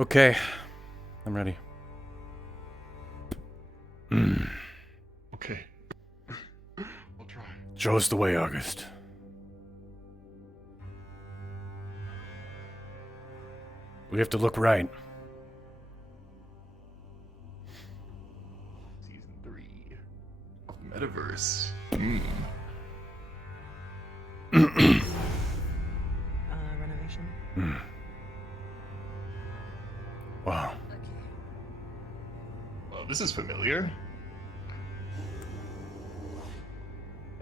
Okay, I'm ready. Okay. I'll try. Show us the way, August. We have to look right. Season 3 of Metaverse. Renovation? Wow. Well, this is familiar.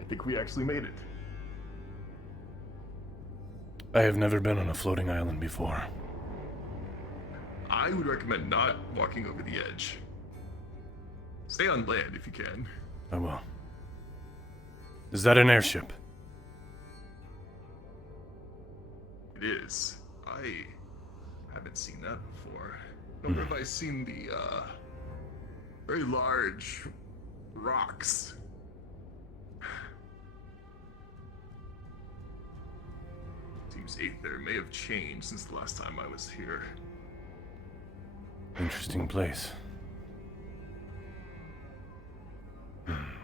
I think we actually made it. I have never been on a floating island before. I would recommend not walking over the edge. Stay on land if you can. I will. Is that an airship? It is. I haven't seen that before. Nor have I seen the, very large rocks. Seems Aether may have changed since the last time I was here. Interesting place.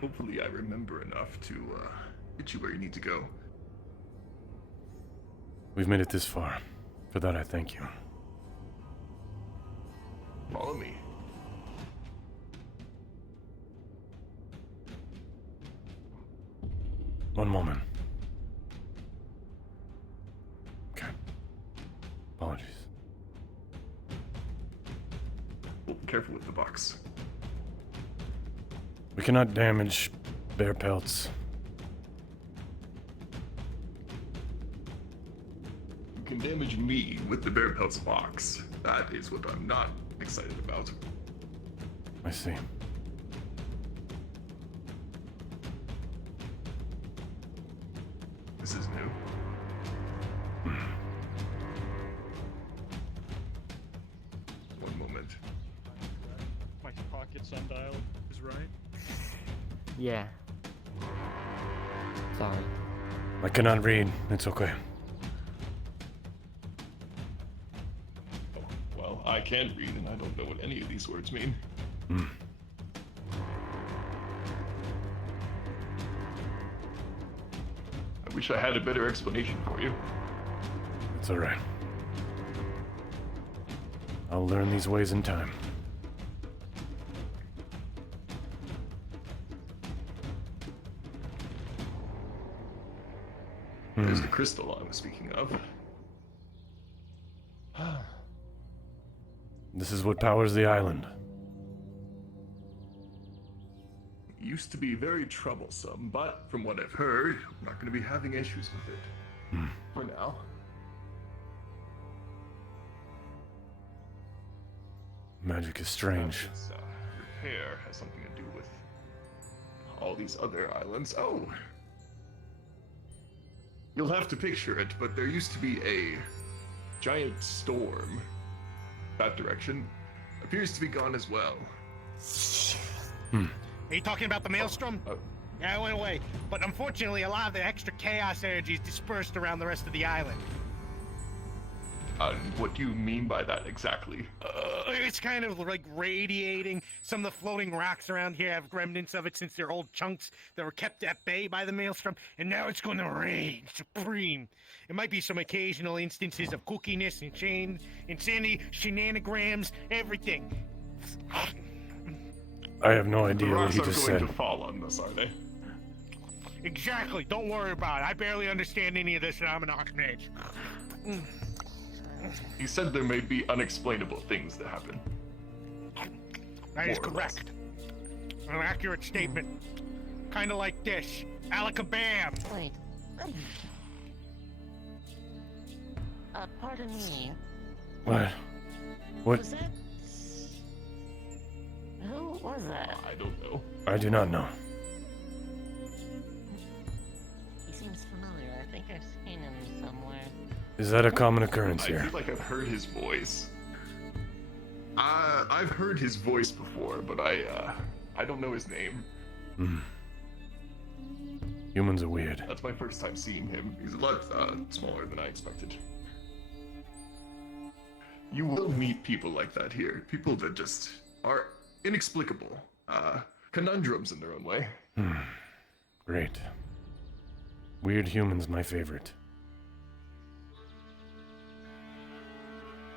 Hopefully I remember enough to, get you where you need to go. We've made it this far. For that, I thank you. Follow me. One moment. Okay. Apologies. Well, careful with the box. We cannot damage bear pelts. You can damage me with the bear pelts box. That is what I'm not excited about. I see. This is new. One moment. My pocket sundial is right. Yeah. Sorry. I cannot read. It's okay. Oh, well, I can't read and I don't know what any of these words mean. I wish I had a better explanation for you. It's alright. I'll learn these ways in time. There's the crystal I was speaking of. This is what powers the island. It used to be very troublesome, but from what I've heard, I'm not going to be having issues with it. For now. Magic is strange. Its repair has something to do with all these other islands. Oh! You'll have to picture it, but there used to be a giant storm. That direction appears to be gone as well. Are you talking about the maelstrom? Oh. Yeah, it went away. But unfortunately, a lot of the extra chaos energy is dispersed around the rest of the island. What do you mean by that exactly? It's kind of like radiating. Some of the floating rocks around here have remnants of it since they're old chunks that were kept at bay by the maelstrom, and now it's going to reign supreme. It might be some occasional instances of kookiness and insanity, shenanigans, everything. I have no The idea what rocks he are just going said. to fall on us, are they? Exactly. Don't worry about it. I barely understand any of this, and I'm an Archmage. He said there may be unexplainable things that happen. That is More or correct. An accurate statement. Kind of like this. Alakabam! Wait. Pardon me. What? What? Was that... Who was that? I don't know. I do not know. He seems familiar. I think I've seen him somewhere. Is that a common occurrence I here? feel like I've heard his voice. I've heard his voice before, but I don't know his name. Humans are weird. That's my first time seeing him. He's a lot smaller than I expected. You will meet people like that here. People that just are inexplicable. Conundrums in their own way. Great. Weird humans, my favorite.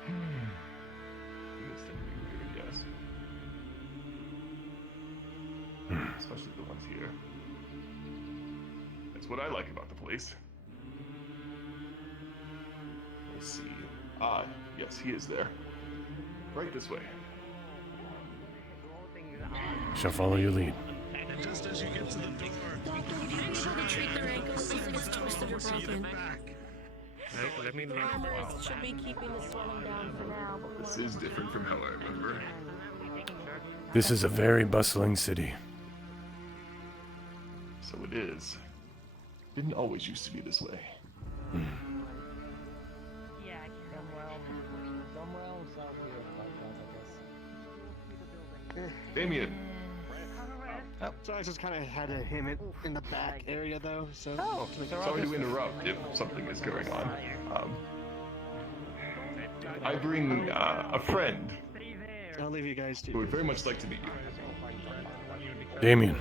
Humans tend to be weird, yes. Especially the ones here. That's what I like about the place. Let's see. Yes, he is there. Right this way. Shall follow your lead. Just as you get to the door, make sure to treat their ankles like it's twisted or broken. Let me know. Should be keeping the swelling down for now. This is different from how I remember. This is a very bustling city. So it is. Didn't always used to be this way. Yeah, I can Damien, So I just kind of had him in the back area though, so. sorry to interrupt if something is going on. I bring a friend I'll leave you guys who to. would very much like to meet you. Damien.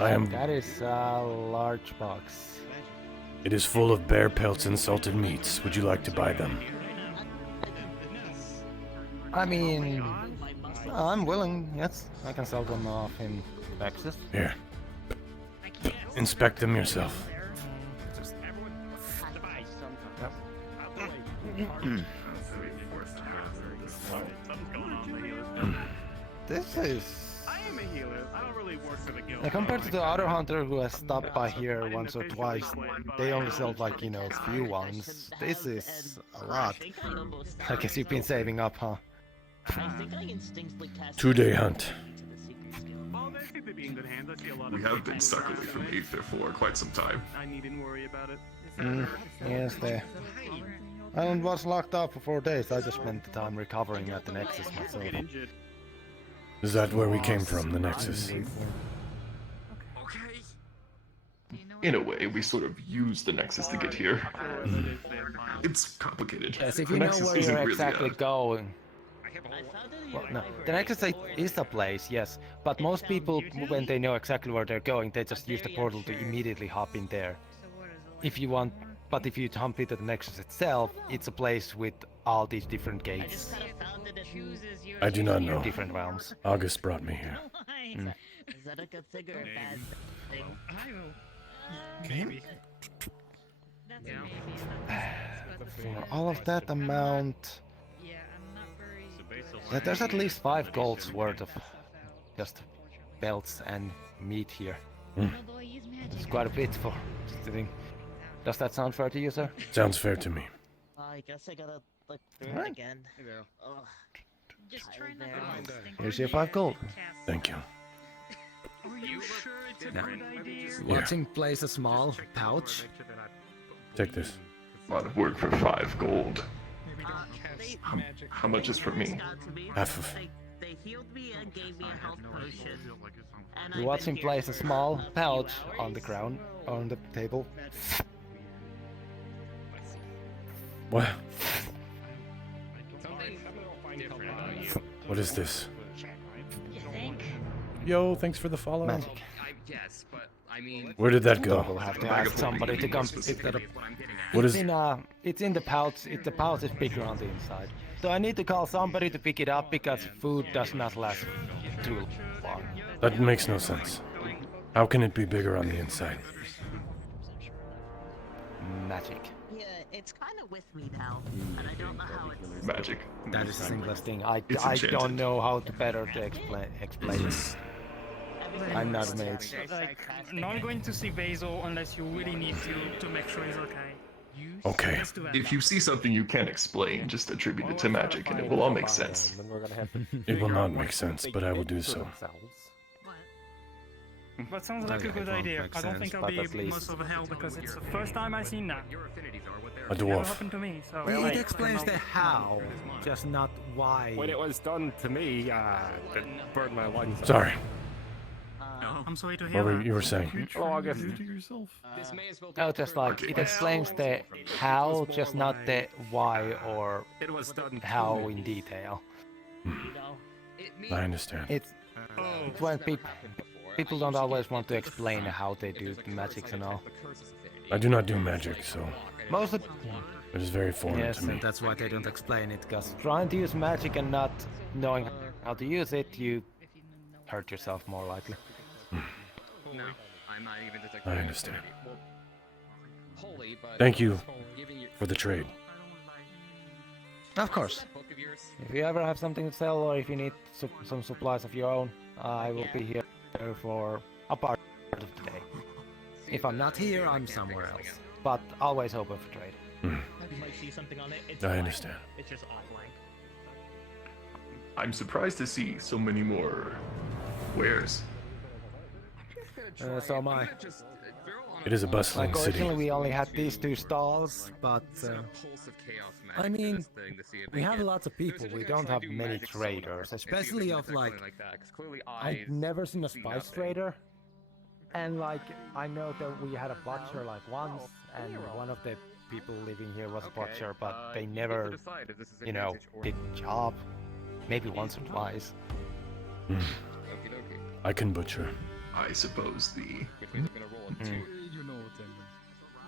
I am. That is a large box. It is full of bear pelts and salted meats. Would you like to buy them? I mean, I'm willing. Yes, I can sell them off in Texas. Here. Inspect them yourself. This is. I am a healer. I don't really work for the guild. Compared to the other hunter who has stopped by here once or twice, they only sold like, a few ones. This is a lot. I guess you've been saving up, huh? I think I instinctively cast 2-day hunt. Oh, they seem to be in good hands. I see a lot of. We have been stuck away from Aether for quite some time. I needn't worry about it. Yes, they. I was locked up for 4 days. I just spent the time recovering at the Nexus myself. Get injured. Is that where we came from, the Nexus? In a way, we sort of use the Nexus to get here. It's complicated. Yes, if The you know Nexus where isn't you're really exactly a- going. I found it Well, here. no, the Nexus is a place, yes, but most people, when they know exactly where they're going, they just use the portal to immediately hop in there. If you want, but if you jump into the Nexus itself, it's a place with all these different I gates, just kind of found it in I do not know. different realms. August brought me here. Is that a good thing or a bad thing? Maybe. That's a maybe. That's For all of that amount, yeah, I'm not very. yeah, there's at least 5 golds worth of just belts and meat here. Although I use magic. It's quite a bit for just a thing. Does that sound fair to you, sir? Sounds fair to me. I guess I gotta look through Alright. it again. Ugh. Just Tired try not there. to stink Here's on your the 5 gold. chest. Thank you. Are you sure it's a good idea? Yeah. Watson plays a small pouch. Take this. A lot of work for 5 gold. They, How much is from me? got to me. Half of. They healed me and gave me a health potion. And You I've watch been him here place a for small a few pouch on hours. the ground, on the table. What? What is this? You think? Yo, thanks for the follow. Magic. Yes, but I mean, Where did that We'll go? have to Bag ask of somebody to holding come means pick that up. what I'm getting at. What It's is? in it's in the pouch. The pouch is bigger on the inside. So I need to call somebody to pick it up because food does not last too long. That makes no sense. How can it be bigger on the inside? Magic. Yeah, it's kind of with me now, and I don't know how it's. Magic. That is the simplest thing. I It's don't enchanted. know how to better to explain it. I'm not a mage. Like, not going to see Basil unless you really need to make sure he's okay. Okay. Let's do that. If you see something you can't explain, just attribute it to magic and it will all make sense. It will not make sense, but I will do so. That sounds like a good idea. I don't think I'll but be at least- much of a help because it's the first time I've seen that. A Never dwarf. happened to me, so. Well, I it explains the how, just not why. When it was done to me, it burned my lungs. Sorry. I'm sorry to hear What that. you were saying? Oh, I guess. No, just like it explains the how, just not the why or It was done. how in detail. I understand. It's when people don't always want to explain how they do the magics and all. I do not do magic, so Most of it is very foreign yes, to me. and That's why they don't explain it, because trying to use magic and not knowing how to use it, you hurt yourself more likely. No, I'm not even I understand. Well, holy, but Thank you giving you for the trade. Of course. book of yours. If you ever have something to sell or if you need some supplies of your own, I will be here for a part of the day. If I'm not here, I'm somewhere else. But always open for trade. You might see something on it. It's I blank. understand. It's just all blank. I'm surprised to see so many more wares. So am I. It is a bustling Like city. originally we only had these two stalls, But I mean, we have lots of people. we don't have many traders. especially of like. I've never seen a spice trader. And like, I know that we had a butcher like once, and one of the people living here was a butcher, but they never, you know, did job. Maybe once or twice. I can butcher. I suppose the Mm.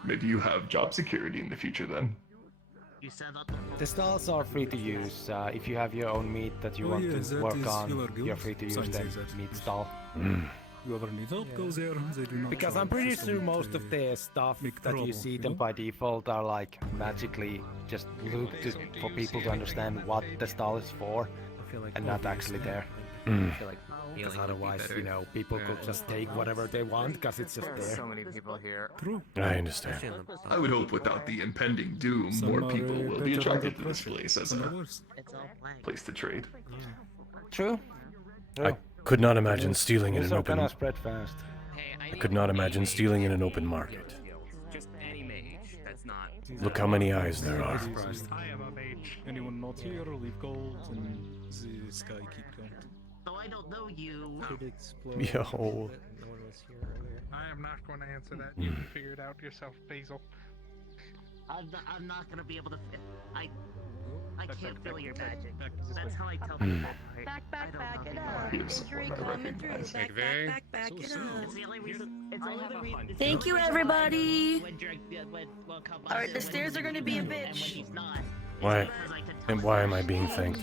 maybe you have job security in the future then. You set up the The stalls are free to use. If you have your own meat that you want to work on, you're free to use the meat stall. Whoever needs help goes there. They do not. Because I'm pretty sure most of the stuff that you see them by default are like magically just looped for people to understand what the stall is for, and not actually there. Because otherwise, you know, people could just take whatever they want because it's just there. So many people here. True. I understand. I would hope without the impending doom, more people will be attracted to this place as a It's all blank. place to trade. True. I could not imagine stealing in These an are open. gonna spread fast. I could not imagine stealing in an open market. Just any mage. That's not. Look how many eyes there are. I am a mage. Anyone not here, leave gold, and the sky keep count. So I don't know you. Yo. I am not going to answer that. You can figure it out yourself, Basil. I'm not gonna be able to. I can't feel your magic. That's how I tell people. Back it know. up. He is Injury someone I coming through. recognize. Back it up. It's the only reason. It's only the reason. Thank you, everybody. All Alright, the stairs are gonna be a bitch. Why? And why am I being thanked?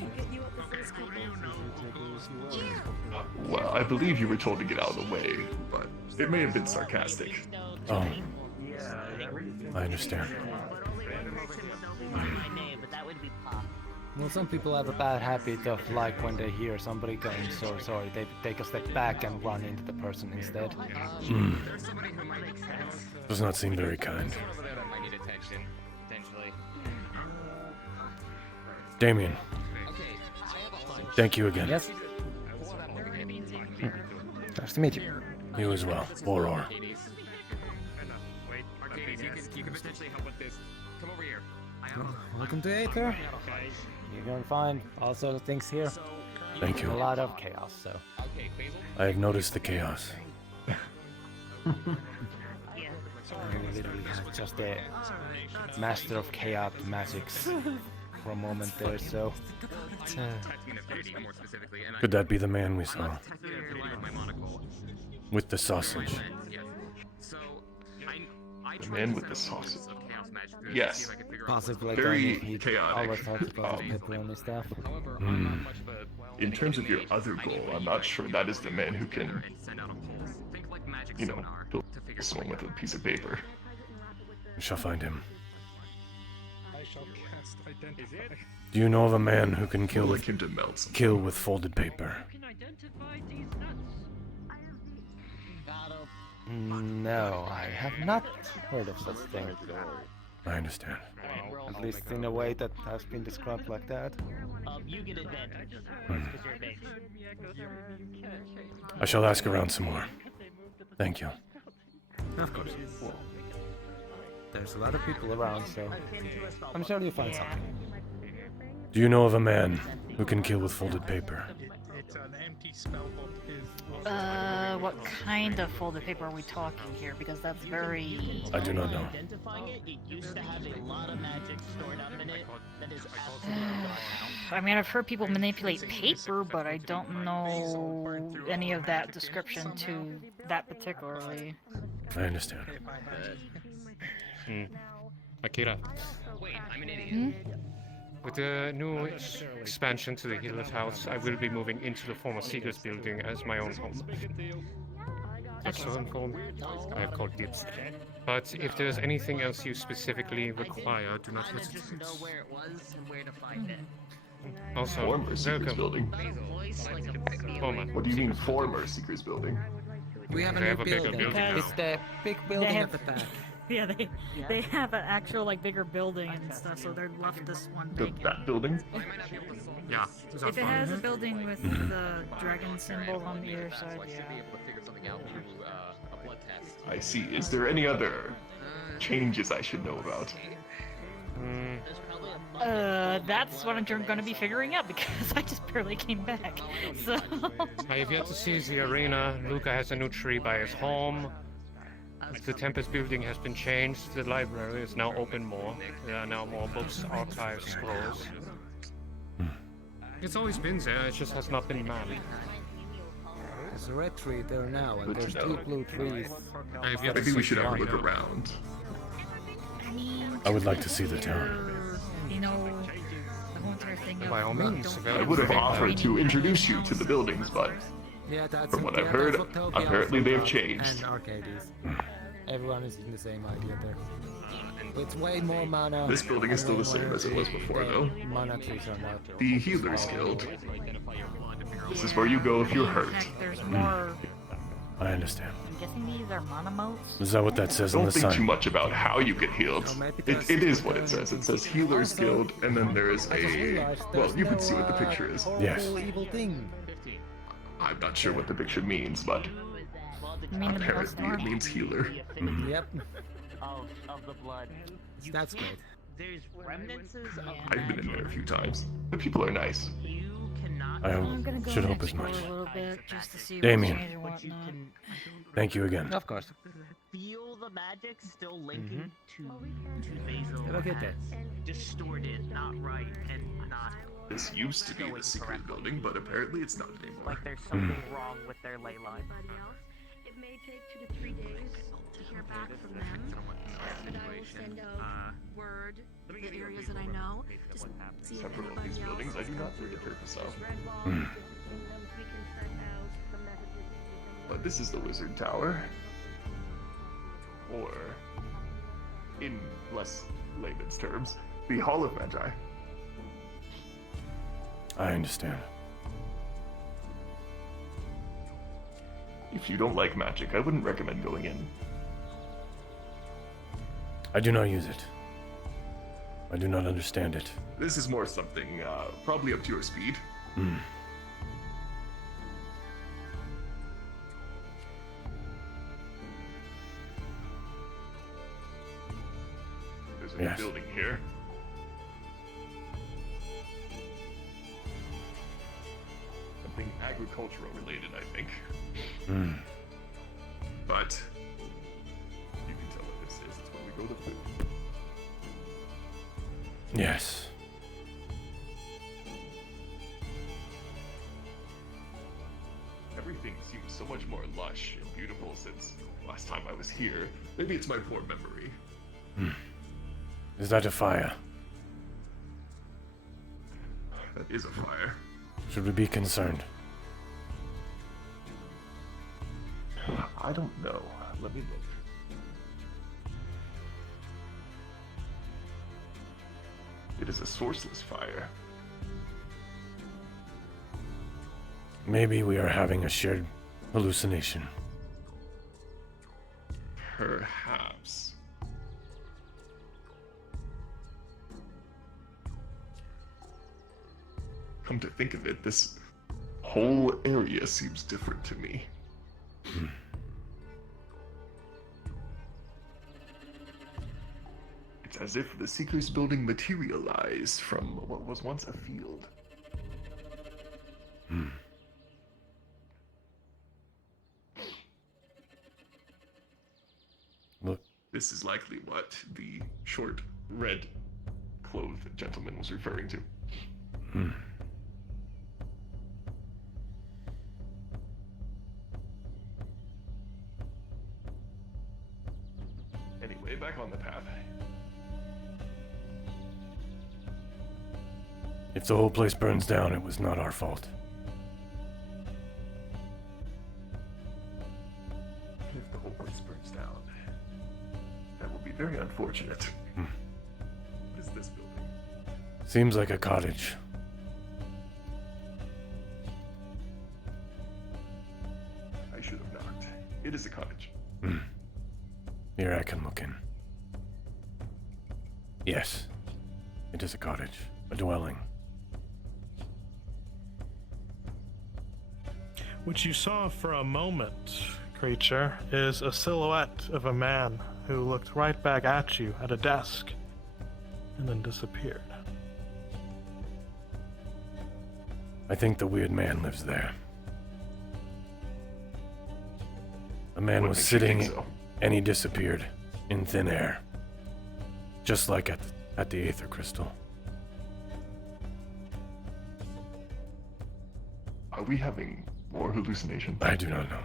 Well, I believe you were told to get out of the way, but it may have been sarcastic. Oh. I understand. Well, some people have a bad habit of like when they hear somebody going so sorry, they take a step back and run into the person instead. Does not seem very kind. Damien, thank you again. Yes. Nice to meet you. You as well, Vorror. You can potentially help with this. Come over here. Welcome to Aether. You're gonna find all sorts of things here. Thank you. A lot of chaos, so. I have noticed the chaos. I'm literally just a master of chaos magics for a moment there, so. Could that be the man we saw? With the sausage. The man with the sausage. Yes. Possibly Very he chaotic. always talks about the pepperoni stuff. In terms of your other goal, I'm not sure that is the man who can, you know, kill someone with a piece of paper. We shall find him. I shall cast identify. Do you know of a man who can kill I'd with like him to melt some. kill with folded paper? No, I have not heard of such thing. I understand. At least in a way that has been described like that. You get advantage because you're a mage. I shall ask around some more. Thank you. Of course. There's a lot of people around, so I'm sure you'll find something. Do you know of a man who can kill with folded paper? It's an empty spellbook. What kind of folded paper are we talking here? Because that's very... I do not know. Identifying it, it used to have a lot of magic stored up in it that is I mean, I've heard people manipulate paper, but I don't know any of that description to that particularly. I understand. Akira. Wait, I'm an idiot. With the new expansion to the Healer's House, I will be moving into the former Seeker's building as my own home. Just so informed, I have called dibs. But if there's anything else you specifically require, do not hesitate. Just know where it was and where to find it. Also, Former Seeker's building. Former. What do you mean former Seeker's building? We have a They new have a bigger building. building now. It's the big building have- at the back. Yeah, they have an actual like bigger building and stuff, so they left this one vacant. That building? Yeah. If it has a building with the dragon symbol on the other side, yeah. I see. Is there any other changes I should know about? That's what I'm going to be figuring out because I just barely came back. So. I have yet to see the arena. Luca has a new tree by his home. The Tempest building has been changed. The library is now open more. There are now more books, archives, scrolls. It's always been there, it just has not been mapped. There's a red tree there now, and Good to there's know. 2 blue trees. I have yet to Maybe we see should the have a look arena. around. I would like to see the town. You know, the whole entire thing of By all means. I would have offered to introduce you to the buildings, but Yeah, that's From what yeah, I've heard, that's Utopia, apparently they've Futaba, changed. And Arcades. Everyone is in the same idea there. It's way more mana. This building is still the and same as it was before, though. Mana trees are not. The Healers Guild. This is where you go if you're hurt. Heck, there's more. I understand. I'm guessing these are mana motes. Is that what that says on Don't the think too sign? much about how you get healed. It is what it says. It says Healers Guild, and then there is I just a... realized Well, there's you can no, see what the picture is. horrible Yes. evil thing. I'm not sure what the picture means, but You mean the apparently it Maelstrom? means healer. Yep, Of the blood. that's great. There's remnants of I've been in there a few times. The people are nice. you cannot I'm gonna go should and hope as explore much. a little bit just to see Damien. what's changed and whatnot. Thank you again. Of course. feel the magic still linking to Basil Look at that. as distorted, not right, and not This used to be the secret building, but apparently it's not anymore. like there's something wrong with their ley line. It may take 2 to 3 days to hear back from them, but I will send out word of the areas that I know. Just see if Several of anybody these else buildings I do not know the has purpose of. red wall, we can send out some messages. But this is the Wizard Tower. Or, in less layman's terms, the Hall of Magi. I understand. If you don't like magic, I wouldn't recommend going in. I do not use it. I do not understand it. This is more something, probably up to your speed. There's a new Yes. building here. Something agricultural related, I think. But you can tell what this is. It's when we go to food. Yes. Everything seems so much more lush and beautiful since last time I was here. Maybe it's my poor memory. Is that a fire? That is a fire. Should we be concerned? I don't know. Let me look. It is a sourceless fire. Maybe we are having a shared hallucination. Perhaps. Come to think of it, this whole area seems different to me. As if the Seekers building materialized from what was once a field. Look. This is likely what the short, red-clothed gentleman was referring to. Anyway, back on the path. If the whole place burns down, it was not our fault. If the whole place burns down, that will be very unfortunate. What is this building? Seems like a cottage. I should have knocked. It is a cottage. Here, I can look in. Yes, it is a cottage, a dwelling. What you saw for a moment, creature, is a silhouette of a man who looked right back at you at a desk and then disappeared. I think the weird man lives there. A man was sitting and he disappeared in thin air. Just like at the Aether Crystal. Are we having more hallucinations? I do not know.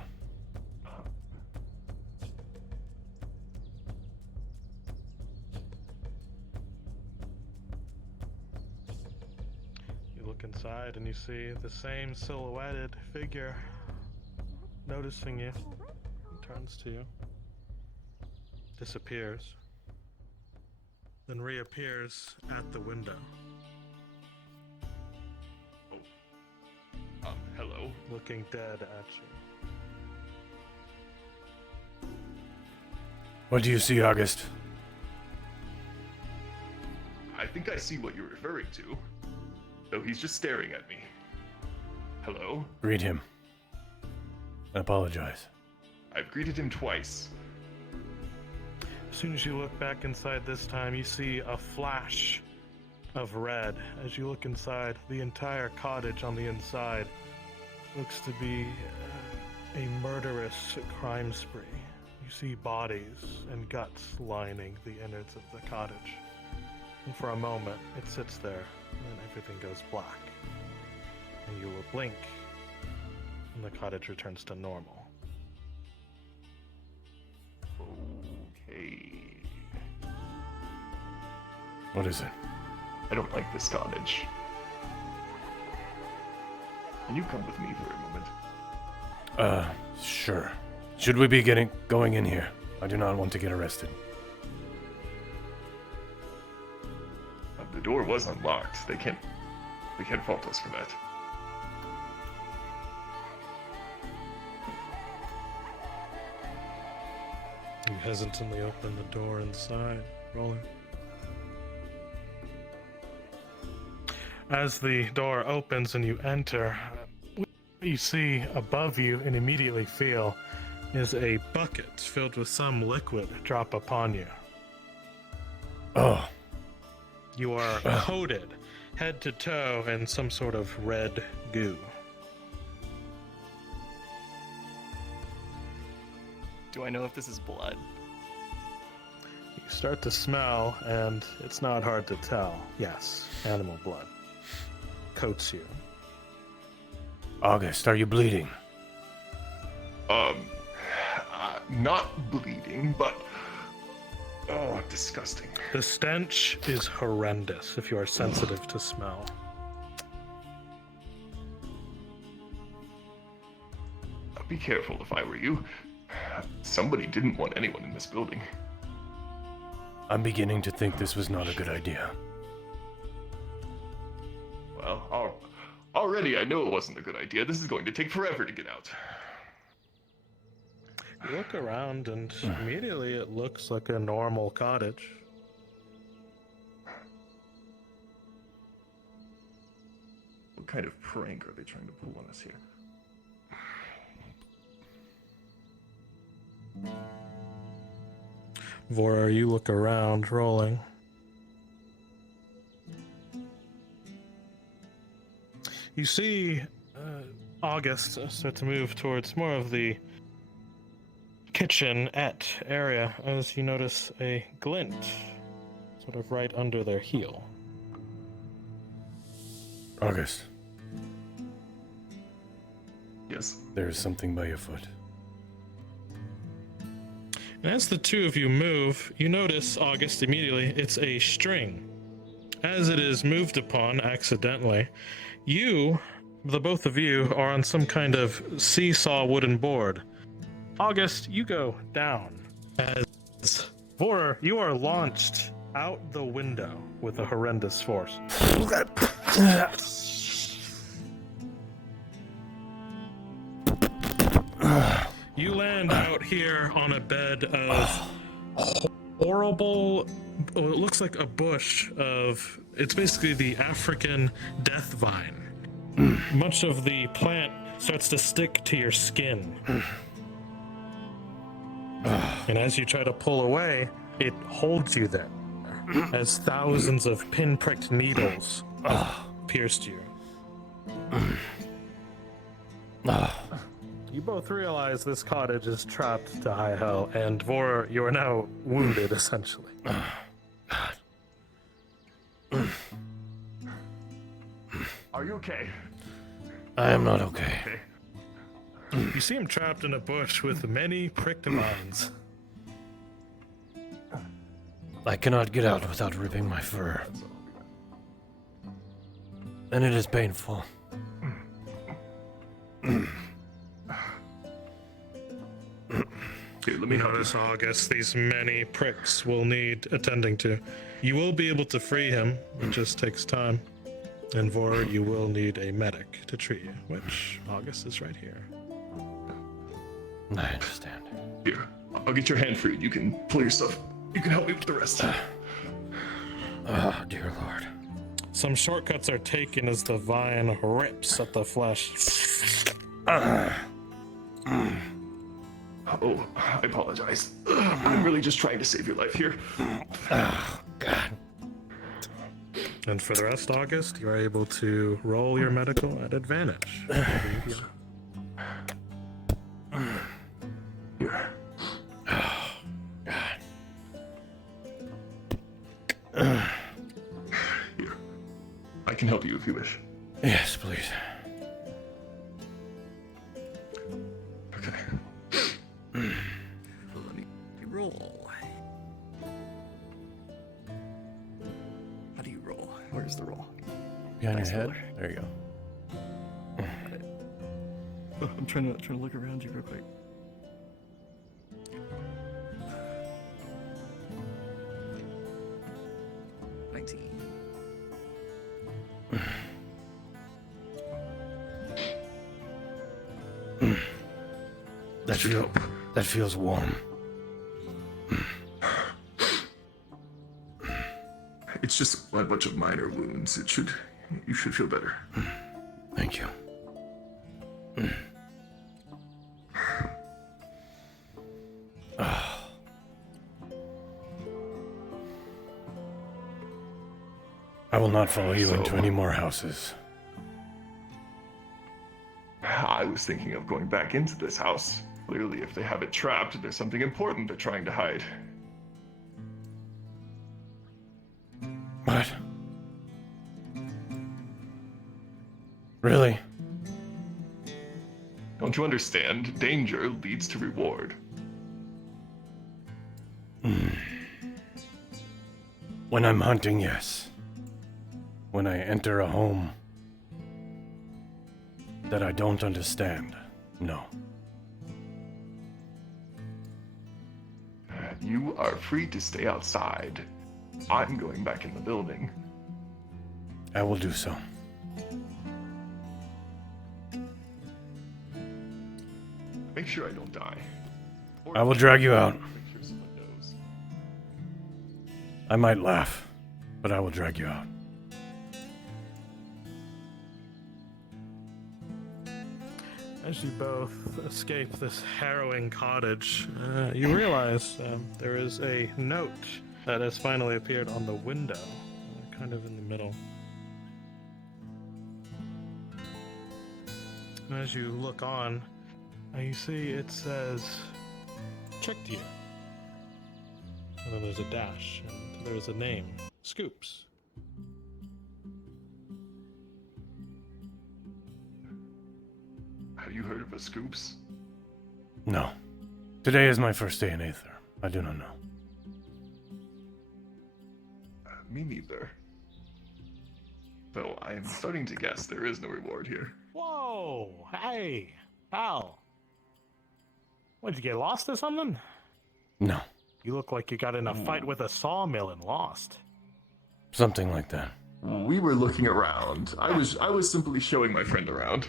You look inside and you see the same silhouetted figure noticing you. He turns to you. Disappears. Then reappears at the window. Hello? Looking dead at you. What do you see, August? I think I see what you're referring to. Though he's just staring at me. Hello? Greet him. I apologize. I've greeted him twice. As soon as you look back inside this time, you see a flash of red. As you look inside, the entire cottage on the inside looks to be a murderous crime spree. You see bodies and guts lining the innards of the cottage. And for a moment, it sits there, and then everything goes black. And you will blink, and the cottage returns to normal. Okay. What is it? I don't like this cottage. Can you come with me for a moment? Sure. Should we be going in here? I do not want to get arrested. The door was unlocked. They can't fault us for that. You hesitantly open the door inside, rolling. As the door opens and you enter, what you see above you and immediately feel is a bucket filled with some liquid drop upon you. Oh. You are coated head to toe in some sort of red goo. Do I know if this is blood? You start to smell, and it's not hard to tell. Yes, animal blood coats you. August, are you bleeding? Not bleeding, but oh, disgusting. The stench is horrendous if you are sensitive to smell. Be careful if I were you. Somebody didn't want anyone in this building. I'm beginning to think this was not a good idea. Well, already I know it wasn't a good idea. This is going to take forever to get out. You look around and immediately it looks like a normal cottage. What kind of prank are they trying to pull on us here? Vorror, you look around, rolling. You see August start to move towards more of the kitchenette area as you notice a glint sort of right under their heel. August. Yes. There is something by your foot. And as the two of you move, you notice, August, immediately, it's a string. As it is moved upon accidentally, you, the both of you, are on some kind of seesaw wooden board. August, you go down. As Vorror, you are launched out the window with a horrendous force. You land out here on a bed of horrible, it looks like a bush of, it's basically the African death vine. Much of the plant starts to stick to your skin. And as you try to pull away, it holds you there as thousands of pinpricked needles pierced you. You both realize this cottage is trapped to high hell, and Vorror, you are now wounded, essentially. Are you okay? I am not okay. You see him trapped in a bush with many pricked vines. I cannot get out without ripping my fur. And it is painful. Here, let me notice, August, these many pricks will need attending to. You will be able to free him, it just takes time. And Vorror, you will need a medic to treat you, which August is right here. I understand. Here, I'll get your hand freed. You can pull yourself. You can help me with the rest. Oh, dear Lord. Some shortcuts are taken as the vine rips at the flesh. Oh, I apologize. I'm really just trying to save your life here. Oh, God. And for the rest, August, you are able to roll your medical at advantage. Here. Oh, God. Here. I can help you if you wish. Yes, please. Okay. Let me roll. How do you roll? Where's the roll? Behind your head? There you go. I'm trying to look around you real quick. That feels warm. It's just a bunch of minor wounds. You should feel better. Thank you. I will not follow you into any more houses. I was thinking of going back into this house. Clearly, if they have it trapped, there's something important they're trying to hide. What? Really? Don't you understand? Danger leads to reward. When I'm hunting, yes. When I enter a home that I don't understand, no. You are free to stay outside. I'm going back in the building. I will do so. Make sure I don't die. I will drag you out. Make sure someone knows. I might laugh, but I will drag you out. As you both escape this harrowing cottage, you realize there is a note that has finally appeared on the window, kind of in the middle. As you look on, you see it says checked here. And then there's a dash, and there's a name, Scoops. Have you heard of a Scoops? No. Today is my first day in Aether. I do not know. Me neither. Though I am starting to guess there is no reward here. Whoa! Hey, pal. What, did you get lost or something? No. You look like you got in a fight with a sawmill and lost. Something like that. We were looking around. I was simply showing my friend around.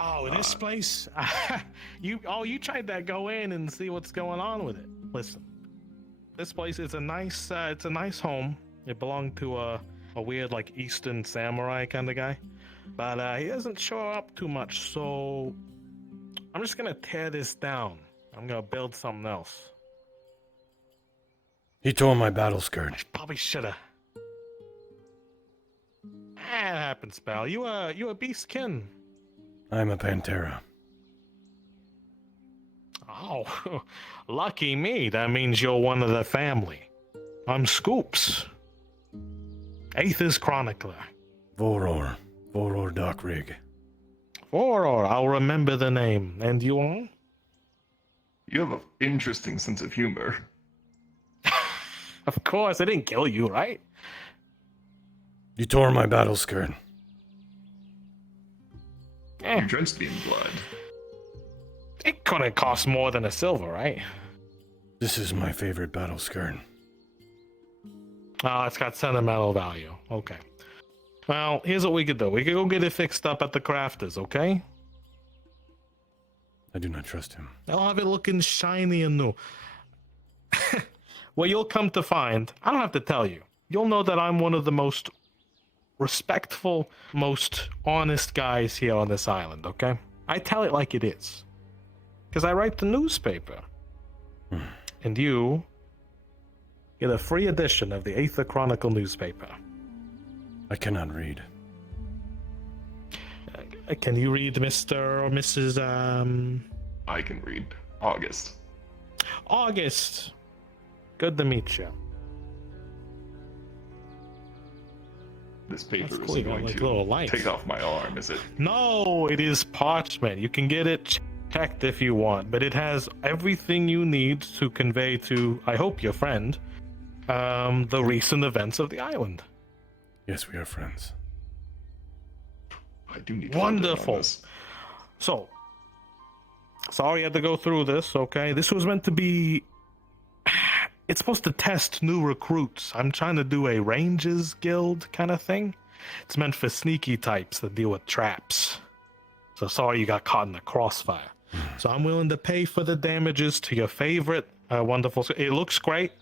Oh, this place? You tried to go in and see what's going on with it. Listen, this place is a nice home. It belonged to a weird, like, Eastern samurai kind of guy. But he doesn't show up too much, so I'm just gonna tear this down. I'm gonna build something else. He tore my battle skirt. I probably shoulda. It happens, pal. You a beastkin. I'm a Pantera. Oh, lucky me. That means you're one of the family. I'm Scoops. Aether's Chronicler. Vorror Dakrig. Vorror, I'll remember the name. And you all? You have an interesting sense of humor. Of course, I didn't kill you, right? You tore my battle skirt. You drenched me in blood. It couldn't cost more than a silver, right? This is my favorite battle skirt. Oh, it's got sentimental value. Okay. Well, here's what we could do. We could go get it fixed up at the crafters, okay? I do not trust him. I'll have it looking shiny and new. Well, you'll come to find, I don't have to tell you, you'll know that I'm one of the most respectful, most honest guys here on this island, okay? I tell it like it is. Because I write the newspaper. And you get a free edition of the Aether Chronicle newspaper. I cannot read. Can you read Mr. or Mrs. I can read. August. August. Good to meet you. This paper That's isn't cool, you got, going like, to little lights. take off my arm, is it? No, it is parchment. You can get it checked if you want, but it has everything you need to convey to, I hope, your friend, the recent events of the island. Yes, we are friends. I do need Wonderful. So, sorry I had to go through this, okay? This was meant to be... It's supposed to test new recruits. I'm trying to do a Rangers Guild kind of thing. It's meant for sneaky types that deal with traps. So sorry you got caught in the crossfire. So I'm willing to pay for the damages to your favorite wonderful... It looks great.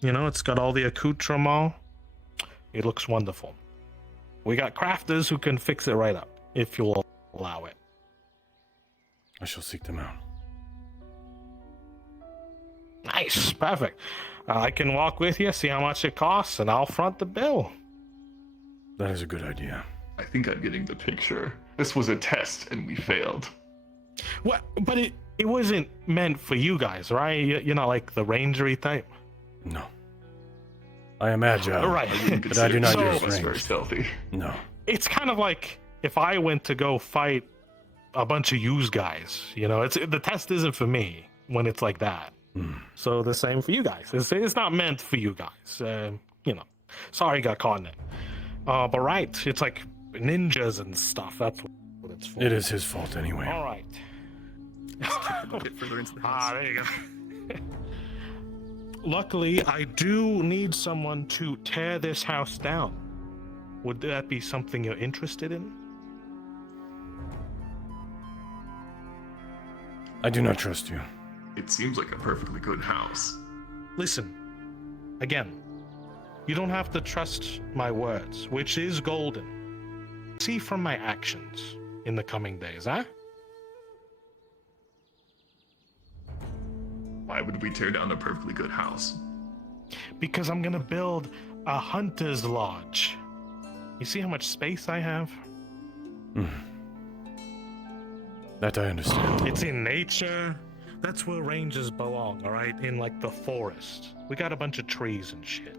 You know, it's got all the accoutrement. It looks wonderful. We got crafters who can fix it right up, if you'll allow it. I shall seek them out. Nice, perfect. I can walk with you, see how much it costs, and I'll front the bill. That is a good idea. I think I'm getting the picture. This was a test, and we failed. What? But it wasn't meant for you guys, right? You're not like the rangery type? No. I am agile, right. but I do not use very ranged. stealthy. No. It's kind of like if I went to go fight a bunch of used guys. You know, the test isn't for me when it's like that. So the same for you guys. It's not meant for you guys. You know, sorry, got caught in it. But right, it's like ninjas and stuff. That's what it's for. It is his fault anyway. All right. Get further into the house. There you go. Luckily, I do need someone to tear this house down. Would that be something you're interested in? I do not trust you. It seems like a perfectly good house. Listen, again, you don't have to trust my words, which is golden. See from my actions in the coming days, huh? Why would we tear down a perfectly good house? Because I'm gonna build a hunter's lodge. You see how much space I have? That I understand. It's in nature. That's where rangers belong, alright? In like the forest. We got a bunch of trees and shit.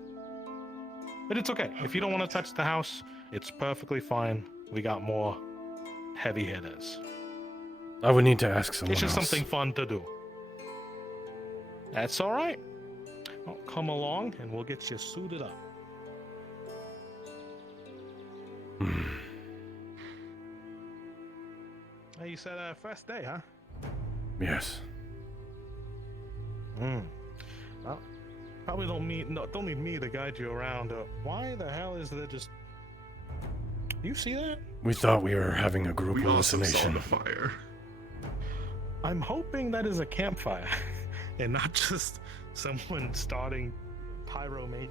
But it's okay. If you don't want to touch the house, it's perfectly fine. We got more heavy hitters. I would need to ask someone It's just else. something fun to do. That's alright. Well, come along and we'll get you suited up. Hey, you said first day, huh? Yes. Well, probably don't need me to guide you around. Why the hell is there just... You see that? We thought we were having a group We also saw hallucination. the fire. I'm hoping that is a campfire, and not just someone starting pyromania.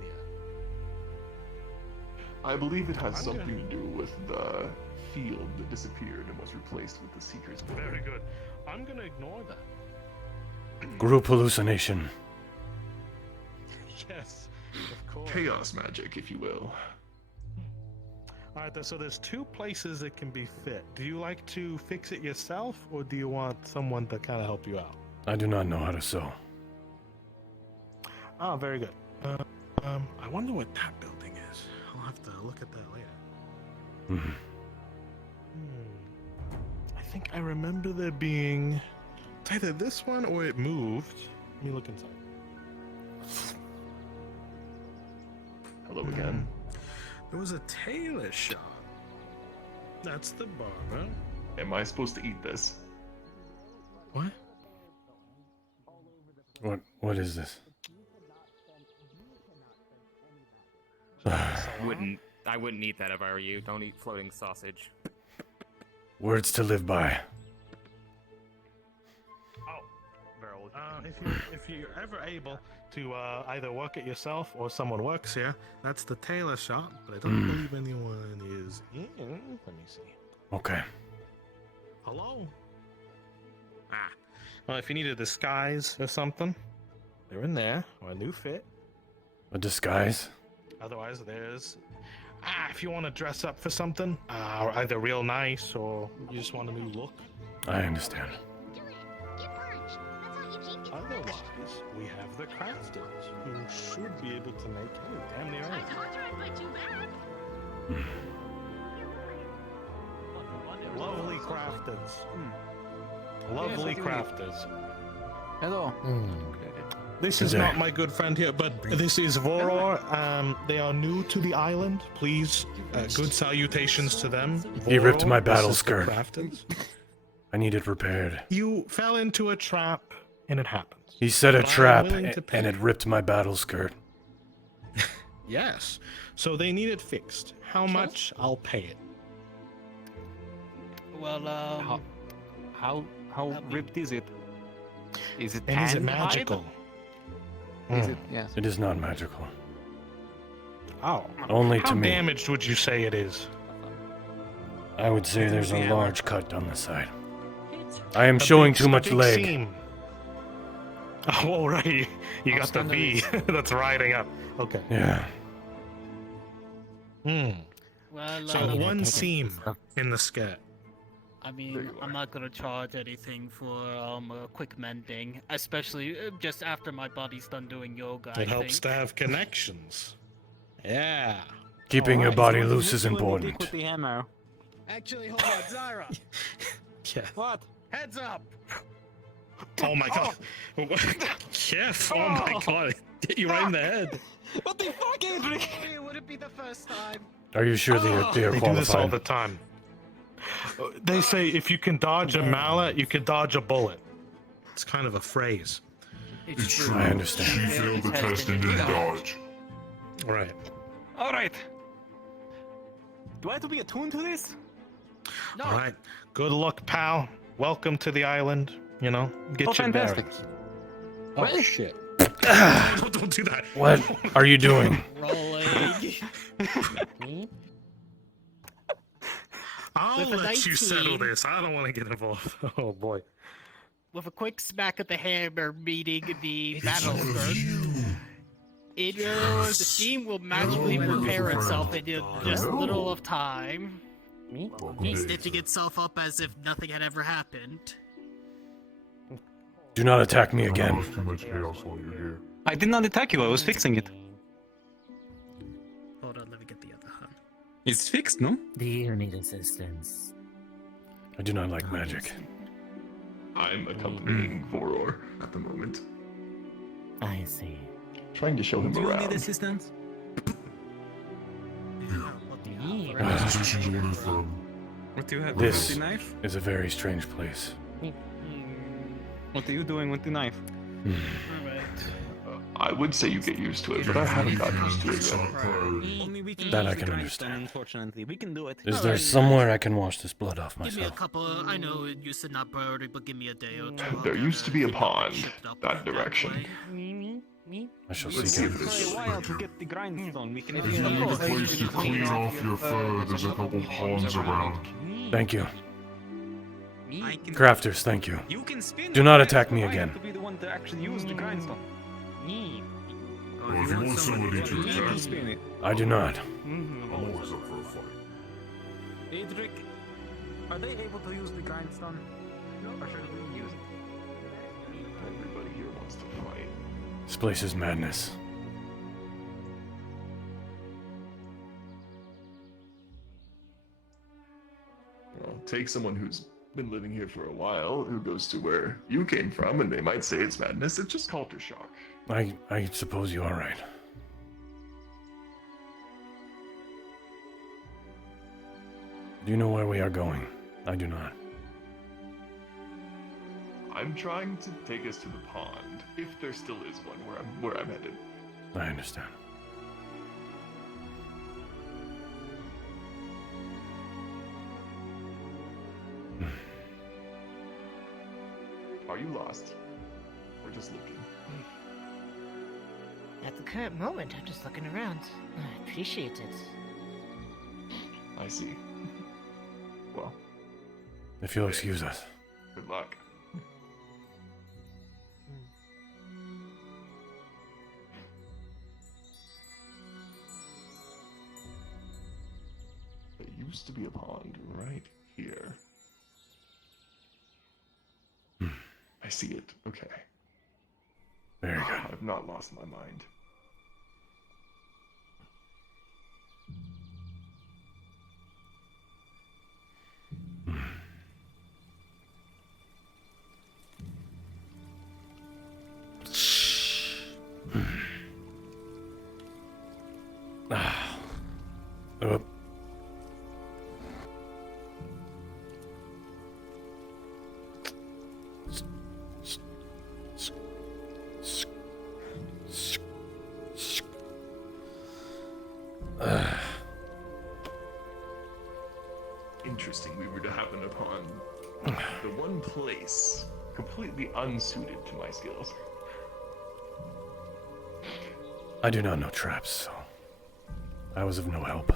I believe it has something to do with the field that disappeared and was replaced with the Seeker's Blade. Very good. I'm gonna ignore that. Group hallucination. Yes, of course. Chaos magic, if you will. Alright, so there's two places it can be fit. Do you like to fix it yourself, or do you want someone to kind of help you out? I do not know how to sew. Oh, very good. I wonder what that building is. I'll have to look at that later. I think I remember there being... It's either this one or it moved. Let me look inside. Hello again. There was a tailor shop. That's the barber. Am I supposed to eat this? What? What is this? I wouldn't eat that if I were you. Don't eat floating sausage. Words to live by. If you're ever able to either work it yourself or someone works here, that's the tailor shop, but I don't believe anyone is in. Let me see. Okay. Hello? Well, if you need a disguise or something, they're in there, or a new fit. A disguise? Otherwise, there's... if you want to dress up for something, either real nice or you just want a new look. I understand. Otherwise, we have the crafters, who should be able to make damn near anything. Lovely crafters. Lovely crafters. Hello. This is not my good friend here, but this is Vorror. They are new to the island. Please, good salutations to them. He ripped my Vorror, battle this is the skirt. crafters. I need it repaired. You fell into a trap, and it happens. He set a But I'm trap, willing to pay. and it ripped my battle skirt. Yes. So they need it fixed. How much? I'll pay it. Well, how ripped is it? Is it And is it tan magical? hide? Is it? Yes. It is not magical. Oh. Only How to me. damaged would you say it is? I would say there's a Yeah. large cut on the side. I am showing too much big leg. seam. Oh, right. You got the V that's riding up. Okay. Yeah. Well, So one seam in the skirt. I mean, I'm not gonna charge anything for a quick mending, especially just after my body's done doing yoga. It helps to have connections. Yeah. Keeping your body loose is With important. the hammer. Actually, hold on, Zyra. Yeah. What? Heads up. Oh my god. Yes. Oh my god. Hit you right in the head. What the fuck, Adric? It wouldn't be the first time. Are you sure they are They do this all qualified? the time. They say if you can dodge a mallet, you can dodge a bullet. It's kind of a phrase. It's true. I understand. You failed the test and didn't dodge. Right. All right. Do I have to be attuned to this? All right. Good luck, pal. Welcome to the island. You know, get your fantastic. bearings. Well, Oh shit. Don't do that. What are you doing? Rolling. I'll With a let you settle 19. this. I don't want to get involved. Oh boy. With a quick smack of the hammer meeting the battle skirt, the seam will magically repair itself in just little of time. Me? He's stitching itself up as if nothing had ever happened. Do not attack me again. Too much chaos while you're here. I did not attack you, I was fixing it. Hold on, let me get the other one. It's fixed, no? Do you need assistance? I do not like magic. I'm accompanying Vorror at the moment. I see. Trying to show him around. assistance? What do you have This with the knife? is a very strange place. What are you doing with the knife? I would say you get used to it, but I haven't got used to it yet. That I can understand. Unfortunately, we can do it. Is there somewhere I can wash this blood off Give me a myself? couple. I know you said not priority, but give me a day or two. There used to be a pond that direction. I shall Let's seek see it. if this A while to get the grindstone. We can If you need a place to clean off your fur, there's a couple ponds around. Thank you. I can... Crafters, thank you. You can spin Do it. not attack me I again. have to be the one to actually use the grindstone. Well, if you want somebody to You can attack, spin it. I do not. I'm always up for a fight. Adric, are they able to use the grindstone? Or should we use it? Everybody here wants to fight. This place is madness. Well, take someone who's been living here for a while, who goes to where you came from, and they might say it's madness. It's just culture shock. I suppose you are right. Do you know where we are going? I do not. I'm trying to take us to the pond, if there still is one where I'm headed. I understand. Are you lost? Or just looking? At the current moment, I'm just looking around. I appreciate it. I see. Well, If you'll excuse us. good luck. There used to be a pond right here. I see it. Okay. Very good. I've not lost my mind. Uh, Interesting, we were to happen upon the one place completely unsuited to my skills. I do not know traps, so I was of no help.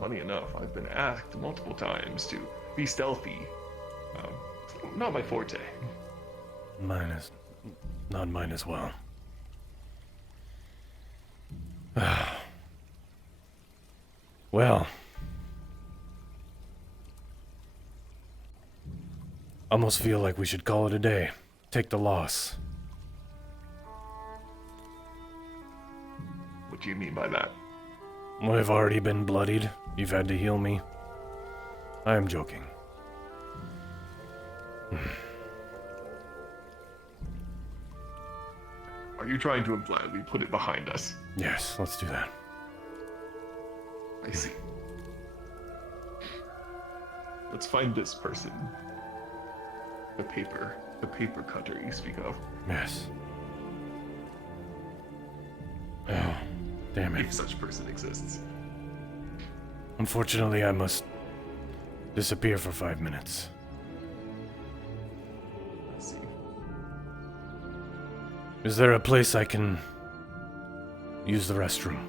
Funny enough, I've been asked multiple times to be stealthy. Not my forte. Not mine as well. Well, almost feel like we should call it a day. Take the loss. What do you mean by that? Well, I've already been bloodied. You've had to heal me. I am joking. Are you trying to imply we put it behind us? Yes, let's do that. I see. Let's find this person. The paper cutter you speak of. Yes. Oh, damn it. If such person exists. Unfortunately, I must disappear for 5 minutes. I see. Is there a place I can use the restroom?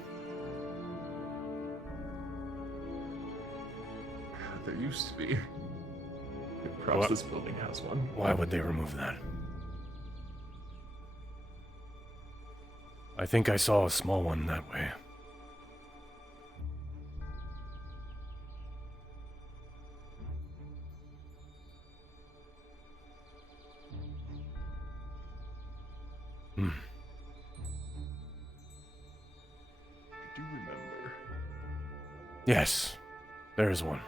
There used to be. Perhaps What? this building has one. Why would they remove that? I think I saw a small one that way. Hmm. I do remember. Yes, there's one.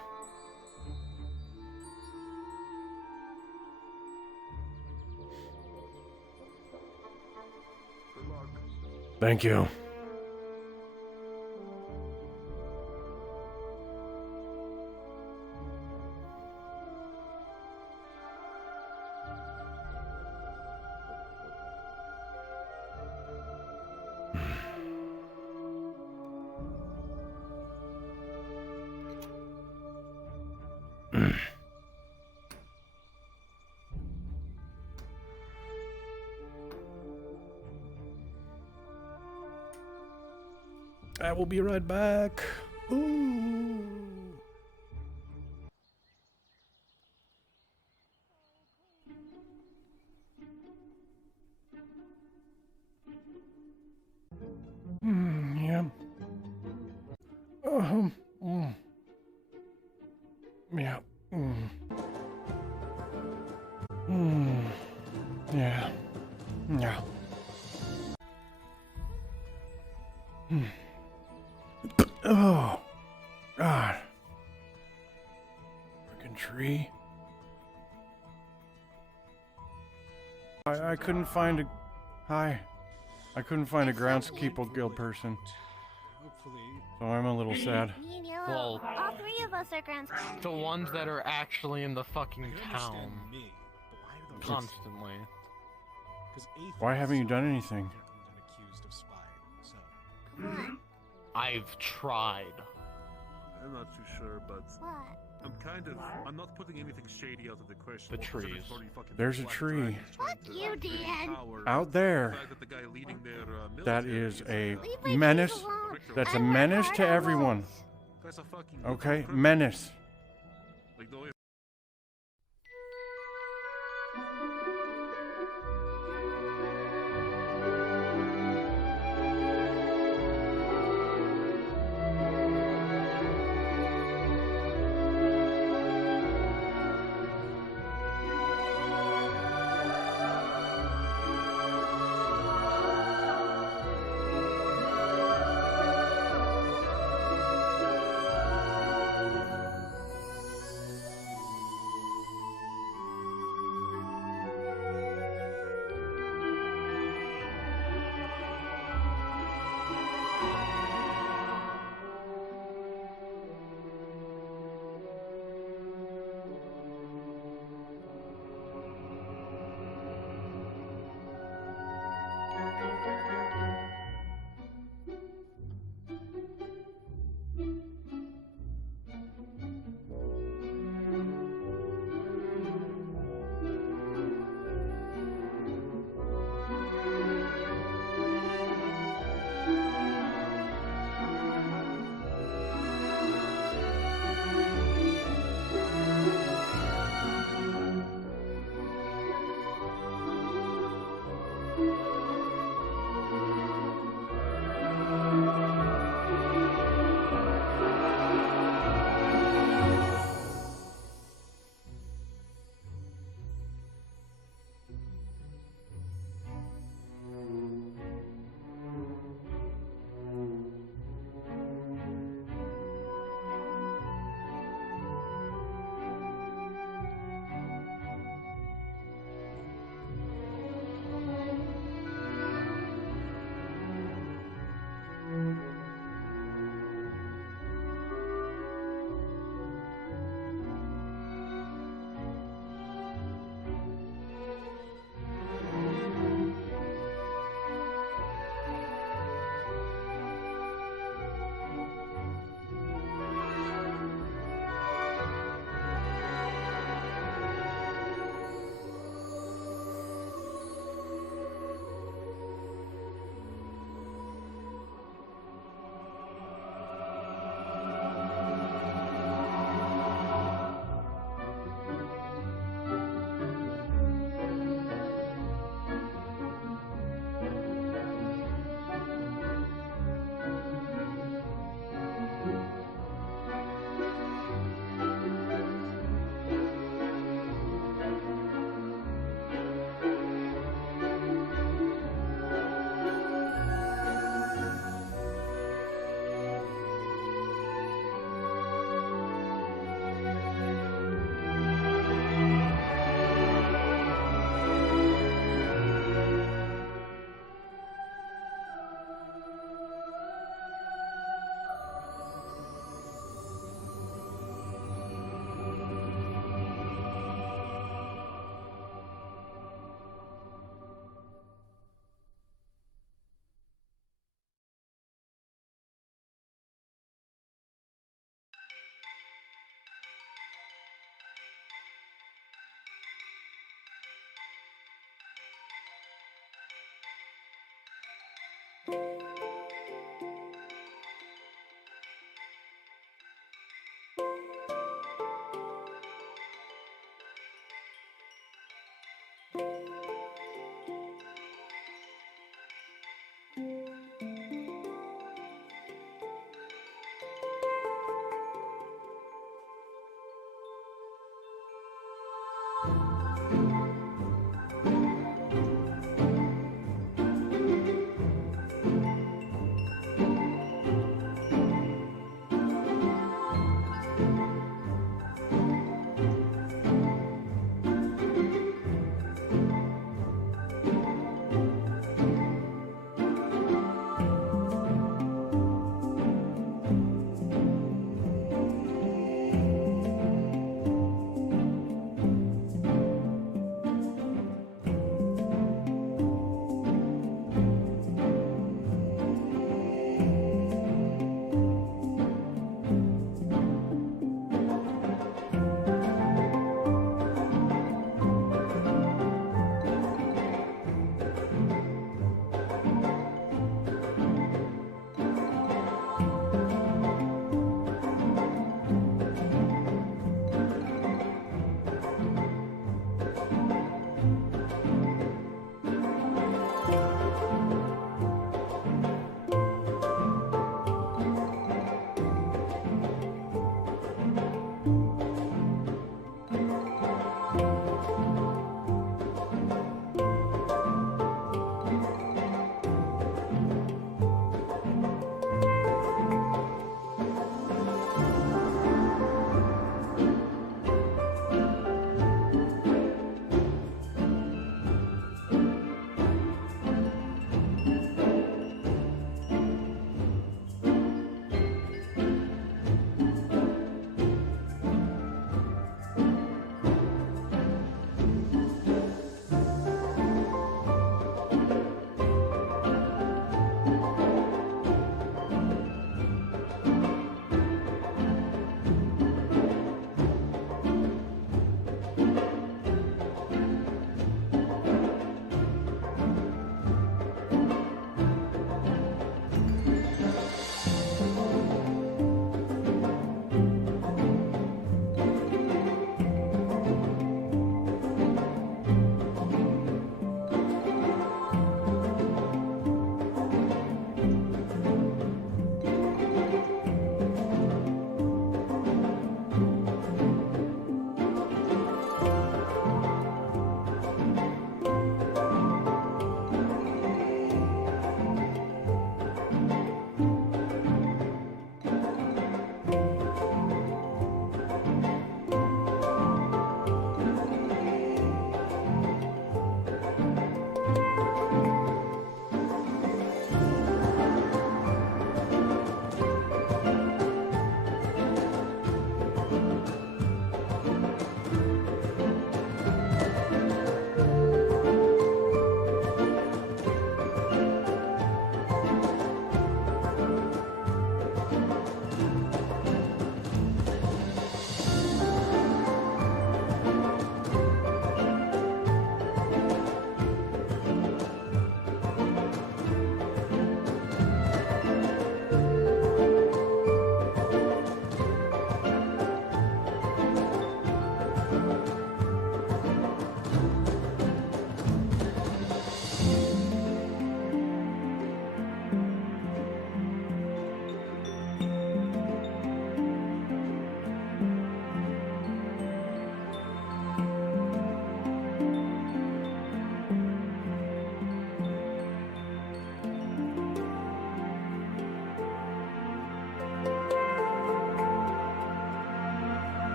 Thank you. I will be right back. Ooh. Yeah. Yeah. Yeah. Yeah. Oh, God. Freaking tree. I couldn't find a... Hi. I couldn't find a groundskeeper guild person. So I'm a little sad. Well, all three of us are groundskeepers. the ones that are actually in the fucking town. Constantly. Why haven't you done anything? I've tried. I'm not too sure, but I'm not putting anything shady out of the question. The trees. There's a tree. Fuck you, Dan. Out there. That is a menace. That's a menace to everyone. Okay? Menace.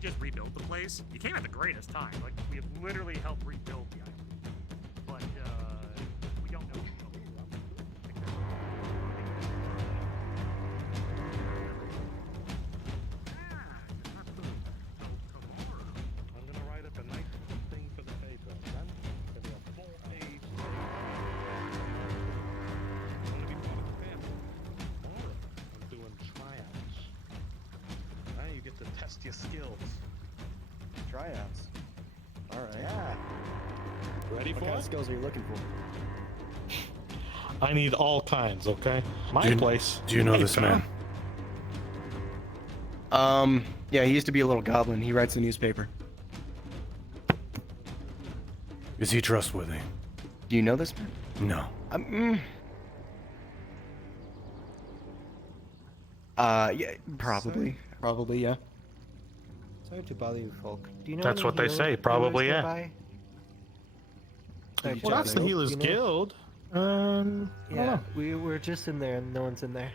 Just rebuild the place. You came at the greatest time. Like, we have literally helped rebuild the island. But, we don't know. I'm gonna write up a nice thing for the paper, man. For the full page. I'm gonna be part of the family. Alright. I'm doing tryouts. Now you get to test your skills. Tryouts. Alright. Yeah. Ready What for kind it? of skills are you looking for? I need all kinds, okay? My place. Do you know this man? Yeah, he used to be a little goblin. He writes the newspaper. Is he trustworthy? Do you know this man? No. Yeah, probably. Probably, yeah. Sorry to bother you, folk. Do you know That's any what they say, healers probably, yeah. nearby? Well, that's the Healers You know? Guild. I don't Yeah, know. we're just in there and no one's in there.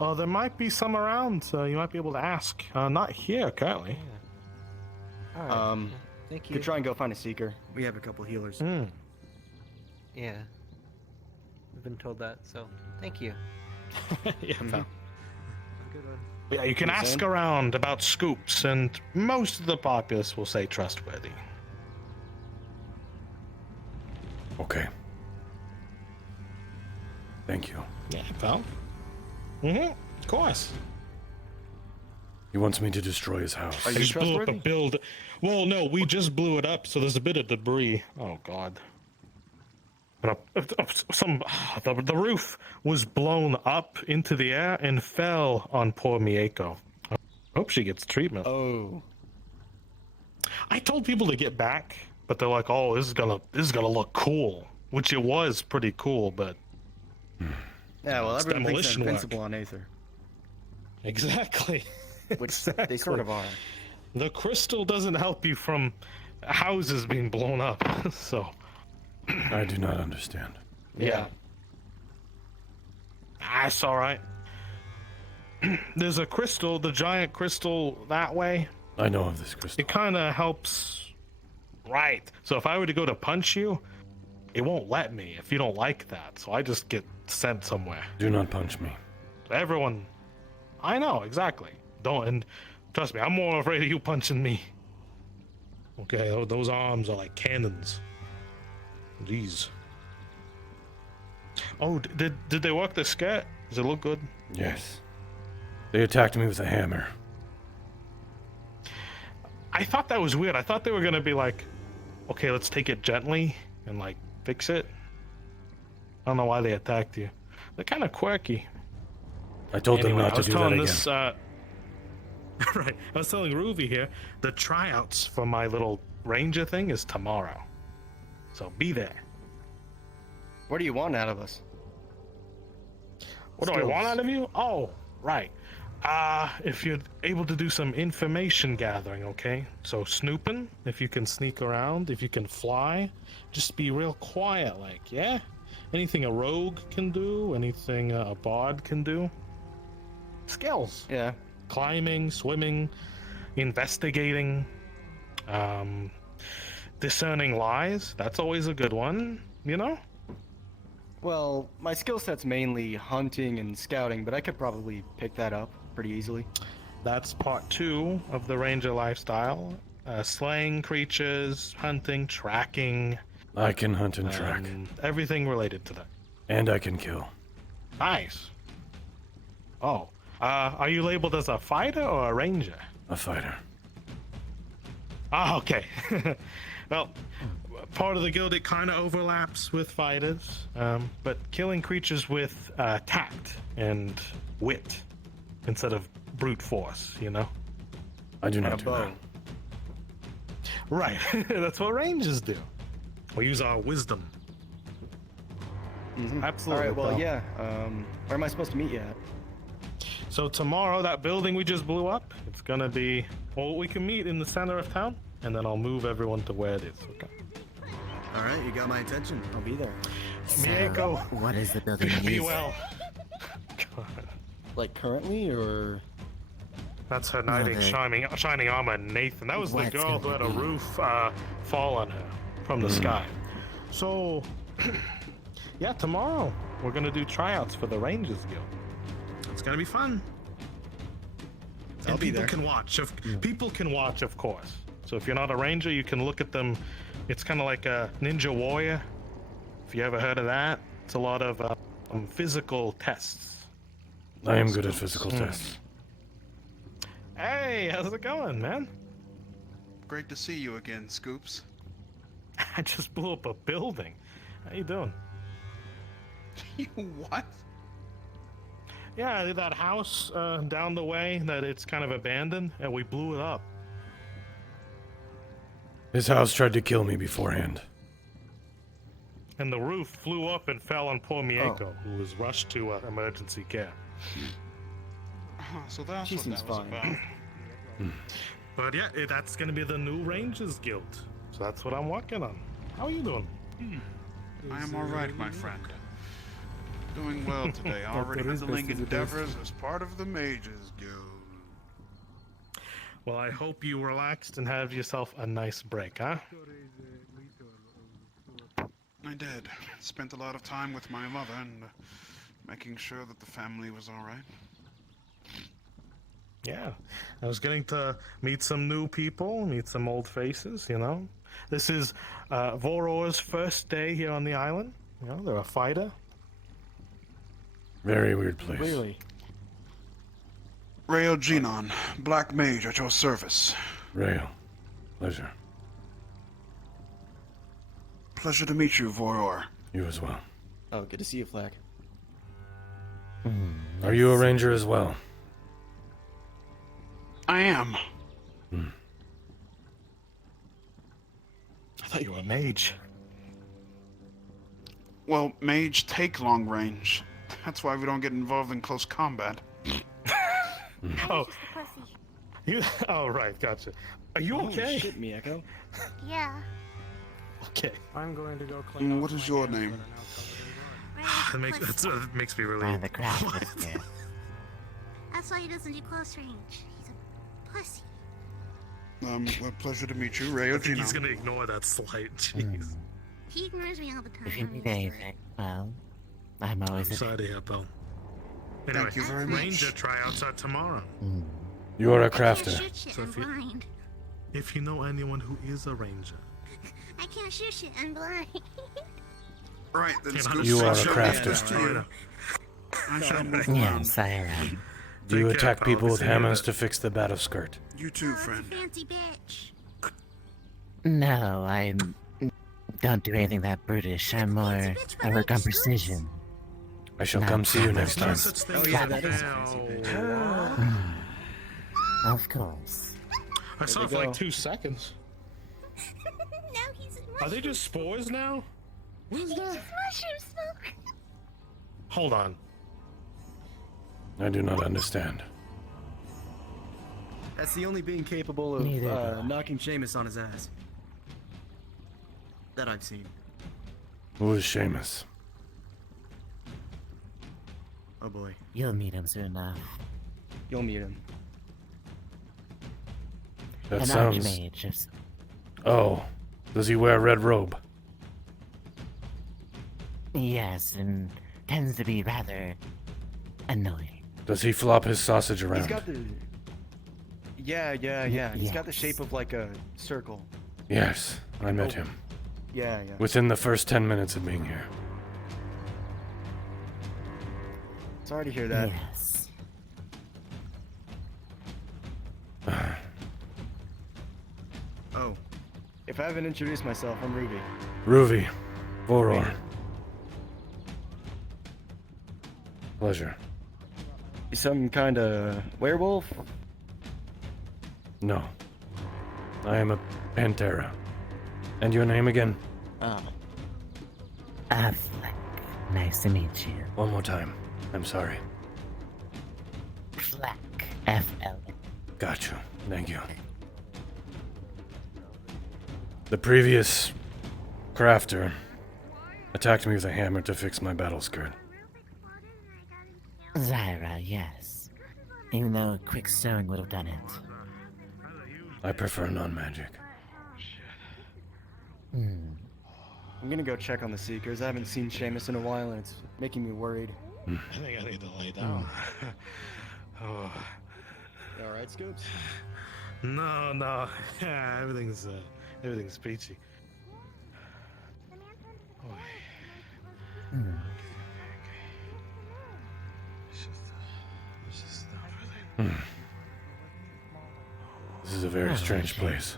Oh, there might be some around, so you might be able to ask. Not here currently. Thank you. Could try and go find a seeker. We have a couple healers. Yeah. I've been told that, so thank you. Yeah, pal. Good one. Yeah, you can ask around about scoops, and most of the populace will say trustworthy. Okay. Thank you. Yeah, pal. Of course. He wants me to destroy his house. I just blew up a build. Well, no, we just blew it up, so there's a bit of debris. Oh God. But the roof was blown up into the air and fell on poor Mieko. I hope she gets treatment. Oh. I told people to get back, but they're like, "Oh, this is gonna look cool," which it was pretty cool, but yeah, well, everyone thinks they're work. invincible on Aether. Exactly. Which they sort of are. The crystal doesn't help you from houses being blown up, so. I do not understand. Yeah. That's all right. There's a crystal, the giant crystal that way. I know of this crystal. It kind of helps. Right. So if I were to go to punch you, it won't let me if you don't like that. So I just get sent somewhere. Do not punch me. Everyone. I know, exactly. Don't. And trust me, I'm more afraid of you punching me. Okay, those arms are like cannons. Jeez. Oh, did they work the skirt? Does it look good? Yes. They attacked me with a hammer. I thought that was weird. I thought they were gonna be like, okay, let's take it gently and like fix it. I don't know why they attacked you. They're kind of quirky. I told them not to do that again. Right. I was telling Ruby here, the tryouts for my little ranger thing is tomorrow. So be there. What do you want out of us? What do I want out of you? Oh, right. If you're able to do some information gathering, okay? So snooping, if you can sneak around, if you can fly, just be real quiet, like, yeah? Anything a rogue can do, anything a bard can do. Skills. Yeah. Climbing, swimming, investigating, discerning lies. That's always a good one, you know? Well, my skill set's mainly hunting and scouting, but I could probably pick that up pretty easily. That's part 2 of the ranger lifestyle. Slaying creatures, hunting, tracking. I can hunt and track. Everything related to that. And I can kill. Nice. Oh. Are you labeled as a fighter or a ranger? A fighter. Ah, okay. Well, part of the guild, it kind of overlaps with fighters, but killing creatures with tact and wit instead of brute force, you know? I do not do that. Right. That's what rangers do. We use our wisdom. Absolutely. All right, well, yeah. Where am I supposed to meet you at? So tomorrow, that building we just blew up, it's gonna be, well, we can meet in the center of town, and then I'll move everyone to where it is, okay? All right, you got my attention. I'll be there. Mieko, what is the building be needs? well. Like currently, or? That's her knight in shining armor, Nathan. That was the girl who had a roof fall on her from the sky. So, yeah, tomorrow we're gonna do tryouts for the Rangers Guild. It's gonna be fun. I'll be there. Can watch. People can watch, of course. So if you're not a ranger, you can look at them. It's kind of like a Ninja Warrior. If you ever heard of that, it's a lot of physical tests. I am good at physical tests. Hey, how's it going, man? Great to see you again, Scoops. I just blew up a building. How you doing? You what? Yeah, that house down the way that it's kind of abandoned, and we blew it up. His house tried to kill me beforehand. And the roof flew up and fell on poor Mieko, who was rushed to emergency care. So that's She what seems that was fine. about. But yeah, that's gonna be the new Rangers Guild. So that's what I'm working on. How are you doing? I am alright, my friend. Doing well today. Already That is handling best as it is. endeavors as part of the Mages Guild. Well, I hope you relaxed and have yourself a nice break, huh? I did. Spent a lot of time with my mother and making sure that the family was alright. Yeah, I was getting to meet some new people, meet some old faces, you know. This is Vorror's first day here on the island. You know, they're a fighter. Very weird place. Really? Rayo Genon, Black Mage at your service. Rayo, pleasure. Pleasure to meet you, Vorror. You as well. Oh, good to see you, Flack. Are you a ranger as well? I am. I thought you were a mage. Well, mage take long range. That's why we don't get involved in close combat. Oh, you? Oh, right, gotcha. Are you okay? Shit, Miyako. Yeah. Okay. I'm going to go clean What is your name? It makes me really. The crowd was there. That's why he doesn't do close range. He's a pussy. Well, pleasure to meet you, Rayo I think Genon. he's gonna ignore that slight. Jeez. He ignores me all the time. If you need anything, well, I'm always. Sorry to hear, Bill. Anyway, Thank you very much. Ranger tryouts are tomorrow. You are a I can't crafter. shoot shit, So I'm if you- blind. If you know anyone who is a ranger, I can't shoot shit, I'm blind. Right, then You Scoops are a shall crafter. give this to you. I shall move Yes, I am. Do you Take care, attack people pal. with See you hammers later. to fix the battle skirt? You too, It's a friend. fancy bitch. No, I don't do anything that brutish. I'm more. I work on precision. I shall Nah, come see you next time. Oh yeah, that is a fancy bitch. Of course. I saw we it for like go. 2 seconds. Now he's in Are they just spores now? What is that? mushroom smoke. Hold on. I do not understand. That's the only being capable of Neither do I. knocking Seamus on his ass. That I've seen. Who is Seamus? Oh boy, You'll meet him soon enough. you'll meet him. That An sounds. archmage. Of Oh, does he wear a red robe? Yes, and tends to be rather annoying. Does he flop his sausage He's around? got the. Yeah. He's got the Yes. shape of like a circle. Yes, I met him. Yeah. Within the first 10 minutes of being here. Sorry to hear that. Yes. Oh, if I haven't introduced myself, I'm Ruby. Ruby. Vorror. Pleasure. You some kind of werewolf? No. I am a Pantera. And your name again? Oh. Fleck. Nice to meet you. One more time. I'm sorry. Fleck. F-L. Got you. Thank you. The previous crafter attacked me with a hammer to fix my battle skirt. Zyra, yes. Even though a quick sewing would have done it. I prefer non-magic. I'm gonna go check on the Seekers. I haven't seen Seamus in a while, and it's making me worried. I think I need to lay down. Oh. You all right, Scoops? No. everything's peachy. Oh. This is a very strange place.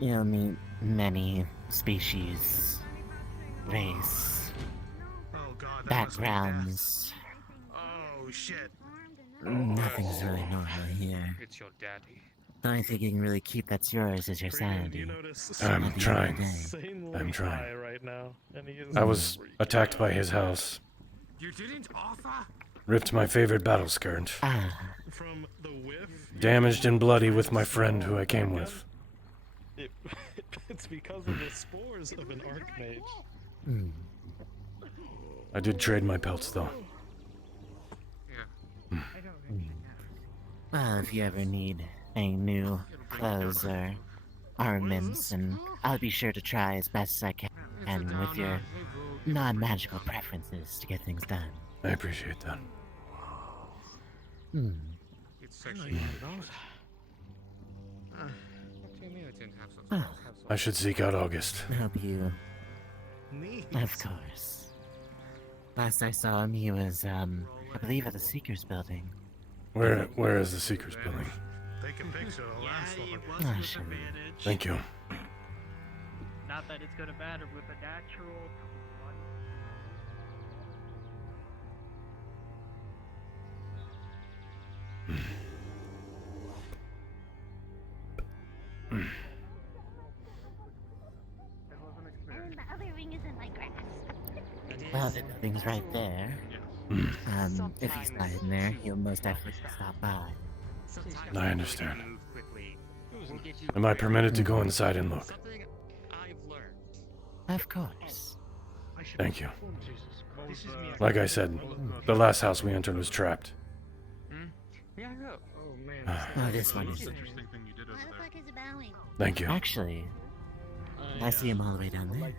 You'll meet many species, race, backgrounds. Oh shit. Nothing's really normal here. It's your daddy. The only thing you can really keep that's yours is your sanity. I'm trying. I'm trying. I was attacked by his house. You didn't offer? Ripped my favorite battle skirt. From the whiff. Damaged and bloody with my friend who I came with. It's because of the spores of an archmage. I did trade my pelts, though. Well, if you ever need any new clothes or armaments, and I'll be sure to try as best as I can with your non-magical preferences to get things done. I appreciate that. I should seek out August. Hope you... Of course. Last I saw him, he was, I believe at the Seeker's building. Where is the Seeker's building? Take a picture, Oh, sure. Thank you. Not that it's gonna matter with a natural. And the other ring is in my grass. Well, the building's right there. If he's not in there, he'll most definitely stop by. I understand. Am I permitted to go inside and look? Of course. Thank you. Like I said, the last house we entered was trapped. Oh, this one is. Thank you. Actually, I see him all the way down there.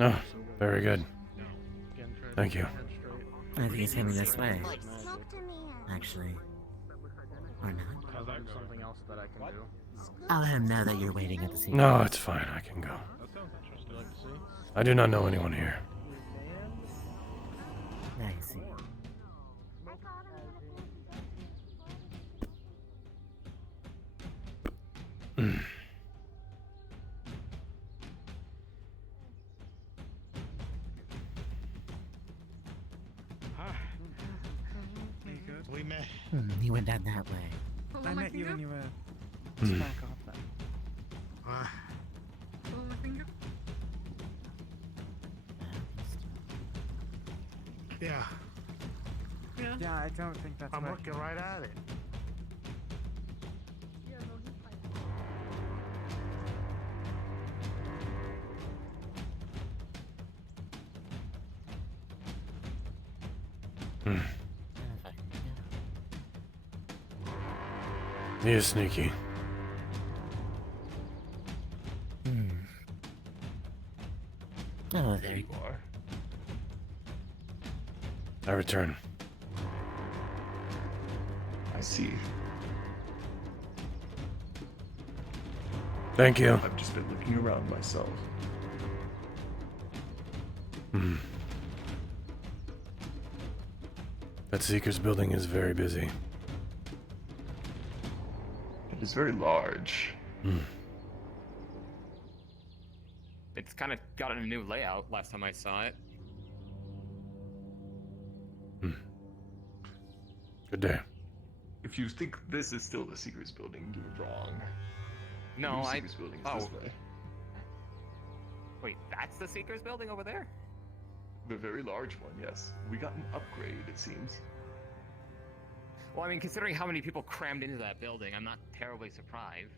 Oh, very good. Thank you. I think he's coming this way. Actually. Or not. Something else that I can do. I'll let him know that you're waiting at the scene. No, it's fine. I can go. I do not know anyone here. I see. We met. He went down that way. I met you when you were back off that. Yeah. Yeah, I don't think that's I'm right. looking right at it. He is sneaky. Oh, there you are. I return. I see. Thank you. I've just been looking around myself. That Seeker's building is very busy. It is very large. It's kind of gotten a new layout last time I saw it. Good day. If you think this is still the Seeker's building, you're wrong. No, The new I. Seeker's building is this way. Wait, that's the Seeker's building over there? The very large one, yes. We got an upgrade, it seems. Well, I mean, considering how many people crammed into that building, I'm not terribly surprised.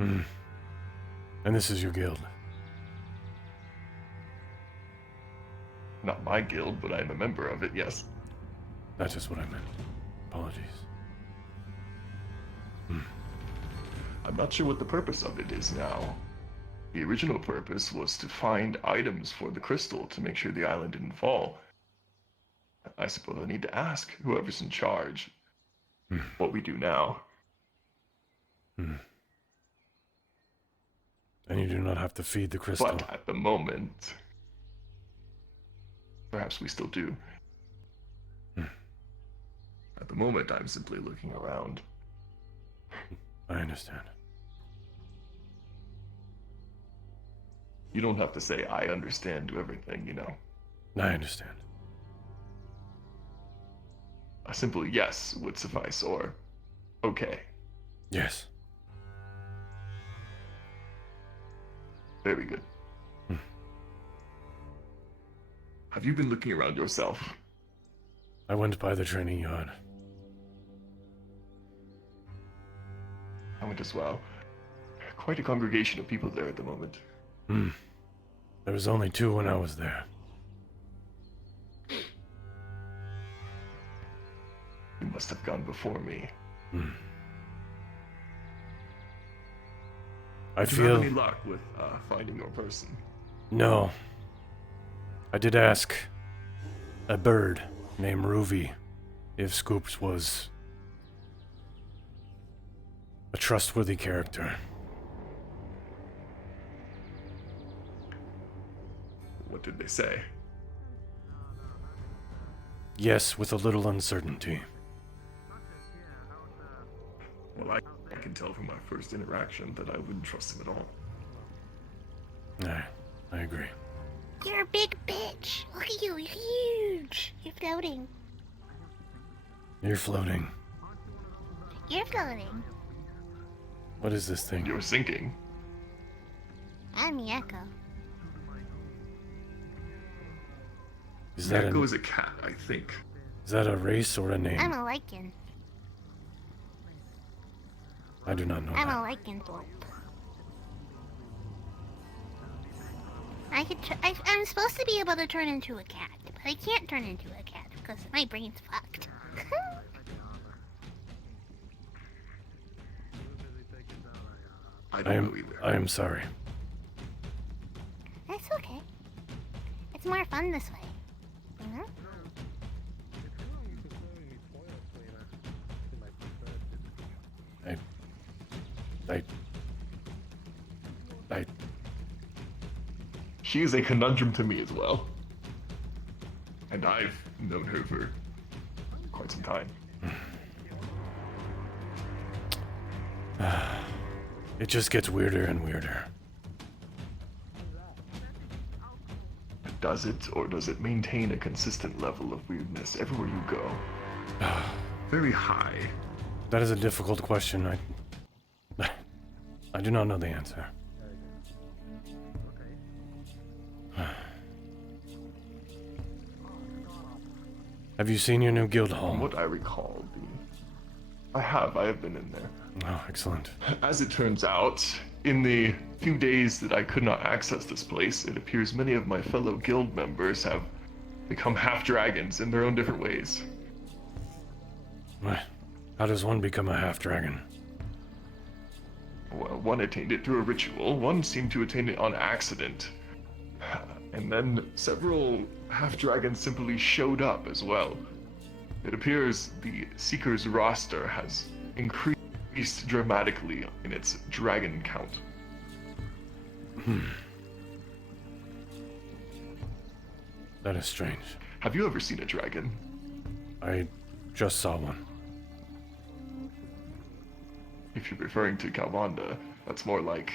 And this is your guild? Not my guild, but I am a member of it, yes. That's just what I meant. Apologies. I'm not sure what the purpose of it is now. The original purpose was to find items for the crystal to make sure the island didn't fall. I suppose I need to ask whoever's in charge what we do now. And you do not have to feed the crystal. But at the moment, perhaps we still do. At the moment, I'm simply looking around. I understand. You don't have to say I understand to everything, you know. I understand. A simple yes would suffice, or okay. Yes. Very good. Have you been looking around yourself? I went by the training yard. I went as well. quite a congregation of people there at the moment. There was only 2 when I was there. You must have gone before me. I Did you feel... have any luck with finding your person? No. I did ask a bird named Ruby if Scoops was a trustworthy character. What did they say? Yes, with a little uncertainty. Well, I can tell from my first interaction that I wouldn't trust him at all. I agree. You're a big bitch. Look at you, you're huge. You're floating. You're floating. You're floating. What is this thing? You're sinking. I'm the echo. Is that Echo is a cat, I think. Is that a race or a name? I'm a lichen. I do not know I'm that. a lycanthrope. I'm supposed to be able to turn into a cat, but I can't turn into a cat because my brain's fucked. I don't know either. I am sorry. That's okay. It's more fun this way. You know? She is a conundrum to me as well. And I've known her for quite some time. It just gets weirder and weirder. Does it, or does it maintain a consistent level of weirdness everywhere you go? Very high. That is a difficult question. I do not know the answer. Have you seen your new guild hall? From what I recall, I have been in there. Oh, excellent. As it turns out, in the few days that I could not access this place, it appears many of my fellow guild members have become half-dragons in their own different ways. What? How does one become a half-dragon? Well, one attained it through a ritual, one seemed to attain it on accident. And then several half-dragons simply showed up as well. It appears the Seeker's roster has increased dramatically in its dragon count. That is strange. Have you ever seen a dragon? I just saw one. If you're referring to Calvanda, that's more like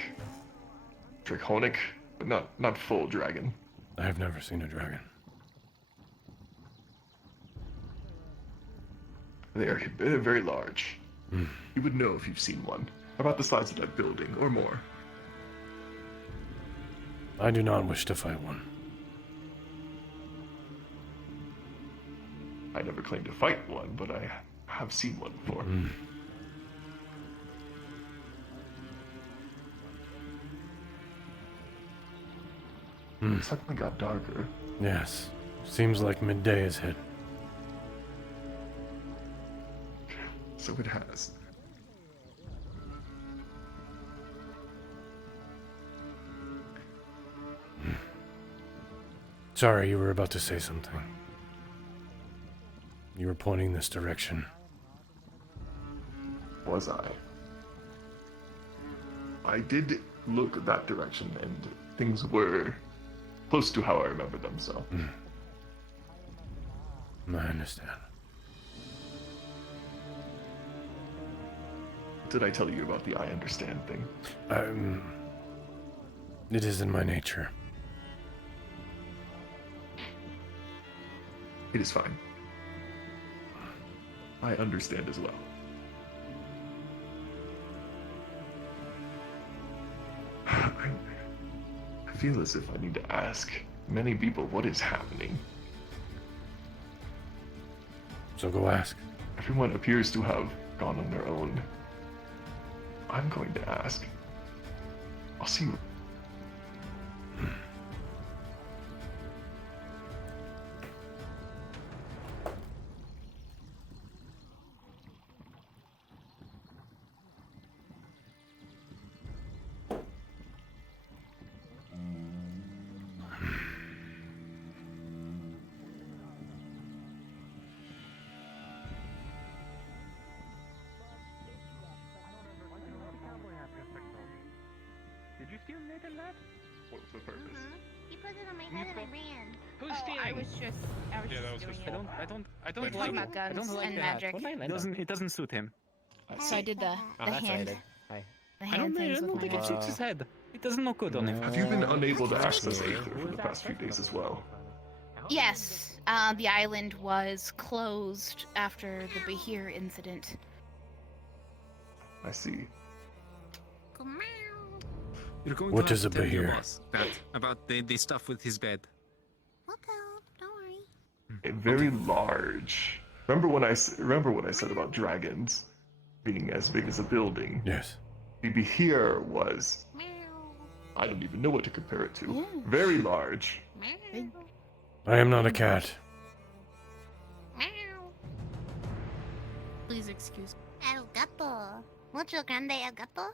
draconic, but not full dragon. I have never seen a dragon. They're very large. You would know if you've seen one. About the size of that building, or more. I do not wish to fight one. I never claimed to fight one, but I have seen one before. It suddenly got darker. Yes. Seems like midday is hit. So it has. Sorry, you were about to say something. You were pointing this direction. Was I? I did look that direction, and things were close to how I remember them, so. I understand. Did I tell you about the I understand thing? It is in my nature. It is fine. I understand as well. I feel as if I need to ask many people what is happening. So go ask. Everyone appears to have gone on their own. I'm going to ask. I'll see you. Did you steal Nathan that? What was the purpose? He put it on my head and I ran. Who's stealing? I was just doing it. I don't Talking like about it. I guns don't like and the magic. hat. It doesn't suit him. So I did the hand. Hi. The I hand things don't with think my it suits his head. It doesn't look good on him. Have you been unable to access Aether for the past few days as well? Yes, the island was closed after the Bahir incident. I see. You're going What to is have a to tell your Bahir? boss about the stuff with his bed. Very large. Remember what I said about dragons being as big as a building? Yes. The Bahir was. I don't even know what to compare it to. Very large. I am not a cat. Please excuse me. El gato. Mucho grande el gato.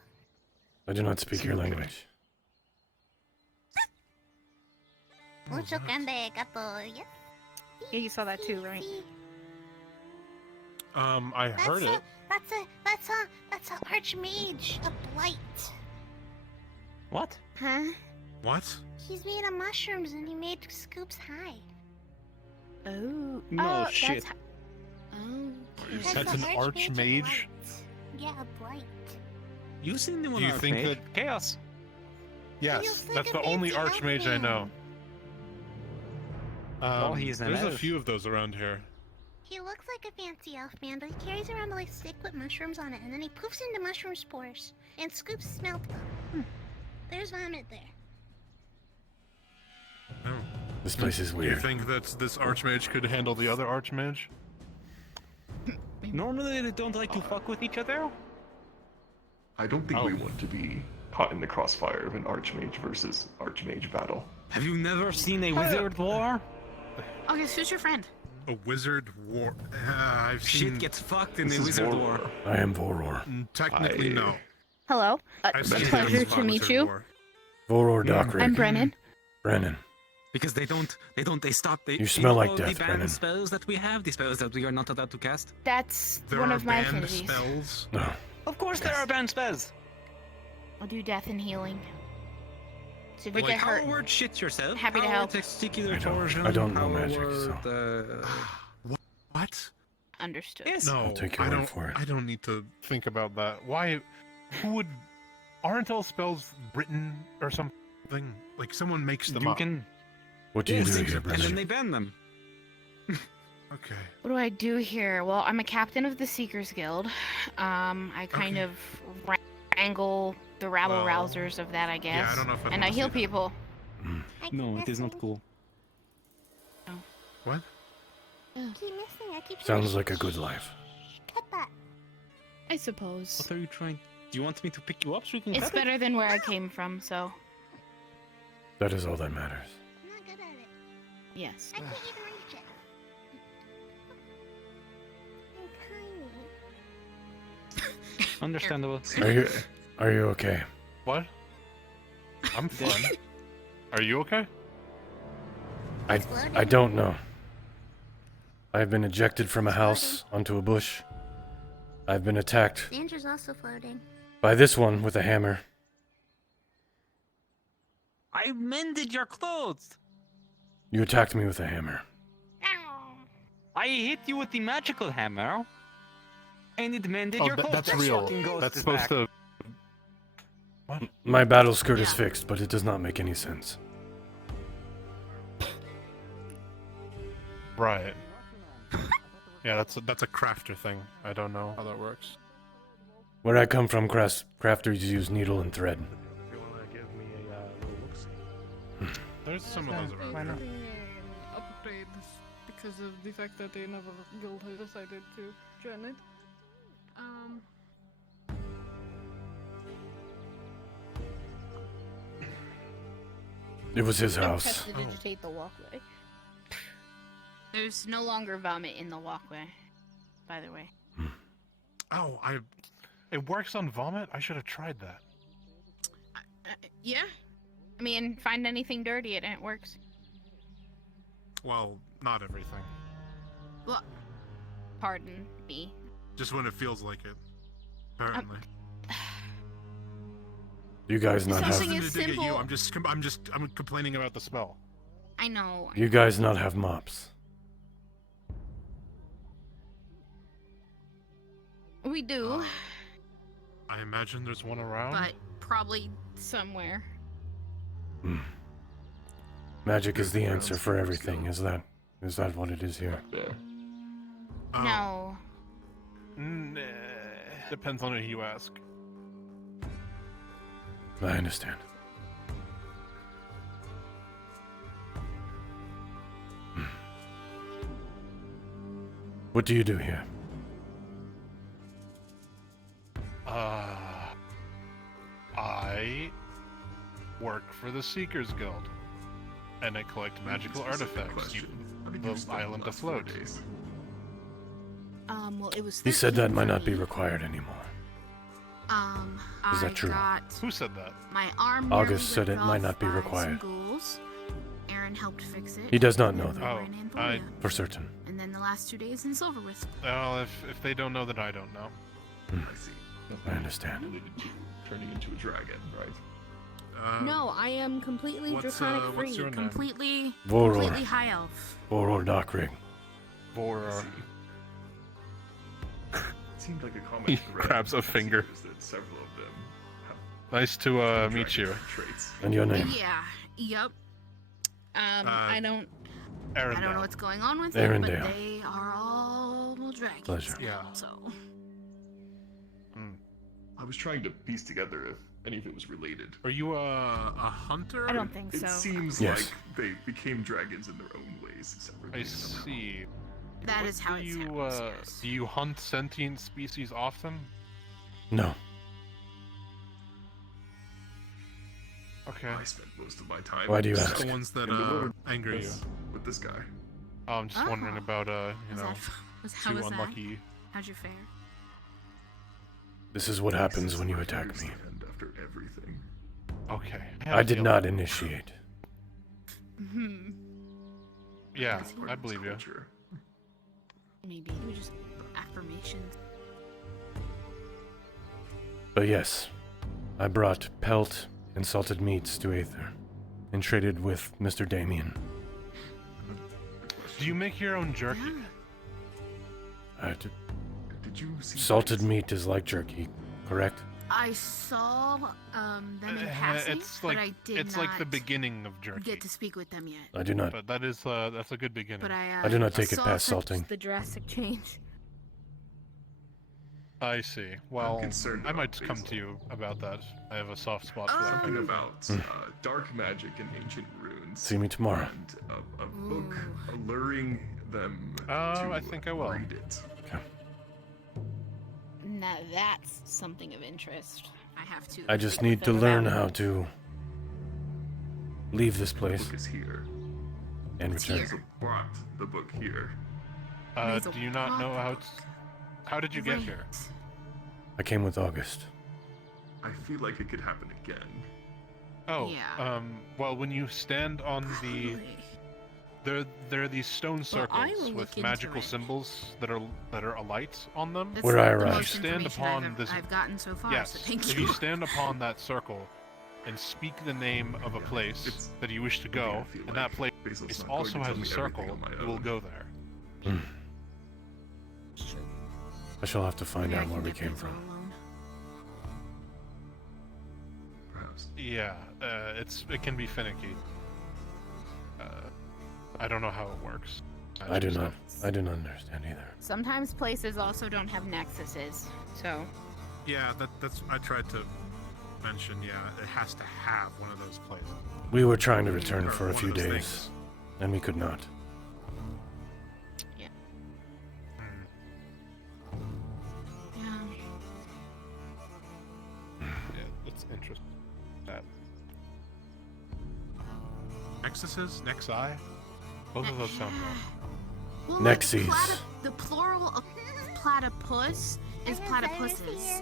I do not speak your language. Mucho grande el gato. Yeah. Yeah, you saw that too, right? I heard it. That's a archmage. A blight. What? Huh? What? He's made of mushrooms and he made Scoops high. Oh. No shit. That's an archmage? Yeah, a blight. You seen the one Do you think Archmage? that Chaos? Yes, that's the only archmage I know. He's an There's a elf. few of those around here. He looks like a fancy elf man, but he carries around a stick with mushrooms on it, and then he poofs into mushroom spores. And Scoops smelled them. There's vomit there. Oh. This place is Do weird. you think that this archmage could handle the other archmage? Normally they don't like to fuck with each other. I don't think we want to be caught in the crossfire of an archmage versus archmage battle. Have you never seen a wizard war? Okay, so who's your friend? A wizard war? I've Shit seen... gets fucked in This a is wizard Vorror. war. I am Vorror. Technically, no. Hello. I've seen Pleasure things to about meet wizard you. war. Vorror Dakrig. I'm Brennan. Brennan. Because they stop. You smell like all death, the banned Brennan. spells that we have, the spells that we are not allowed to cast. That's There one are of my banned affinities. spells. No. Of course there are banned spells. I'll do death and healing. So if you Like get hurt, power word shit yourself. Happy to power help. Testicular I torsion. don't know power magic, word, so. What? understood. Yes. No, I'll take your I word don't. for it. I don't need to think about that. Why? Who would? Aren't all spells written or something? Like someone makes them You up. can. What do you do here, and then Brennan? they ban them. Okay. What do I do here? Well, I'm a captain of the Seekers Guild. I kind of wrangle the rabble-rousers of that, I guess. Yeah, I don't know if I'd and wanna I heal see that. people. No, it is not cool. What? Keep missing. I keep Sounds like a good life. Cut that. I suppose. What are you trying? Do you want me to pick you up so you can It's cut better than where I came from, so That is all that matters. I'm not good at it. yes. I can't even reach it. I'm tiny. it? Understandable. Are you okay? What? I'm fine. Are you okay? I don't know. I've been ejected from a house onto a bush. I've been attacked Andrew's also floating. by this one with a hammer. I mended your clothes. You attacked me with a hammer. I hit you with the magical hammer, and it mended Oh, your clothes. that's real. fucking ghost That's is supposed back. to. What? My battle skirt is fixed, but it does not make any sense. Right. Yeah, that's a crafter thing. I don't know how that works. Where I come from, crafters use needle and thread. If you wanna give me a little look-see. There's some of those around Why not? here. Upgrade because of the fact that they never guild has decided to join it. It was his house. Prestidigitate the walkway. There's no longer vomit in the walkway, by the way. Oh, it works on vomit? I should have tried that. Yeah. I mean, find anything dirty and it works. Well, not everything. Well, pardon me. Just when it feels like it. Apparently. You guys not have. Something as simple. You. I'm complaining about the smell. I know. You guys not have mops. We do. I imagine there's one around. But probably somewhere. Magic is the answer for everything. Is that what it is here? No. Nah, depends on who you ask. I understand. What do you do here? I work for the Seekers Guild, and I collect magical artifacts to keep the island afloat. Well, it was. He said that might not be required anymore. Is that true? Who said that? My arm. August said it might not be required. Aaron helped fix it. He does not know Oh, that. For certain. And then the last 2 days in Silverwhistle. Well, if they don't know, then I don't know. I see. I understand. Related to turning into a dragon, right? No, I am completely draconic free. what's your name? Completely Vorror. high elf. Vorror Dakrig. Vorror. It seemed like a common He thread grabs a finger. that several of them have Nice to meet you. traits. And your name? Yeah. Yep. I don't Arendelle. know what's going on with Arendelle. them, but they are all dragons. Pleasure. Yeah. So. I was trying to piece together if any of it was related. Are you a hunter? I don't think It so. seems Yes. like they became dragons in their own ways. Separately I somehow. see. That What is how do it you, sounds. Yes. Do you hunt sentient species often? No. Okay. I spent most of my time. Why do you Just ask? the ones that in the wilderness anger you. with this guy. Oh, I'm just wondering about Was know, how two was unlucky. that? How'd you fare? This is what happens when you attack me. And after everything. Okay. I did not initiate. Hmm. Yeah, I believe you. Maybe it was just affirmations. But yes, I brought pelt and salted meats to Aether, and traded with Mr. Damien. Do you make your own jerky? Did you see Salted meat is like jerky, correct? I saw them in passing, It's but like I did it's not like the beginning of jerky. get to speak with them yet. I do not. But that is that's a good beginning. But I do not take it saw past such salting. The drastic change. I see. Well, concerned I might about come Basil. to you about that. I have a soft spot for that. Something about dark magic and ancient runes. See me tomorrow. And a book alluring them to I think I will. read it. Now that's something of interest. I have to. I just need to learn how to leave this The place book is here. and It's return. here. I brought the book here. There's a Do you not know how? How did you get Right. here? I came with August. I feel like it could happen again. Oh, Yeah. well, when you stand on the, there are these stone Well, I circles will with look into magical it. symbols that are alight on them. That's Where I the arrived. most If you stand information upon I've, this, I've gotten so far. yes, So thank if you. you stand upon that circle and speak the name of a place that you wish to go, feel and like that place Basil's not also going to has tell a me circle, everything on my you will own. go there. I shall have to find Maybe I out where can we get came Basil from. alone. Perhaps. Yeah, it can be finicky. I don't know how it works. I do not understand either. Sometimes places also don't have nexuses, so. Yeah, that's I tried to mention. Yeah, it has to have one of those places. We were trying to return Or for a one few of those days, things. and we could not. Yeah. Yeah, it's interesting. That Nexuses? Nexi? Both of those sound wrong. Well, Nexies. The plural of platypus is platypuses.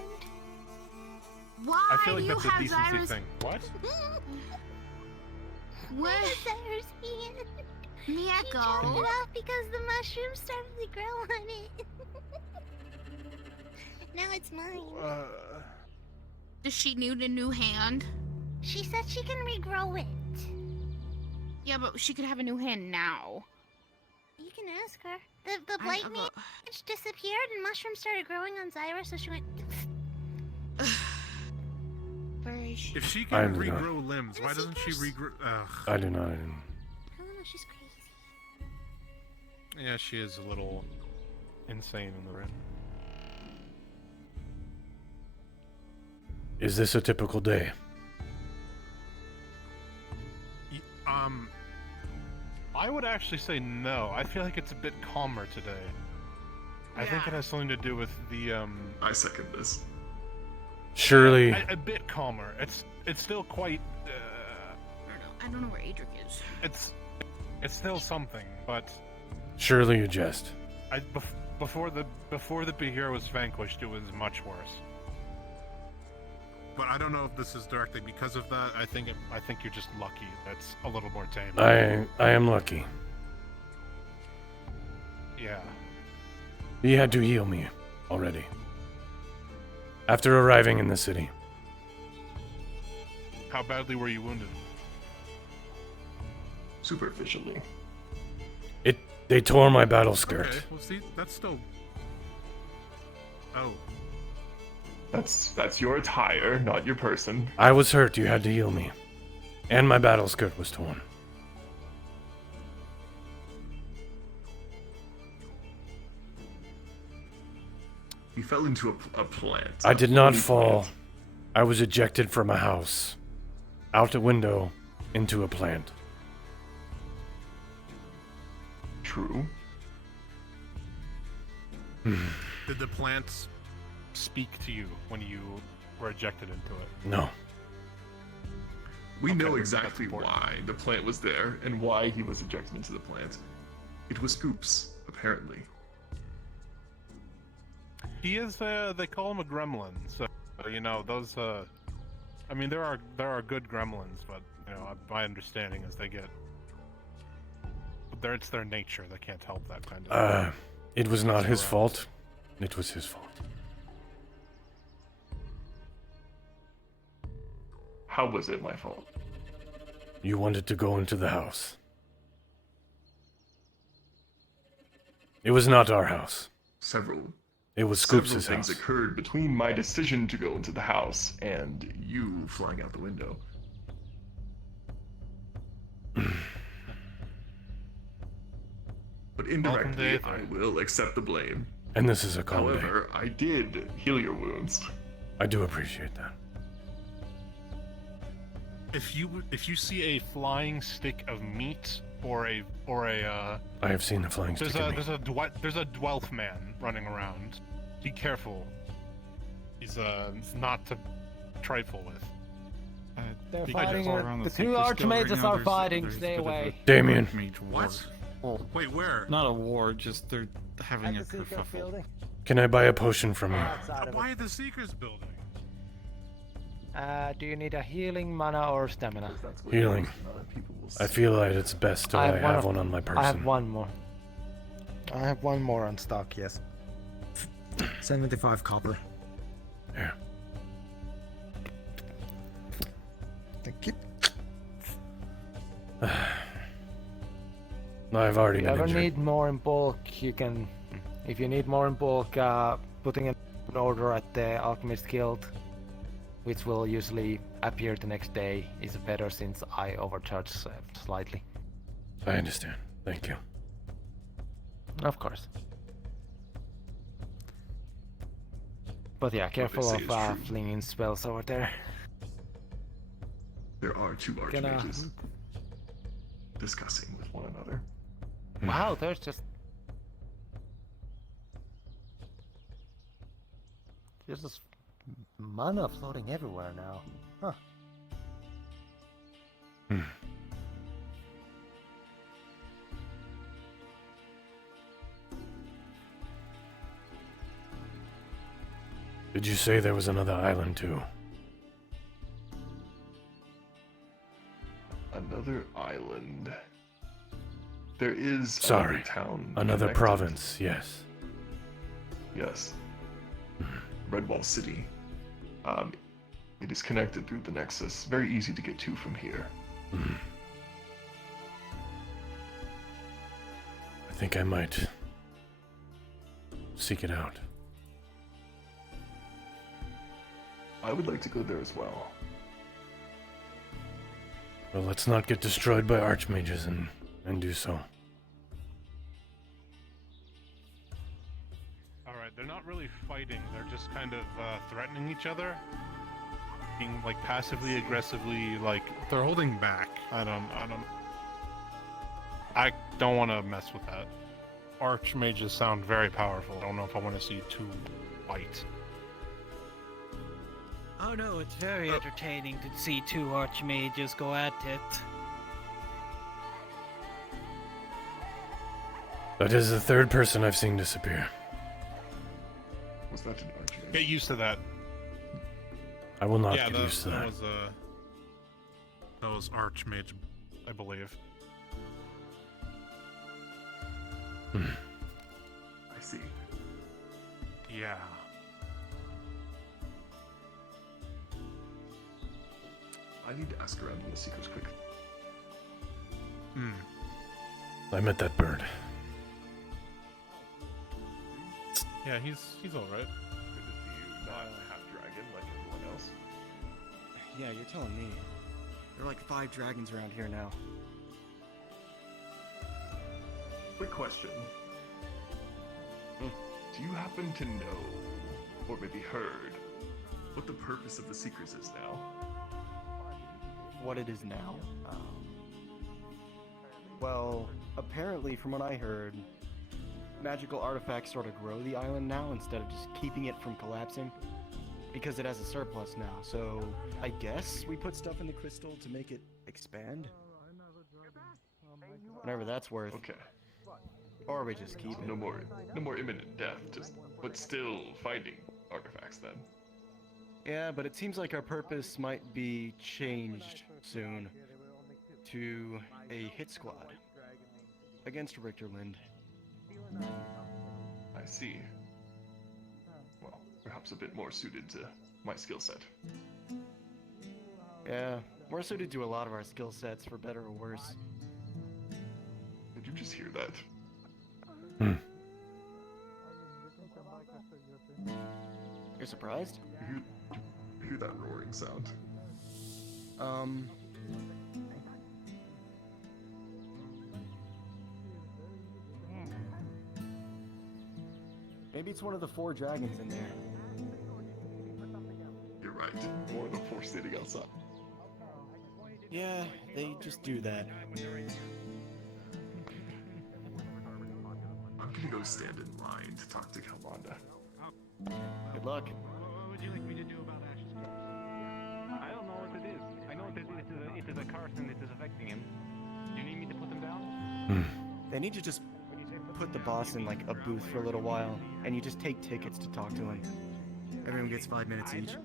Why I feel like do you that's a have decency Zyrus? thing. What? What? Cyrus being? Mieko. She chopped it off because the mushrooms started to grow on it. Now it's mine. Does she need a new hand? She said she can regrow it. Yeah, but she could have a new hand now. You can ask her. The blight mage disappeared and mushrooms started growing on Zyra, so she went. Where is she? If she I can do not. regrow limbs, why doesn't she regrow? Ugh. I do not. I don't know, she's crazy. Yeah, she is a little insane in the rim. Is this a typical day? I would actually say no. I feel like it's a bit calmer today. I think it has something to do with the I second this. Surely. A bit calmer. It's still quite. I don't know where Adric is. It's still something, but. Surely you jest. Before the Behir was vanquished, it was much worse. But I don't know if this is directly because of that. I think you're just lucky. That's a little more tame. I am lucky. Yeah. He had to heal me already. After arriving in the city. How badly were you wounded? Superficially. They tore my battle skirt. Okay, well see, that's still... Oh. That's your attire, not your person. I was hurt, you had to heal me. And my battle skirt was torn. You fell into a plant. I did not Holy fall. plant. I was ejected from a house. Out a window, into a plant. True. Did the plants speak to you when you were ejected into it? No. We know exactly why the plant was there and why he was ejected into the plant. It was Scoops, apparently. He is, they call him a gremlin, so, you know, those, I mean, there are good gremlins, but, you know, my understanding is they get, it's their nature, they can't help that kind of It was not his fault. It was his fault. How was it my fault? You wanted to go into the house. It was not our house. It was Scoops' Several things house. occurred between my decision to go into the house and you flying out the window. But indirectly, I will accept the blame. And this is a calm day. However, I did heal your wounds. I do appreciate that. If you see a flying stick of meat or a I have seen the flying stick of meat. there's a dwelf man running around. Be careful. He's not to trifle with. They're He fighting. just all around The the two secret archmages store, are there's fighting. a Stay bit of a away. Damien. Mage war. What? Wait, where? Not a war, just they're having a kerfuffle. Can I buy a potion from you? Why are the Seekers building? Do you need a healing, mana, or stamina? Healing. I feel like it's best to have one on my person. I have one more. I have one more on stock, yes. 75 copper. Yeah. Thank you. I've already If you been ever injured. need more in bulk, you can... If you need more in bulk, putting an order at the Alchemist Guild, which will usually appear the next day, is better since I overcharge slightly. I understand. Thank you. Of course. But yeah, careful say of is true. flinging spells over there. There are two Gonna- archmages discussing with one another. Wow, there's just this mana floating everywhere now. Huh. Did you say there was another island too? Another island. There is Sorry, another town. another connected. province, yes. Yes. Redwall City. It is connected through the Nexus. Very easy to get to from here. I think I might seek it out. I would like to go there as well. Well, let's not get destroyed by archmages and do so. Alright, they're not really fighting, they're just kind of threatening each other. Being like passively aggressively, like they're holding back. I don't want to mess with that. Archmages sound very powerful. I don't know if I want to see two fight. Oh no, it's very entertaining to see two archmages go at it. That is the third person I've seen disappear. Was that an archmage? Get used to that. I will not Yeah, get used to that. That was Archmage, I believe. I see. Yeah. I need to ask around in the secrets quick. I met that bird. Yeah, he's alright. Good to see you. Not half dragon like everyone else. Yeah, you're telling me. There are like 5 dragons around here now. Quick question. Do you happen to know, or maybe heard, what the purpose of the Seekers is now? What it is now? Well, apparently from what I heard, magical artifacts sort of grow the island now instead of just keeping it from collapsing. Because it has a surplus now, so I guess we put stuff in the crystal to make it expand? Whatever that's worth. Okay. Or we just keep it. No more imminent death, but still finding artifacts then. Yeah, but it seems like our purpose might be changed soon to a hit squad against Richterland. I see. Well, perhaps a bit more suited to my skill set. Yeah, more suited to a lot of our skill sets, for better or worse. Did you just hear that? You're surprised? You hear that roaring sound? Maybe it's one of the 4 dragons in there. You're right. More than 4 sitting outside. Yeah, they just do that. I'm gonna go stand in line to talk to Kalmanda. Good luck. What would you like me to do about Ash's case? I don't know what it is. I know it is a curse and it is affecting him. Do you need me to put him down? They need to just put the boss in like a booth for a little while, and you just take tickets to talk to him. Everyone gets 5 minutes each.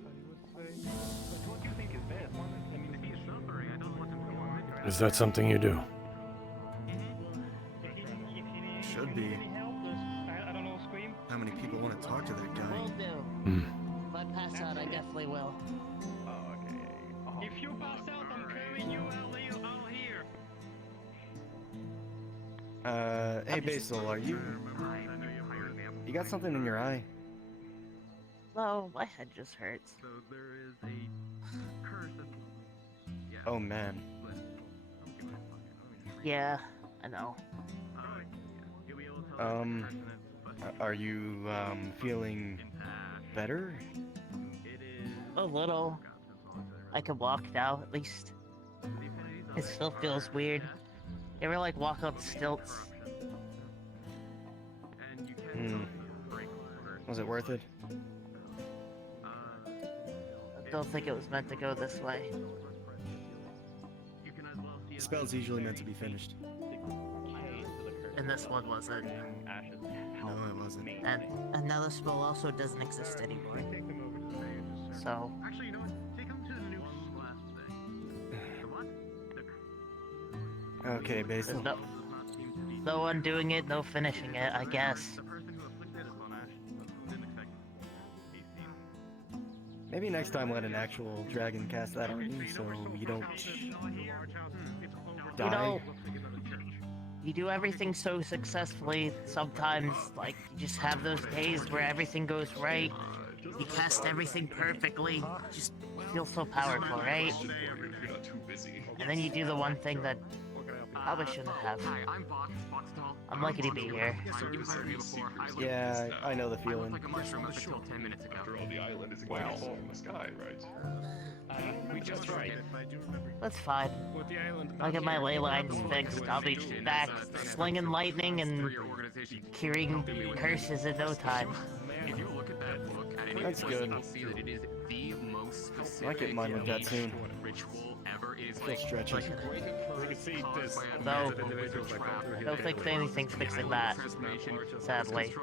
What do you think is best? I mean, if he's suffering, I don't want him to go on. Is that something you do? Should be. How many people want to talk to that guy? Will do. If I pass out, I definitely will. If you pass out, I'm carrying you out here. Hey Basil, are you... You got something in your eye? No, my head just hurts. So there is a curse. Oh man. Yeah, I know. Are you, feeling better? A little. I can walk now, at least. It still feels weird. You ever, like, walk on stilts? Was it worth it? I don't think it was meant to go this way. The spell's usually meant to be finished. And this one wasn't. No, it wasn't. And another spell also doesn't exist anymore. So. Actually, you know what? Take him to the new last thing. The what? Okay, Basil. There's no one doing it, no finishing it, I guess. The person who afflicted is on Ash, so didn't expect he seemed. Maybe next time let an actual dragon cast that on you, so you don't die. You know, you do everything so successfully, sometimes, like, you just have those days where everything goes right. You cast everything perfectly, just feel so powerful, right? You're not too busy. And then you do the one thing that probably shouldn't have. Hi, I'm Vox. I'm lucky to be here. Yeah, I know the feeling. Like a mushroom up until 10 minutes ago. After all, the island isn't going to fall from the sky, right? We just right. That's fine. I'll get my ley lines fixed. I'll be back slinging lightning and curing curses in no time. If you look at that book at any That's point, good. you'll see that it is the most specific Might get mine looked at soon. ritual ever. It is Still like stretching. Though, I don't think anything's fixing that, sadly.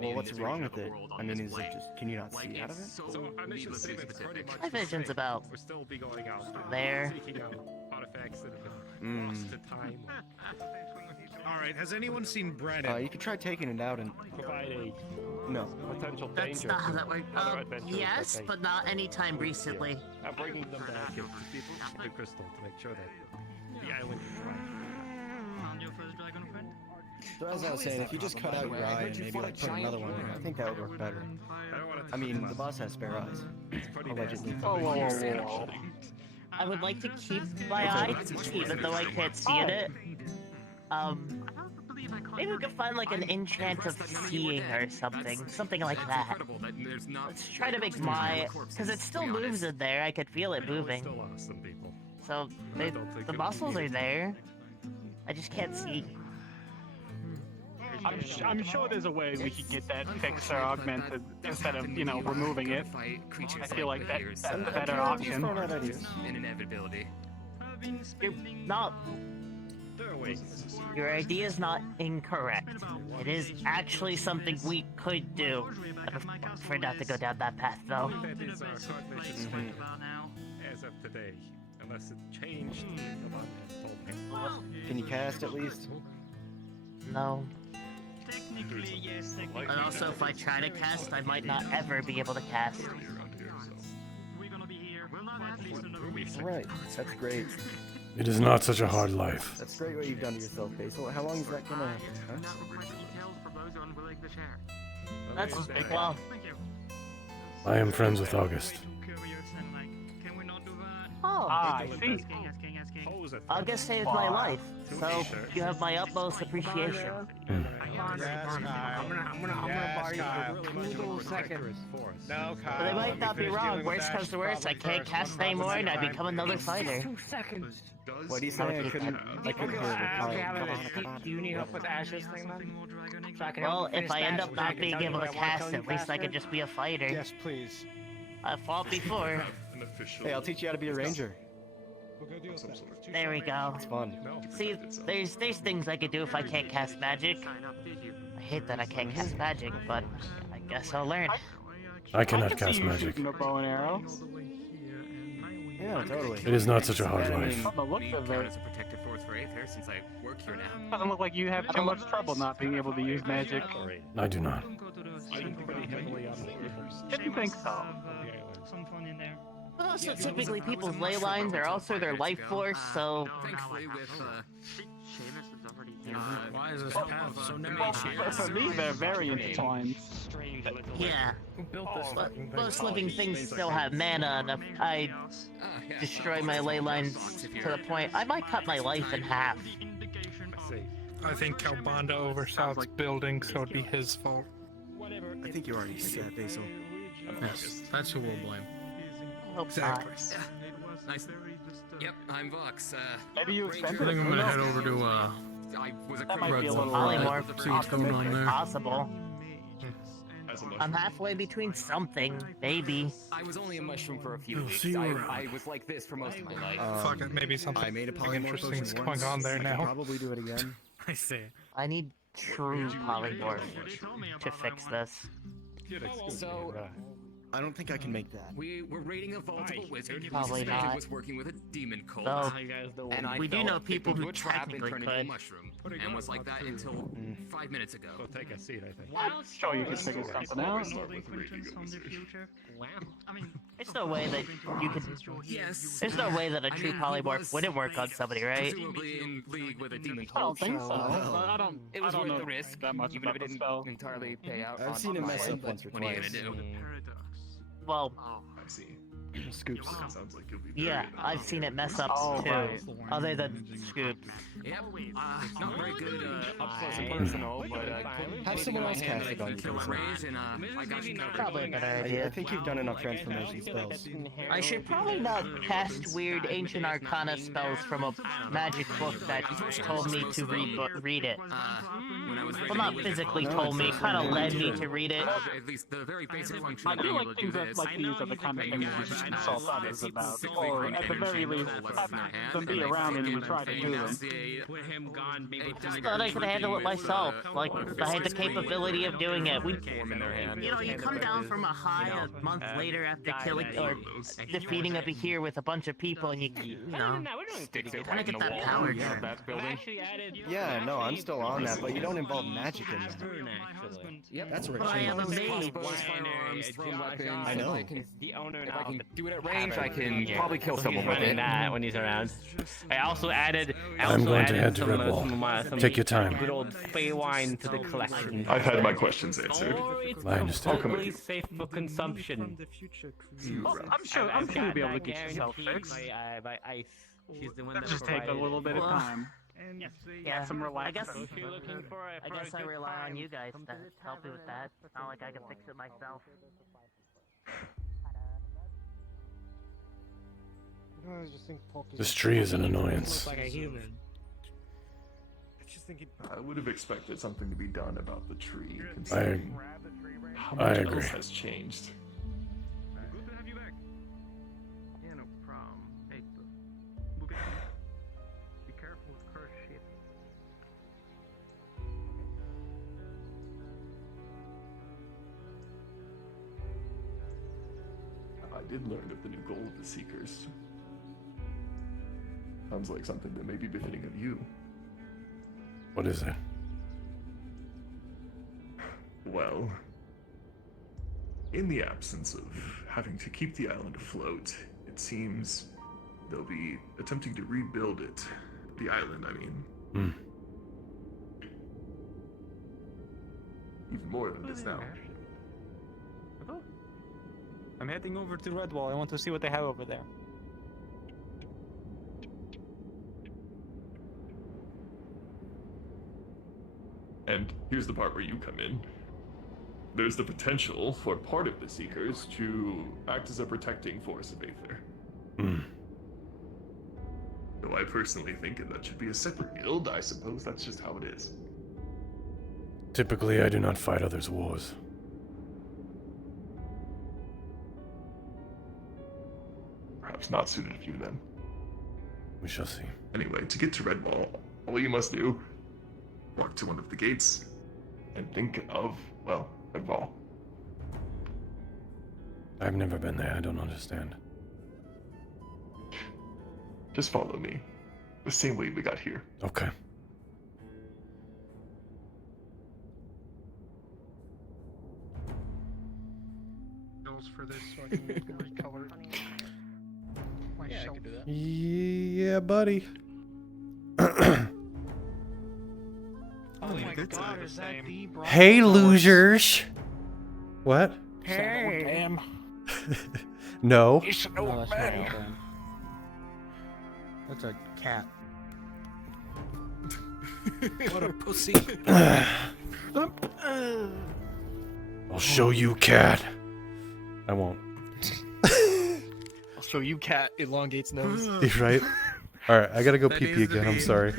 Well, what's wrong with it? I mean, is it just, can you not see out of it? My vision's about We'll still be going out there. seeking out artifacts that have Mm. been lost to time. Alright, has anyone seen Brennan? You could try taking it out and... Provide a No. potential That's danger not how to that works. other adventurers Yes, that they- but not anytime recently. I'm bringing them back to the crystal to make sure that the island is right. Found your first dragon friend? So as I was saying, if you just cut out your eye and maybe like put another one in, I think that would work better. I mean, the boss has spare eyes. Allegedly. I would like to keep my eye, even though I can't see in it. Maybe we could find like an enchant of seeing or something like that. Let's try to make my, because it still moves in there. I could feel it moving. So the muscles are there. I just can't see. I'm sure there's a way we could get that fixed or augmented instead of, you know, removing it. I feel like that's a better option. An inevitability. You're not. Your idea is not incorrect. It is actually something we could do. I prefer not to go down that path, though. That is our cognition as of today, unless it changed. Can you cast at least? No. Technically, yes. And also, if I try to cast, I might not ever be able to cast. We're gonna be here at least another week. Right, that's great. It is not such a hard life. That's great what you've done to yourself, Basil. How long is that gonna... That's well. I am friends with August. Oh, I see. August saved my life, so you have my utmost appreciation. I'm gonna bar you for 2 little seconds. No, Kyle. They might not be wrong. Worst comes to worst, I can't cast anymore, and I become another fighter. 2 seconds. What do you say? I couldn't hear it. Do you need help with Ash's thing then? So I can Well, help you if I finish end that up not so being I can able to tell you what I cast, want to at least I could just be a fighter. Yes, please. I fought before. Hey, I'll teach you how to be a ranger. There we go. It's fun. See, there's things I could do if I can't cast magic. I hate that I can't cast magic, but I guess I'll learn. I cannot cast magic. Shooting a bow and arrow. Yeah, totally. It is not such a hard life. From the looks of it, As a protective force for Aether since I work here now. doesn't look like you have too much trouble not being able to use magic. I do not. Didn't think so. Some fun in there. Also, typically people's ley lines are also their life force, so... Thankfully with Why is this path so For me, they're very intertwined. Yeah. But most living things still have mana, and if I destroy my ley lines to the point, I might cut my life in half. I think Calbanda oversaw its building, so it'd be his fault. I think you already said that, Basil. Yes, that's who we'll blame. Hope not. Nice. Yep, I'm Vox. Maybe you I expended think it. I'm gonna head over to I was a That might be a little Polymorph see what's going on there. possible. I'm halfway between something, maybe. I was only a mushroom for a few You'll weeks. see where I was like this for most of my life. Fuck it, maybe something I made a polymorph interesting's potion going once. on there I could now. probably do it again. I see. I need true polymorph to fix this. So, I don't think I can make that. We were raiding a vault of a wizard who Probably suspected not. was working with a demon cult. Though, And I we do felt know people victim to who a trap and technically turned into a could. mushroom. And was like that until 5 minutes ago. Go take a seat, I think. Sure, you can figure something out. Wow. I mean, There's no way that you could. Yes. There's no way that a true polymorph wouldn't work on somebody, right? Presumably in league with a demon I don't cult. think so. But I don't. It was I don't worth know the risk, that much even if about it the didn't spell. entirely pay out. I've on seen it mess my up end, once or What are you twice. gonna do? Well, I see. Scoops. Sounds like you'll be yeah, I've seen it mess up too. Other than Scoops. Yep. Not very good up close and personal, but Have someone else cast it on you. kill range, and I got you covered. Probably a better I idea. think you've done enough transformation spells. I should probably not cast weird ancient arcana spells from a magic book that told me to read it. When I was Well, not physically told me, kind of led me to read it. At least the very basic function I of do being like able to do things that this. like these are the kind of things you should consult others about, or at the very least, have them be around when you try to do them. Just thought I could handle it myself. Like, I had the capability of doing it. You know, you come down from a high a month later after killing or defeating a Behir with a bunch of people, and you know, kind of get that power down. Yeah, no, I'm still on that, but you don't involve magic in that. Yep. That's where it But I am a changes. mage. Firearms, thrown weapons. I know. If I can do it at range, I can probably kill someone with running it. that when he's around. I also added. I'm going to head to some Redwall. Take your time. Good old Fey wine to the collection. I've had my questions answered. Or it's I understand. completely safe for consumption. I'm sure you'll be able to get yourself fixed. That'll just take a little bit of time. And Yeah, some I guess relaxation. I guess I rely on you guys to help me with that. It's not like I can fix it myself. This tree is an annoyance. Like a human. I would have expected something to be done about the tree, I considering how much agree. else has changed. Good to have you back. Yeah, no problem. Hey, look, be careful with cursed shit. I did learn of the new goal of the Seekers. Sounds like something that may be befitting of you. What is it? Well, in the absence of having to keep the island afloat, it seems they'll be attempting to rebuild it. The island, I mean. Hmm. Even more than this now. I'm heading over to Redwall. I want to see what they have over there. And here's the part where you come in. There's the potential for part of the Seekers to act as a protecting force of Aether. Hmm. Though I personally think that should be a separate guild, I suppose that's just how it is. Typically, I do not fight others' wars. Perhaps not suited for you then. We shall see. Anyway, to get to Redwall, all you must do, walk to one of the gates, and think of, well, Redwall. I've never been there. I don't understand. Just follow me. The same way we got here. Okay. For this, so I can recolor myself. Yeah, buddy. Oh my god, is that the Hey, losers. What? Hey. No. It's an old man. That's a cat. What a pussy. I'll show you, cat. I won't. I'll show you, cat elongates nose. You're right. All right, I gotta go pee again. I'm sorry.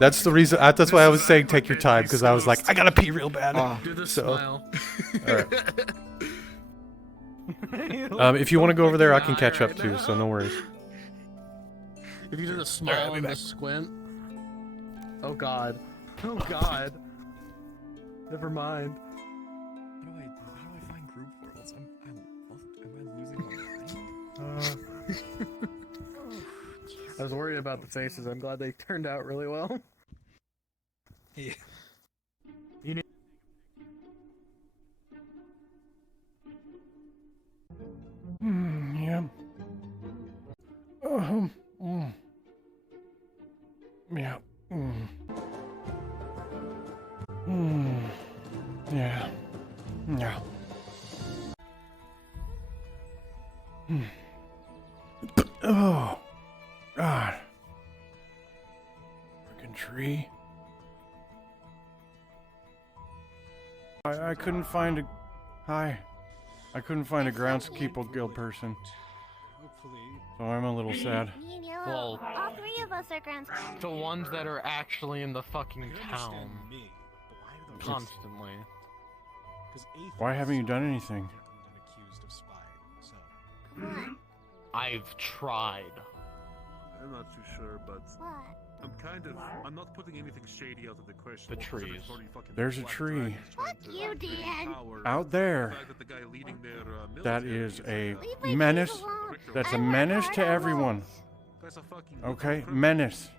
That's the reason. That's why I was saying take your time, because I was like, I gotta pee real bad. Do the So, smile. all right. If you want to go over there, I can catch up too. So no worries. If you do the smile and the squint. Oh god. Oh god. Never mind. How do I find group worlds? I'm I was worried about the faces. I'm glad they turned out really well. Yeah. You need. Yeah. Yeah. Yeah. Yeah. Oh, God. Freaking tree. I couldn't find a... Hi. I couldn't find a groundskeeper guild person. So I'm a little sad. Well, all three of us are groundskeepers. the ones that are actually in the fucking town. Constantly. Why haven't you done anything? I've tried. I'm not too sure, but I'm not putting anything shady out of the question. The trees. There's a tree. Fuck you, Dan. Out there. That is a menace. That's a menace to everyone. Okay? Menace.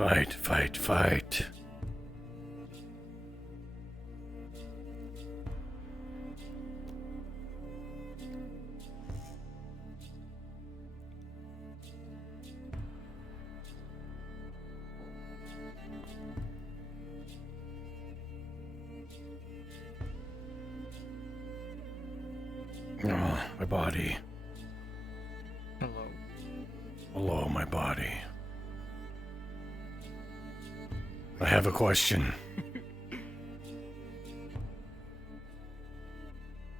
Fight, fight, fight. Oh, my body. Hello. Hello, my body. I have a question.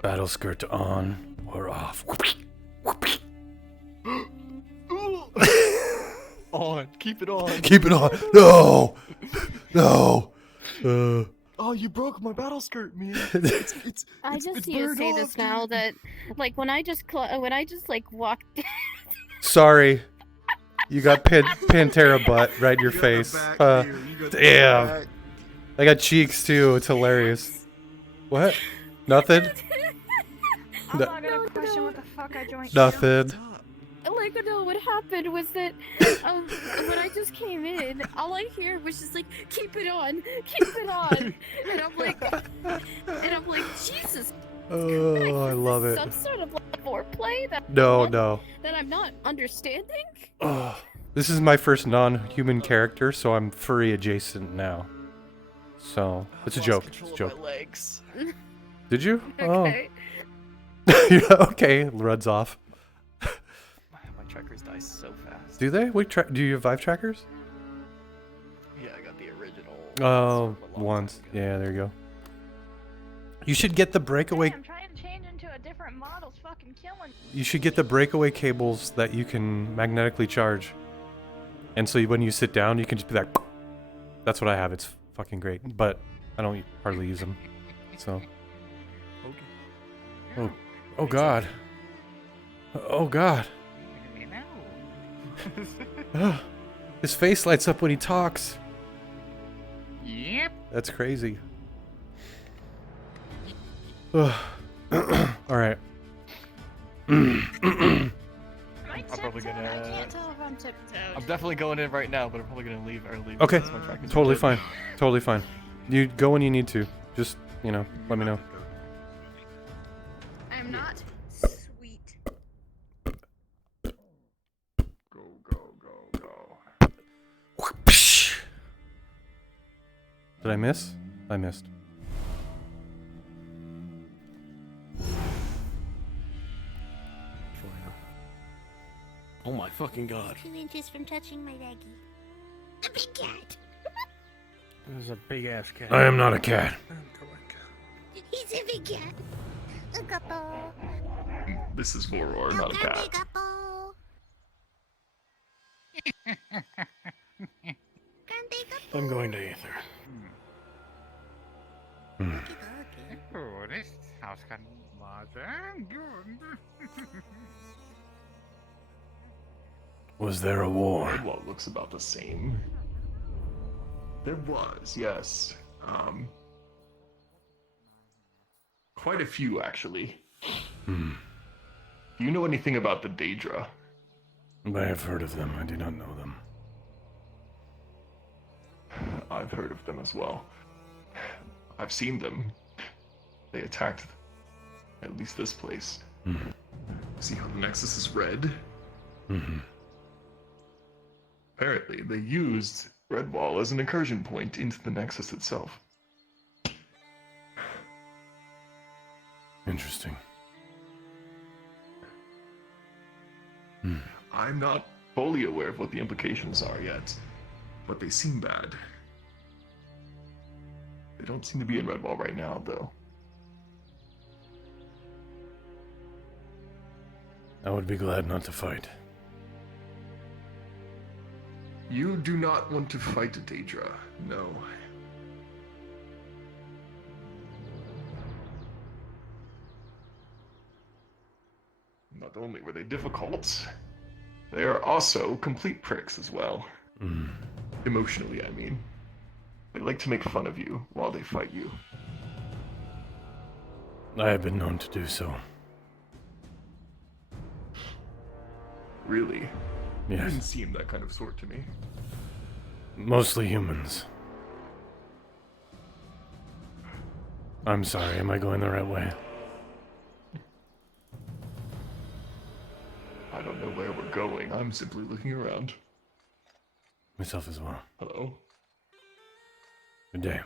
Battle skirt on or off? On. Keep it on. Keep it on. No. No. Oh, you broke my battle skirt, man. I just it's need to burned say off, this now dude. that, like, when I just like walked. Sorry. You got Pantera butt right in your face. Damn. I got cheeks too. It's hilarious. What? Nothing? I'm not gonna question what the fuck I joined. Nothing. Like, no, what happened was that when I just came in, all I hear was just like, keep it on, and I'm like, Jesus. Oh, I love it. Some sort of like foreplay that No. that I'm not understanding. Oh, this is my first non-human character, so I'm furry adjacent now. So it's a joke. It's a joke. My legs. Did you? Okay. Oh. Yeah, okay. Runs off. My trackers die so fast. Do they? Do you have Vive trackers? Yeah, I got the original. Oh, once. Yeah, there you go. You should get the breakaway. I'm trying to change into a different model's fucking killing. You should get the breakaway cables that you can magnetically charge. And so when you sit down, you can just be like. That's what I have. It's fucking great. But I don't hardly use them. So. Oh God. Oh God. His face lights up when he talks. Yep. That's crazy. All right. I'm probably I gonna. can't tell if I'm tiptoed. I'm definitely going in right now, but I'm probably gonna leave early. Okay. because my trackers are Totally dead. fine. Totally fine. You go when you need to. Just, let me know. I'm not sweet. Did I miss? I missed. Oh my fucking god. 2 inches from touching my leggy. A big cat. This is a big ass cat. I am not a cat. He's a big cat. A couple. This is Vorror, not a cat. I'm going to Aether. Oh, this house can Was there a war? Redwall looks about the same. There was, yes. Quite a few, actually. Hmm. Do you know anything about the Daedra? I have heard of them. I do not know them. I've heard of them as well. I've seen them. They attacked at least this place. Mm-hmm. See how the Nexus is red? Mm-hmm. Apparently, they used Redwall as an incursion point into the Nexus itself. Interesting. I'm not fully aware of what the implications are yet, but they seem bad. They don't seem to be in Redwall right now, though. I would be glad not to fight. You do not want to fight a Daedra, no. Not only were they difficult, they are also complete pricks as well. Emotionally, I mean. They like to make fun of you while they fight you. I have been known to do so. Really? You Yes. didn't seem that kind of sort to me. Mostly humans. I'm sorry, am I going the right way? I don't know where we're going. I'm simply looking around. Myself as well. Hello? Good day.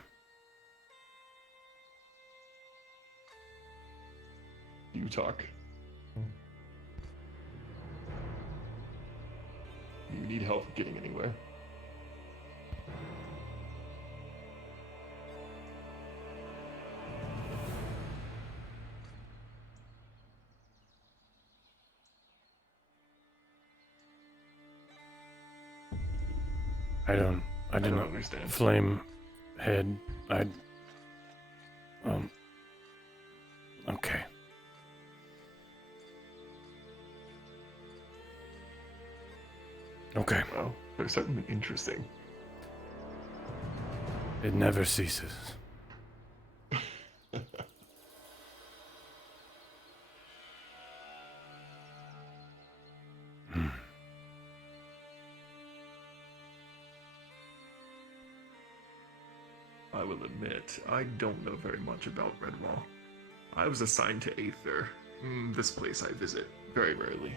You talk. You need help getting anywhere. I didn't understand. Flame head. Okay. Okay. Well, there's something interesting. It never ceases. I will admit, I don't know very much about Redwall. I was assigned to Aether. This place I visit very rarely.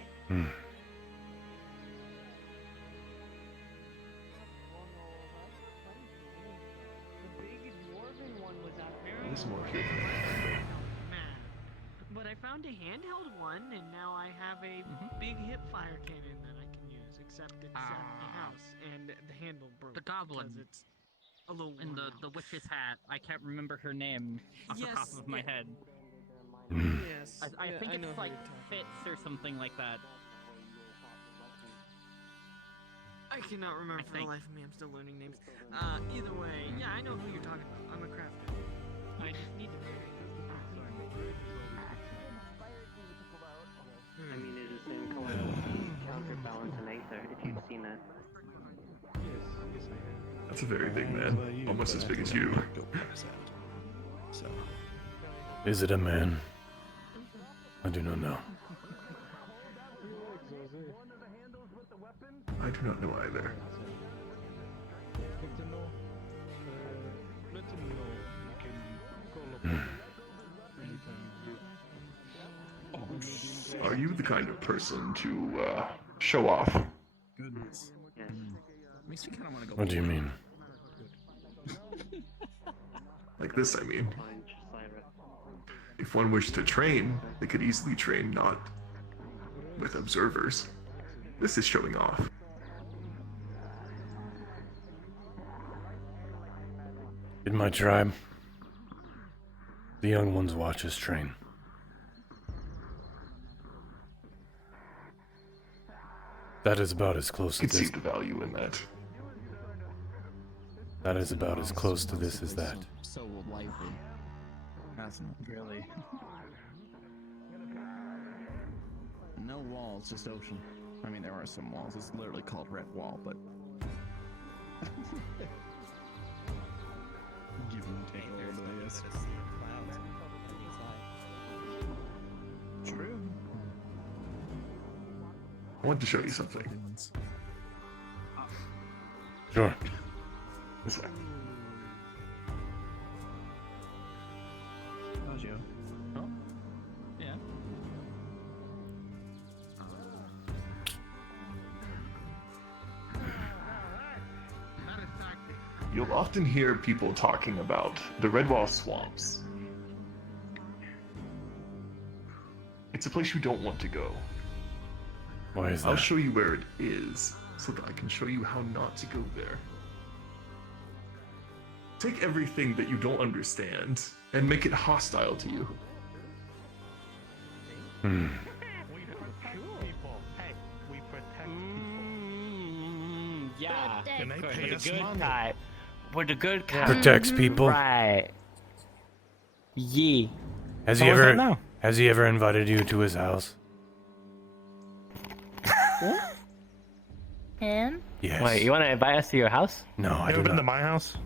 There's more here. But I found a handheld one, and now I have a big hip fire cannon that I can use, except it's at the house, and the handle broke. The goblin. because It's a little In the witch's hat. I can't remember her name off the top Yes. of my head. Yes. I think it's like Fitz or something like that. I cannot remember for the life of me. I'm still learning names. Either way, yeah, I know who you're talking about. I'm a crafter. I just need to. I mean, it is the same color as counterbalance in Aether, if you've seen it. Yes, I have. That's a very big man. Almost as big as you. Is it a man? I do not know. I do not know either. Are you the kind of person to show off? Goodness. Makes me kind of want to go. What do you mean? Like this, I mean. If one wished to train, they could easily train not with observers. This is showing off. In my tribe, the young ones watch us train. That is about as close to You can see this. the value in that. That is about as close to this as that. So lively. That's not really. No walls, just ocean. I mean, there are some walls. It's literally called Red Wall, but. Give and take a little bit, yes. True. I want to show you something. Sure. This way. Oh, yeah. You'll often hear people talking about the Redwall swamps. It's a place you don't want to go. Why is that? I'll show you where it is, so that I can show you how not to go there. Take everything that you don't understand and make it hostile to you. Yeah. Can they We're pay the us good money? type. We're the good kind. Protects people. Right. Yeah. Has So he what's that ever? now? Has he ever invited you to his house? Him? Yes. Wait, you want to invite us to your house? No, I You ever do been to not. my house?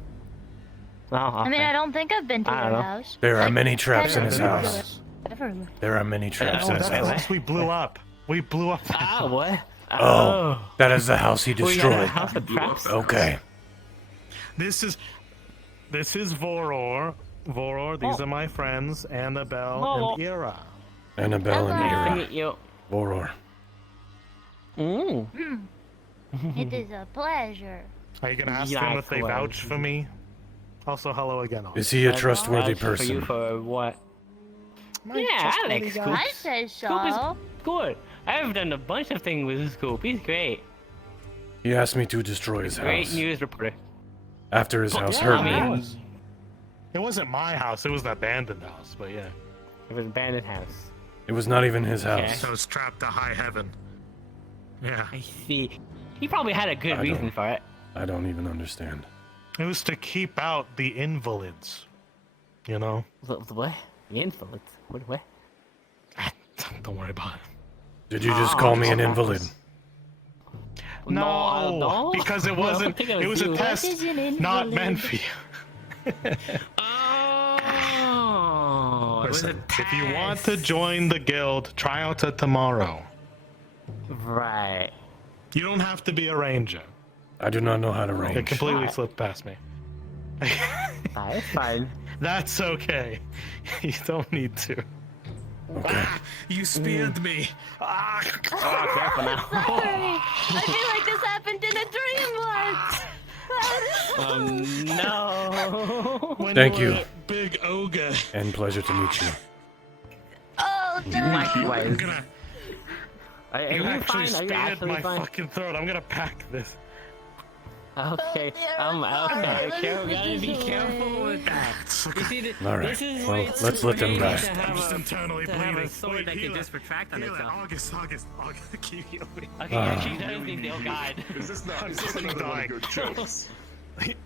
Oh, I mean, okay. I don't think I've been to I your don't know. house. There are Like, many traps in kind his of house. Ever. There are many traps Oh, in his that's the house. house we blew up. We blew up. Ah, what? Oh, that is the house he Oh, yeah, destroyed. House of Traps. Okay. This is Vorror. Vorror, these are my friends, Annabelle and Ira. Annabelle and Hello. Ira. Nice to meet you. Vorror. It is a pleasure. Are you gonna ask them if they vouch for me? Also, hello again. Is he a trustworthy For you person? for what? My Yeah, I like trustworthy Scoop. guy. I say so. Scoop is good. I've done a bunch of things with Scoop. He's great. He asked me to destroy his Great house. news reporter. After his house Yeah, hurt I me. mean, It wasn't my house. It was the abandoned house. But yeah. it was an abandoned house. It was not even his Okay. house. I was trapped to high heaven. Yeah. I see. He probably had a good I reason don't- for it. I don't even understand. It was to keep out the invalids. You know? The what? The invalids? What? Don't worry about it. Did you just call me an invalid? No, because it wasn't. It was a test, not meant for you. Oh, Listen, if you want to join the guild, try out to tomorrow. Right. You don't have to be a ranger. I do not know how to It range. completely slipped past me. That's fine. That's okay. You don't need to. Okay. You speared me. Oh, careful now. Sorry. I feel like this happened in a dream once. No. When Thank you you. were a big ogre. And pleasure to meet you. Oh, Likewise. I'm gonna. Are You you actually fine? Are you speared actually my fine? fucking throat. I'm gonna pack this. Okay. Okay. Gotta be careful with that. You see, All right. this is Well, why it's let's let them super die. handy to have I'm just a- internally to have a bleeding. sword Wait, that can heal just it. retract on Heal it. itself. August, keep healing. Okay, actually, that is the old guide. Is this not? Is this fucking another one dying. of your jokes? It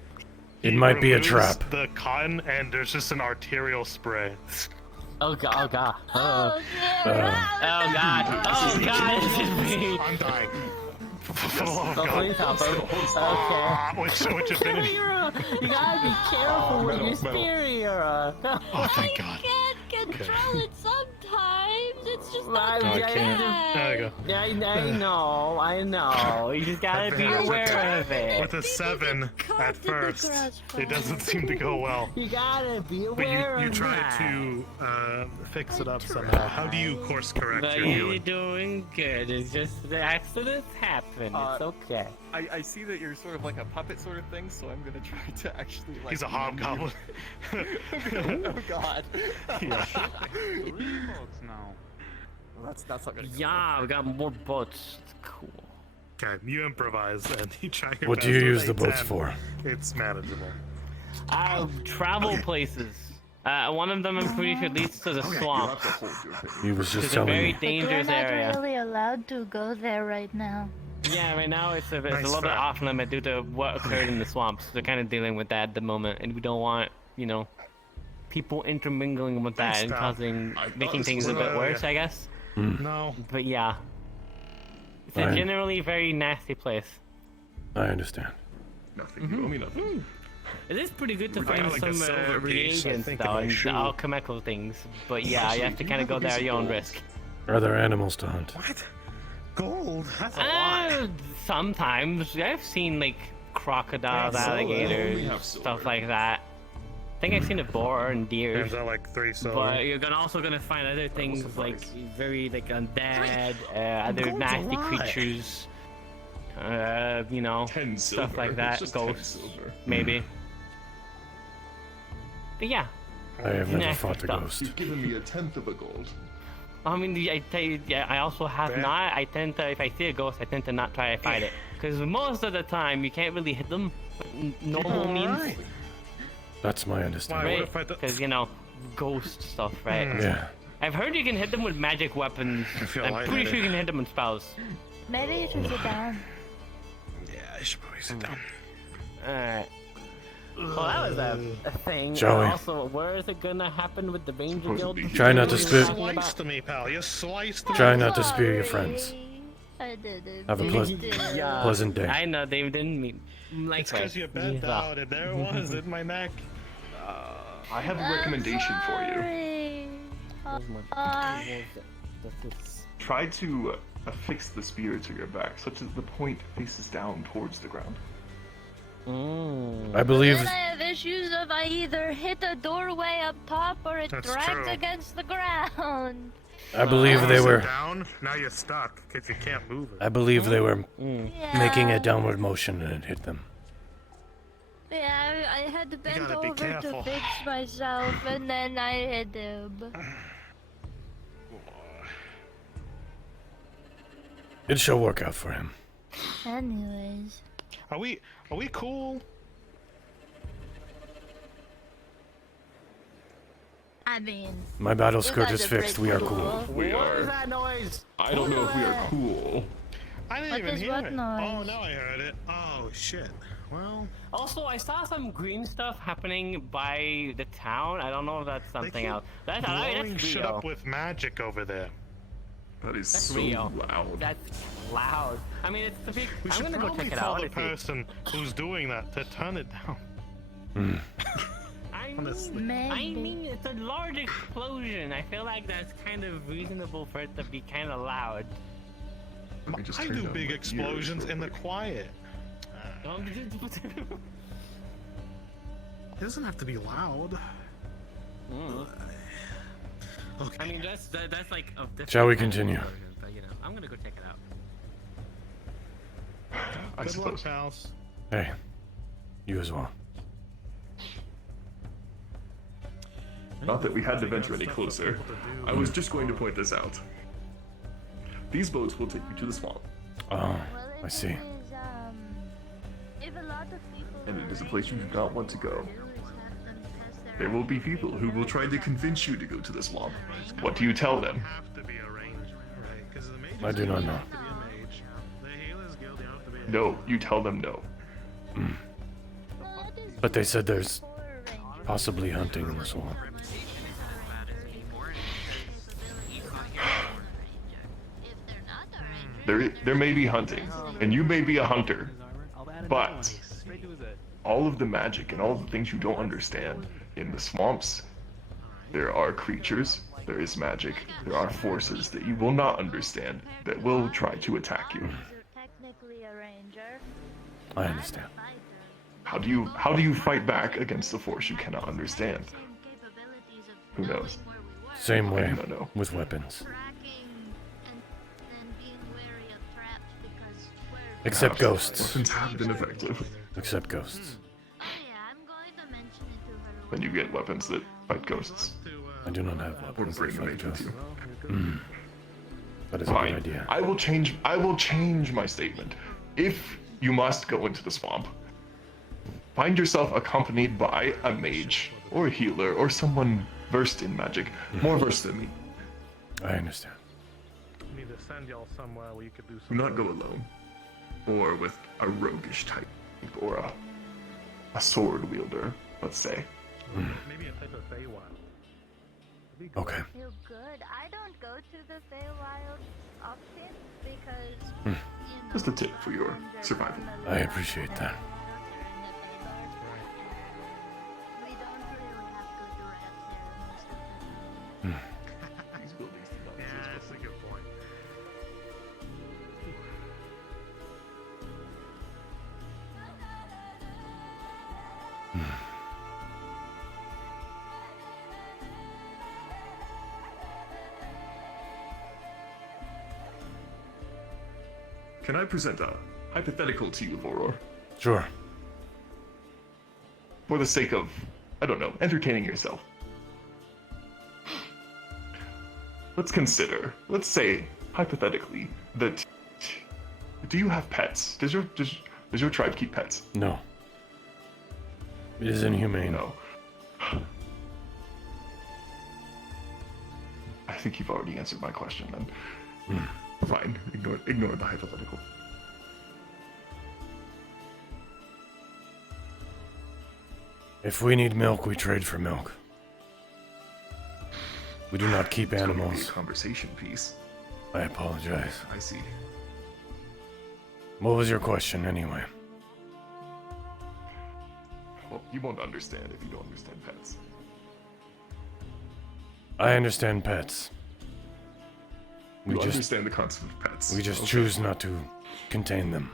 He might be a removes trap. The cotton and there's just an arterial spray. Oh god. Oh god. Oh, Oh, oh god. Oh god. This is me. I'm dying. Oh, Oh, please help him. Okay. Which affinity? You gotta be careful with your superior. Oh, thank God. can't control it sometimes. It's just Right, not I that can't. bad. There you go. Yeah, I know. You just gotta be aware of it. With a 7 at first, it doesn't seem to go well. You gotta be But aware you of try that. to fix it up somehow. How do you course correct But your you're healing? doing good. It's just the accidents happen. It's okay. I see that you're sort of like a puppet sort of thing, so I'm gonna try to actually like. He's a hobgoblin. Oh God. Yeah. 3 boats now. Well, that's not gonna. Yeah, we got more boats. It's cool. Okay, you improvise and you try your What best do you with use a the boats 10. for? It's manageable. Travel places. One of them I'm pretty sure leads to the swamp. He was just It's a telling very me. dangerous area. really allowed to go there right now. Yeah, right now it's a Nice little bit fact. off limit due to what occurred in the swamps. They're kind of dealing with that at the moment, and we don't want, people intermingling with that Thanks, and pal. causing, making this things a was bit a- worse, I guess. No. But yeah, it's a Fine. generally very nasty place. I understand. Nothing. You owe me nothing. It is pretty good to I got, find like, a some silver piece, I reagents think, in though, my and shoe. alchemical things. But yeah, you have to kind of go there at your own risk. Are there animals to hunt? What? Gold? That's a lot. Sometimes I've seen like crocodiles, Yeah, silver. We alligators, have stuff silver. like that. I think I've seen a boar and deer. Turns out like 3 silver. But you're also gonna find other things like very like undead, other Gold's a nasty lot. creatures. 10 stuff silver. like It's that. just 10 Ghosts, silver. maybe. But yeah, I have never nasty fought the stuff. ghost. You've given me 1/10 of a gold. I mean, I tell you, yeah, I also have Yeah. not. I tend to, if I see a ghost, I tend to not try to fight it, because most of the time you can't really hit them. with normal means, Alright. That's my Why, understanding. what right? if I do- Because ghost stuff, right? Yeah. I've heard you can hit them with magic weapons. I feel I'm lightheaded. pretty sure you can hit them with spells. Maybe you should sit down. Yeah, I should probably sit down. Alright. Well, that was a thing. Shall we? Also, where is it gonna happen with the Ranger Guild? Try not to You were spit. talking about? Sliced me, pal. You sliced me. Try not to spear your friends. I didn't. Have a Yeah. pleasant day. I know they didn't mean like It's because you bent out and there it was in my neck. I have a recommendation for you. Try to affix the spear to your back, such that the point faces down towards the ground. I believe. Then I have issues if I either hit a doorway up top or it That's drags true. against the ground. I believe they Sit were. down. Now you're stuck because you can't move it. I believe they were Yeah. making a downward motion and it hit them. Yeah, I had to bend gotta be over to careful. fix myself, and then I hit him. It shall work out for him. Anyways. Are we cool? I mean. My battle you scourge guys is are fixed. pretty We are cool. cool. We What are. is that noise? I don't know if we are cool. I didn't What even is hear what it. noise? Oh, now I heard it. Oh shit. Well, Also, I saw some green stuff happening by the town. I don't know if that's something keep else. That's blowing shit Rio. up with magic over there. That is That's so Rio. loud. That's loud. I mean, it's the big. We I'm should gonna go probably check it tell out. the if you- person who's doing that to turn it down. I Honestly. mean, it's a large explosion. I feel like that's kind of reasonable for it to be kind of loud. Let me just I turn do down big my explosions ears in the real quick. quiet. Um, It doesn't have to be loud. Okay. I mean, that's like a different Shall we kind of continue? explosion, but you know, I'm gonna go check it out. I Good luck, suppose. pals. Hey, you as well. Not that we had to venture any closer. I was just going to point this out. These boats will take you to the swamp, Oh, I see. If a lot of people and it is a place you do not want to go. There will be people who will try to convince you to go to the swamp. What do you tell them? Have to be a ranger, right? Because the mages I do not know. have to be a mage. The healers guild, you have to be a No, you tell them no. But they said there's possibly hunting in the swamp. There may be hunting, and you may be a hunter, but all of the magic and all of the things you don't understand in the swamps, there are creatures, there is magic, there are forces that you will not understand that will try to attack you. technically a ranger. I understand. How do you fight back against the force you cannot understand? Who knows? Same I way do not know. with weapons. Except Perhaps ghosts. Weapons have been effective. Except ghosts. Then you get weapons that fight ghosts. I do not have Or weapons that bring fight mage with ghosts. you. That is a Fine. good idea. I will change my statement. If you must go into the swamp, find yourself accompanied by a mage or a healer or someone versed in magic, more versed than me. I understand. I need to send y'all somewhere where you could do Do something. not go alone, or with a roguish type, or a sword wielder, let's say. Maybe a type of Feywild. Okay. Feel good. I don't go to the Feywild often because Just a tip for your survival. I appreciate that. we don't really have good rats there most of the time. These buildings do not Yeah, that's a good point. Can I present a hypothetical to you, Vorror? Sure. For the sake of, I don't know, entertaining yourself. Let's consider, let's say, hypothetically, that... Do you have pets? Does your tribe keep pets? No. It is inhumane. No. I think you've already answered my question then. Fine, ignore the hypothetical. If we need milk, we trade for milk. We do not keep It's gonna be a animals. conversation piece. I apologize. I see. What was your question anyway? Well, you won't understand if you don't understand pets. I understand pets. We You just understand the concept of pets. we just Okay. choose not to contain them.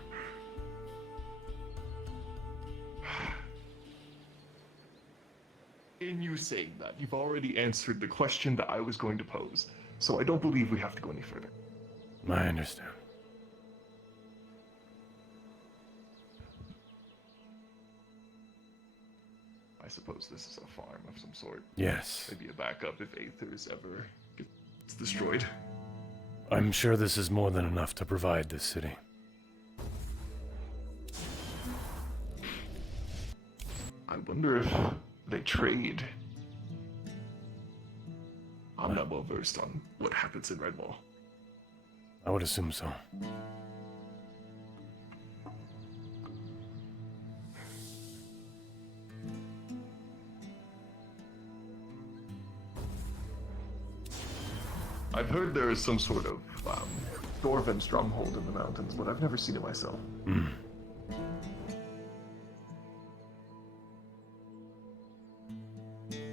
In you saying that, you've already answered the question that I was going to pose, so I don't believe we have to go any further. I understand. I suppose this is a farm of some sort. Yes. Maybe a backup if Aether's ever gets destroyed. I'm sure this is more than enough to provide this city. I wonder if they trade. I'm not well versed on what happens in Redwall. I would assume so. I've heard there is some sort of dwarven stronghold in the mountains, but I've never seen it myself.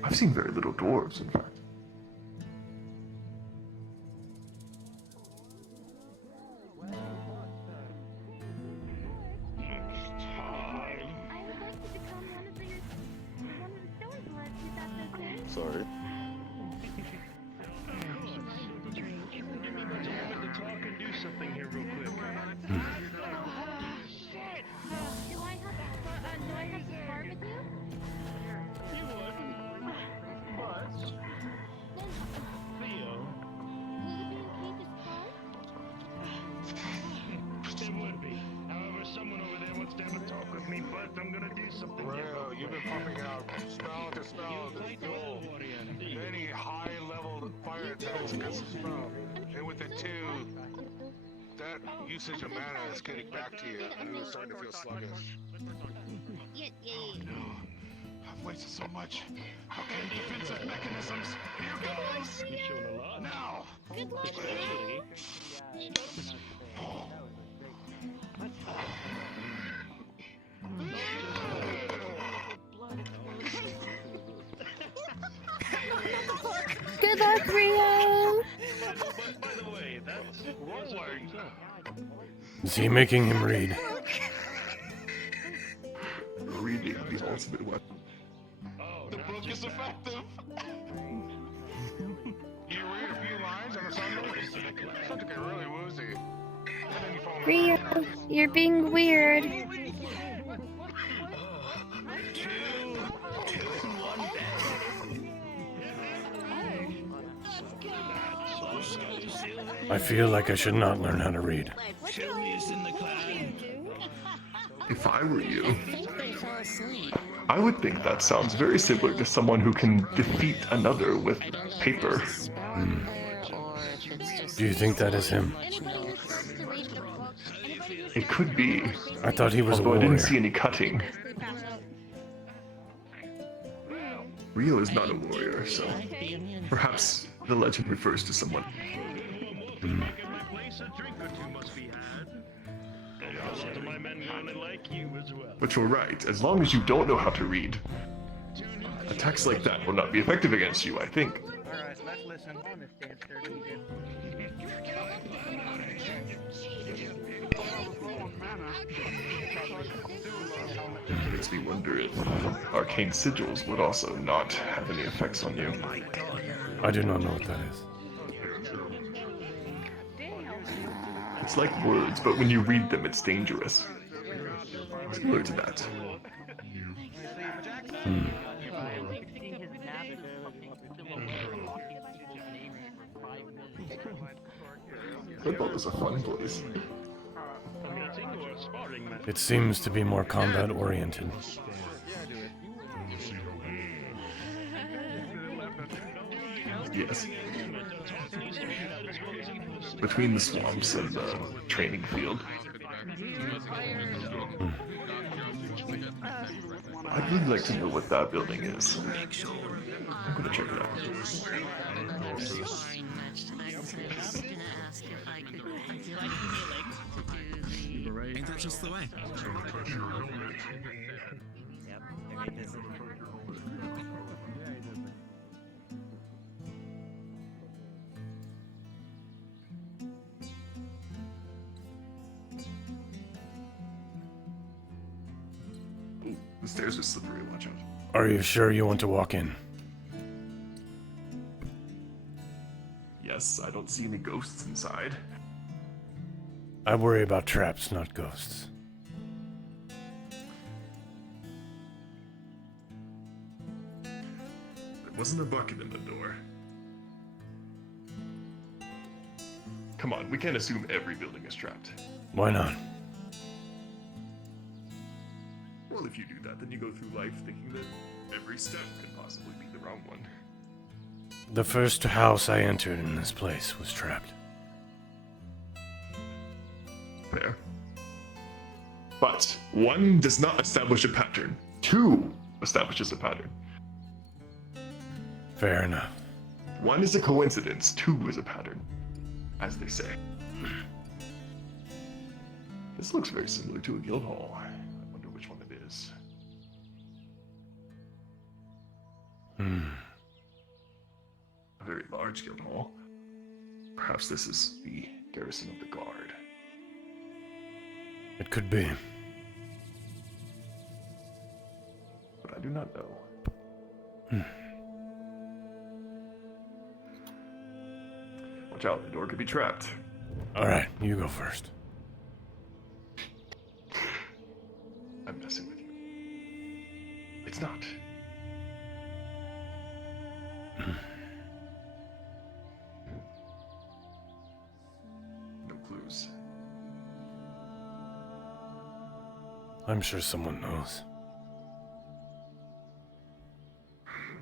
I've seen very little dwarves, in fact. Sorry. Something here real quick. Do I have to part with you? You would. But Theo. It would be. However, someone over there wants to have a talk with me, but I'm gonna do something here. Well, you've been pumping out spell to spell to duel. Any high-level fire attacks against the spell. And with it too, that usage of mana is getting back to you. And you're starting to feel sluggish. No. I've wasted so much. Okay, defensive mechanisms. Here goes. You've shown a lot. Now. Good luck. Good luck, Rio! By the way, that's rolling. Is he making him read? Reading the ultimate weapon. The book is effective. You read a few lines and it's starting to get really woozy. And then you fall Rio, you're being weird. I feel like I should not learn how to read. If I were you, I would think that sounds very similar to someone who can defeat another with paper. Do you think that is him? It could be. I thought he was a although I warrior. didn't see any cutting. Rio is not a warrior, so perhaps the legend refers to someone. But you're right, as long as you don't know how to read, attacks like that will not be effective against you, I think. Alright, let's listen. On this dance It makes me wonder if arcane sigils would also not have any effects on you. I do not know what that is. It's like words, but when you read them, it's dangerous. Similar to that. Football is a fun place. It seems to be more combat oriented. Yes. Between the swamps and the training field. I'd really like to know what that building is. I'm gonna check it out. Ain't that just the way? The stairs are slippery one. Watch out. Are you sure you want to walk in? Yes, I don't see any ghosts inside. I worry about traps, not ghosts. There wasn't a bucket in the door. Come on, we can't assume every building is trapped. Why not? Well, if you do that, then you go through life thinking that every step could possibly be the wrong one. The first house I entered in this place was trapped. Fair. But 1 does not establish a pattern. 2 establishes a pattern. Fair enough. 1 is a coincidence, 2 is a pattern, as they say. This looks very similar to a guild hall. I wonder which one it is. A very large guild hall. Perhaps this is the garrison of the guard. It could be. But I do not know. Watch out, the door could be trapped. Alright, you go first. I'm messing with you. It's not. No clues. I'm sure someone knows.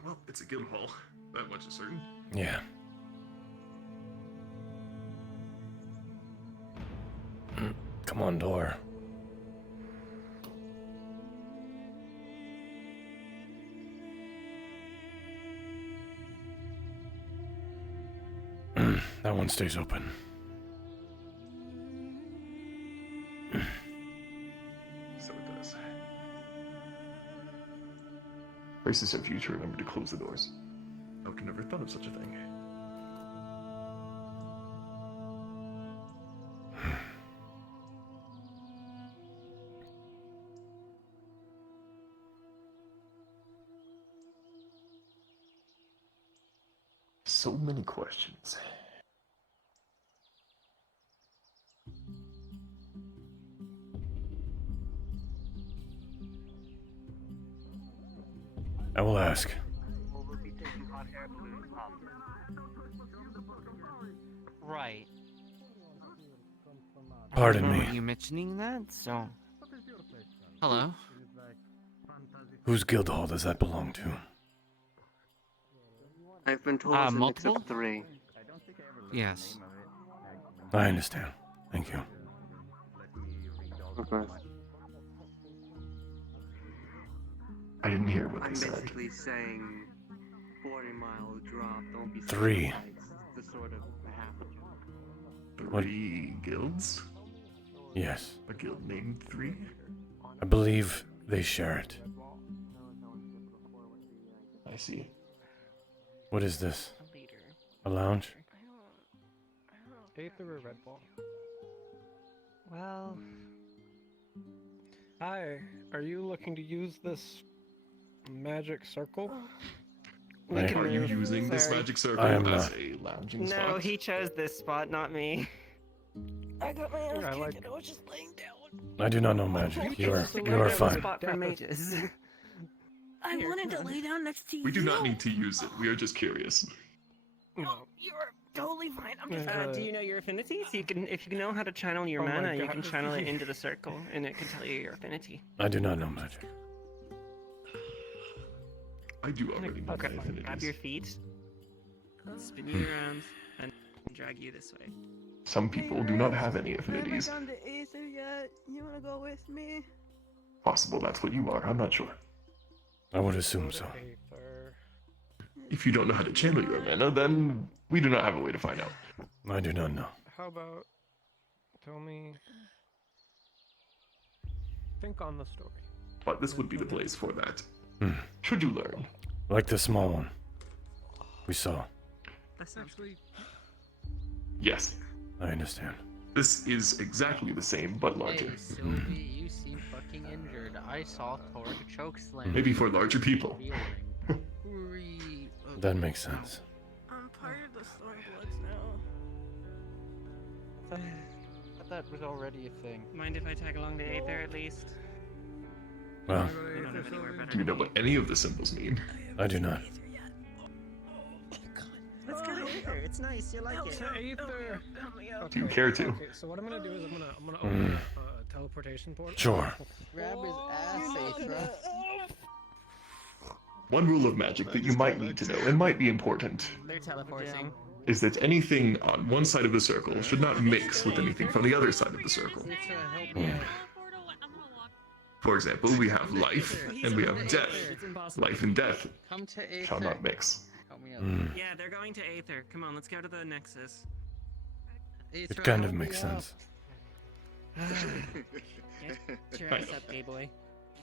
Well, it's a guild hall. That much is certain. Yeah. Come on, door. That one stays open. So it does. Places have you to remember to close the doors. I would have never thought of such a thing. So many questions. I will ask. Right. Pardon me. Are you mentioning that? So. Hello. Whose guild hall does that belong to? I've been told it's a mix multiple? of 3. Yes. I understand. Thank you. Okay. I didn't hear what they I'm said. basically saying 40-mile drop, don't be 3. surprised. It's the sort of happen. 3 guilds? Yes. A guild named 3? I believe they share it. I see. What is this? A lounge? Aether or Red Ball? Well. Hi, are you looking to use this magic circle? Are you using this magic circle I am as not. a lounging spot? No, he chose this spot, not me. I got my ass I kicked and I was just laying down. I do not know magic. You are fine. Spot for mages. I wanted to lay down next to you. We do not need to use it. We are just curious. No, you're totally fine. I'm just. Do you know your affinities? You can, if you know how to channel your Oh my mana, you God. can channel it into the circle, and it can tell you your affinity. I do not know magic. I do already know my Grab affinities. your feet, spin you around, and drag you this way. Some people do not have any affinities. I haven't gone to Aether yet. You wanna go with me? Possible that's what you are. I'm not sure. I would assume so. If you don't know how to channel your mana, then we do not have a way to find out. I do not know. How about tell me? Think on the story. But this would be the place for that. Should you learn? Like the small one we saw. That's actually. Yes. I understand. This is exactly the same, but larger. Hey, Sylvie, you seem fucking injured. I saw Torg choke slam. Maybe for larger people. That makes sense. I'm part of the Stormbloods now. I thought that was already a thing. Mind if I tag along the Aether at least? Well, You don't have anywhere better Do you know to what any of the symbols mean? I do not. Let's go to Aether. It's nice. You like it. Aether. Do you care to? Okay, so what I'm gonna do is I'm gonna open a teleportation portal. Sure. Grab his ass, Aethra. One rule of magic that you might need to know, and might be important, They're teleporting. is that anything on one side of the circle should not mix with anything from the other side of the circle. For example, we have life, and we have death. Life and death Come to Aether. shall not mix. Help me out. Yeah, they're going to Aether. Come on, let's go to the Nexus. It kind of makes sense. Get your ass up, gay boy.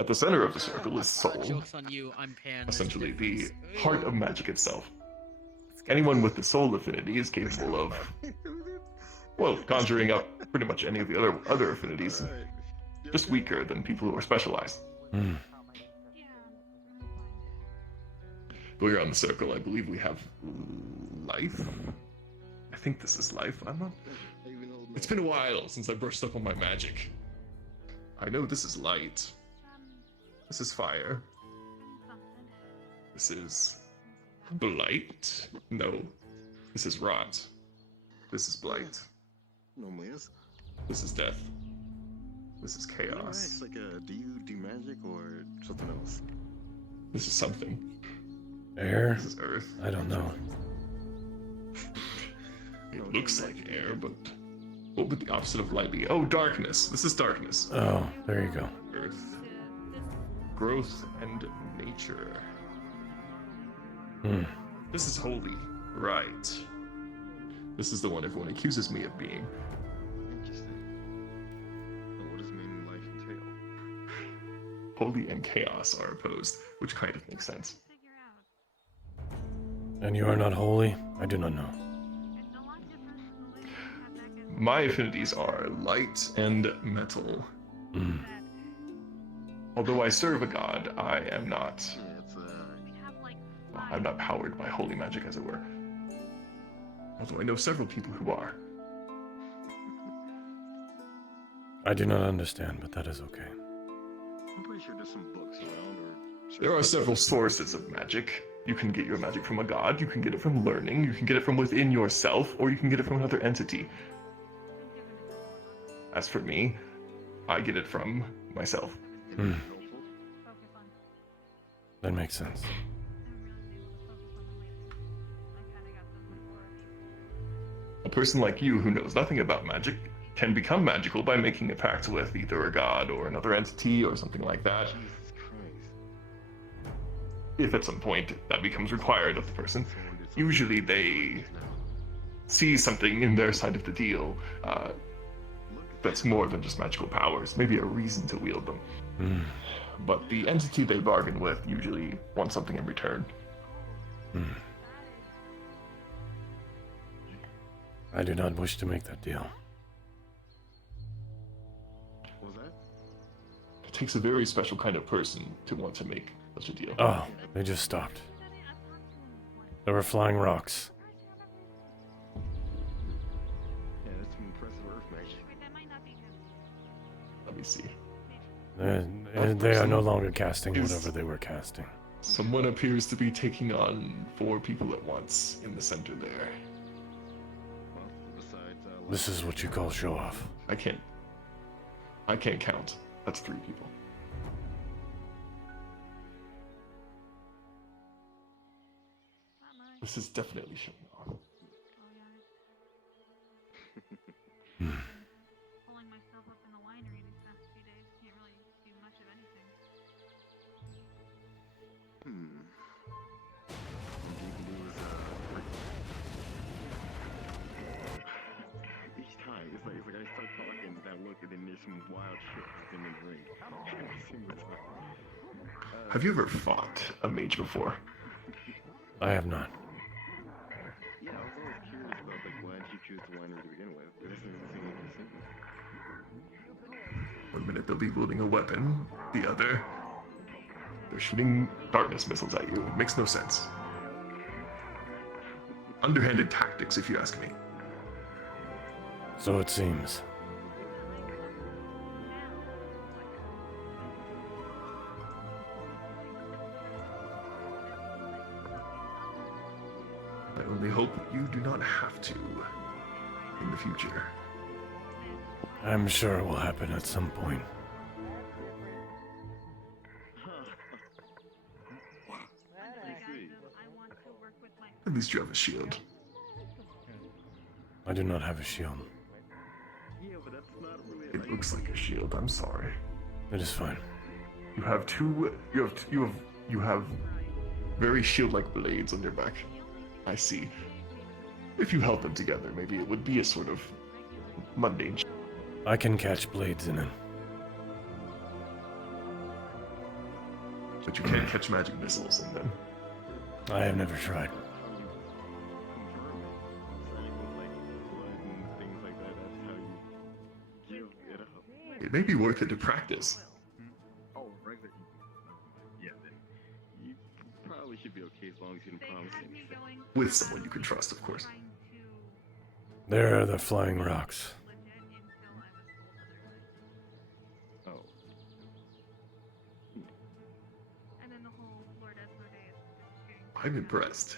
At the center of the circle is soul, Joke's on you, I'm Pan. essentially the heart of magic itself. Anyone with the soul affinity is capable of, well, conjuring up pretty much any of the other affinities, just weaker than people who are specialized. Going around the circle, I believe we have life. I think this is life. I'm not. It's been a while since I brushed up on my magic. I know this is light. This is fire. This is blight. No, this is rot. This is blight. Normally is. This is death. This is chaos. Nice. Like, do you do magic or something else? This is something. Air? This is earth. I don't know. It looks like air, but what would the opposite of light be? Oh, darkness. This is darkness. Oh, there you go. Earth. Growth and nature. This is holy. Right. This is the one everyone accuses me of being. Interesting. Well, what does meaning life entail? Holy and chaos are opposed, which kind of makes sense. And you are not holy? I do not know. My affinities are light and metal. Although I serve a god, I am not. I'm not powered by holy magic, as it were. Although I know several people who are. I do not understand, but that is okay. I'm pretty sure there's some books around or... There are several sources of magic. You can get your magic from a god, you can get it from learning, you can get it from within yourself, or you can get it from another entity. As for me, I get it from myself. That makes sense. A person like you who knows nothing about magic can become magical by making a pact with either a god or another entity or something like that. If at some point that becomes required of the person, usually they see something in their side of the deal that's more than just magical powers, maybe a reason to wield them. But the entity they bargain with usually wants something in return. I do not wish to make that deal. What was that? It takes a very special kind of person to want to make such a deal. Oh, they just stopped. There were flying rocks. Yeah, that's some impressive earth magic. Let me see. They are no longer casting whatever they were casting. Someone appears to be taking on 4 people at once in the center there. Well, besides, This is what you call show off. I can't count. That's 3 people. This is definitely showing off. Pulling myself up in the winery these past few days. Can't really do much of anything. Each time, it's like I start talking, and I look, and then there's some wild shit in the drink. Every single time. Have you ever fought a mage before? I have not. Yeah, I was always curious about like why did you choose the winery to begin with? This is interesting. minute they'll be wielding a weapon, the other, they're shooting darkness missiles at you. It makes no sense. Underhanded tactics, if you ask me. So it seems. I only hope you do not have to in the future. I'm sure it will happen at some point. At least you have a shield. I do not have a shield. Yeah, but that's not really. It looks like a shield. I'm sorry. It is fine. You have two. You have very shield-like blades on your back. I see. If you held them together, maybe it would be a sort of mundane. I can catch blades in it. But you can't catch magic missiles in them. I have never tried. It may be worth it to practice. Oh, regular. Yeah, then you probably should be okay as long as you didn't promise anything. With someone you can trust, of course. There are the flying rocks. Oh. I'm impressed.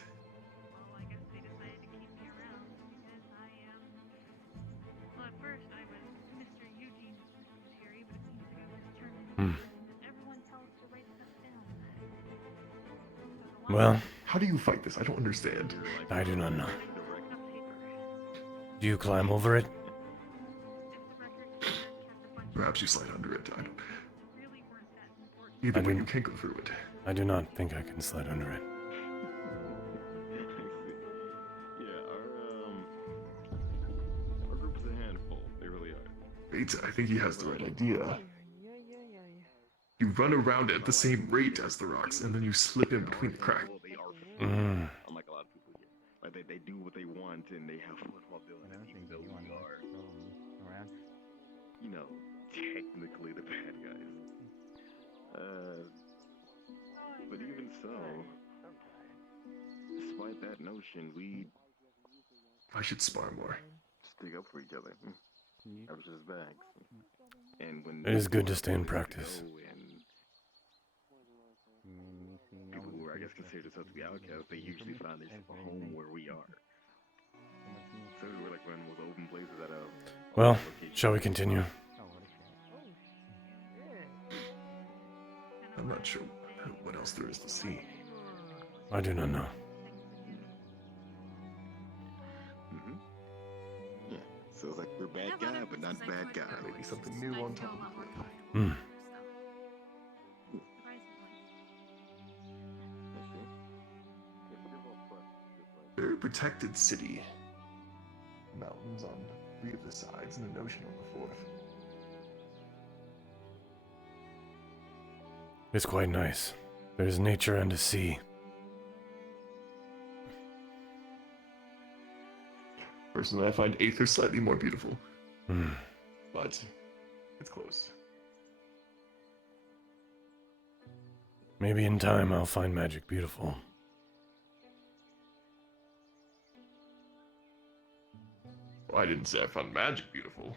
Well, how do you fight this? I don't understand. I do not know. Do you climb over it? Perhaps you slide under it. I don't. Either way, you can't go through it. I do not think I can slide under it. Our group is a handful. They really are. Bates, I think he has the right idea. You run around at the same rate as the rocks, and then you slip in between the cracks. Unlike a lot of people here. Like they do what they want and they have fun while doing it. Even though we are, you know, technically the bad guys. But even so, despite that notion, we I should spar more. stick up for each other. That was just bags. And when It is good to stay in practice. People who I guess consider themselves to be outcasts, they usually find their home where we are. So we're like one of those open places at a. Well, shall we continue? I'm not sure what else there is to see. I do not know. Yeah, so it's like we're bad guy, but not bad guy. Maybe something new on top of it. Hmm. Very protected city. Mountains on 3 of the sides and an ocean on the 4th. It's quite nice. There's nature and a sea. Personally, I find Aether slightly more beautiful. Hmm. But it's close. Maybe in time I'll find magic beautiful. Well, I didn't say I found magic beautiful.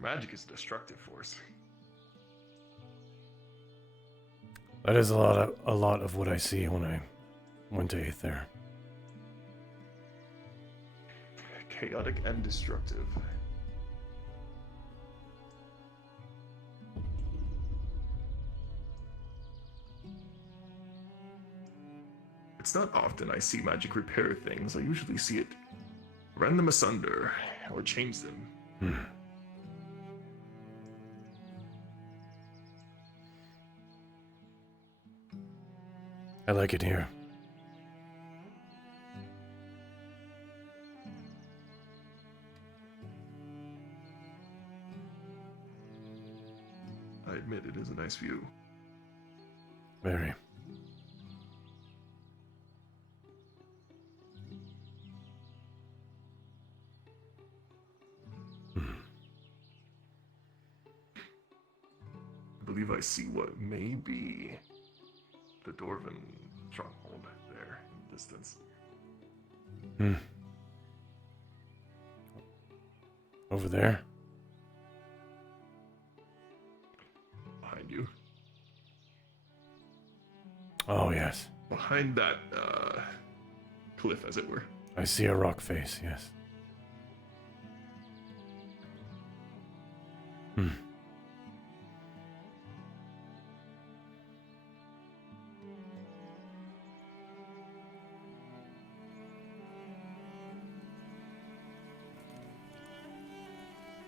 Magic is a destructive force. That is a lot of what I see when I went to Aether. Chaotic and destructive. It's not often I see magic repair things. I usually see it rend them asunder or change them. Hmm. I like it here. I admit it is a nice view. Very. believe I see what may be the Dwarven stronghold there in the distance. Over there? Behind you. Oh, yes. Behind that cliff, as it were. I see a rock face, yes.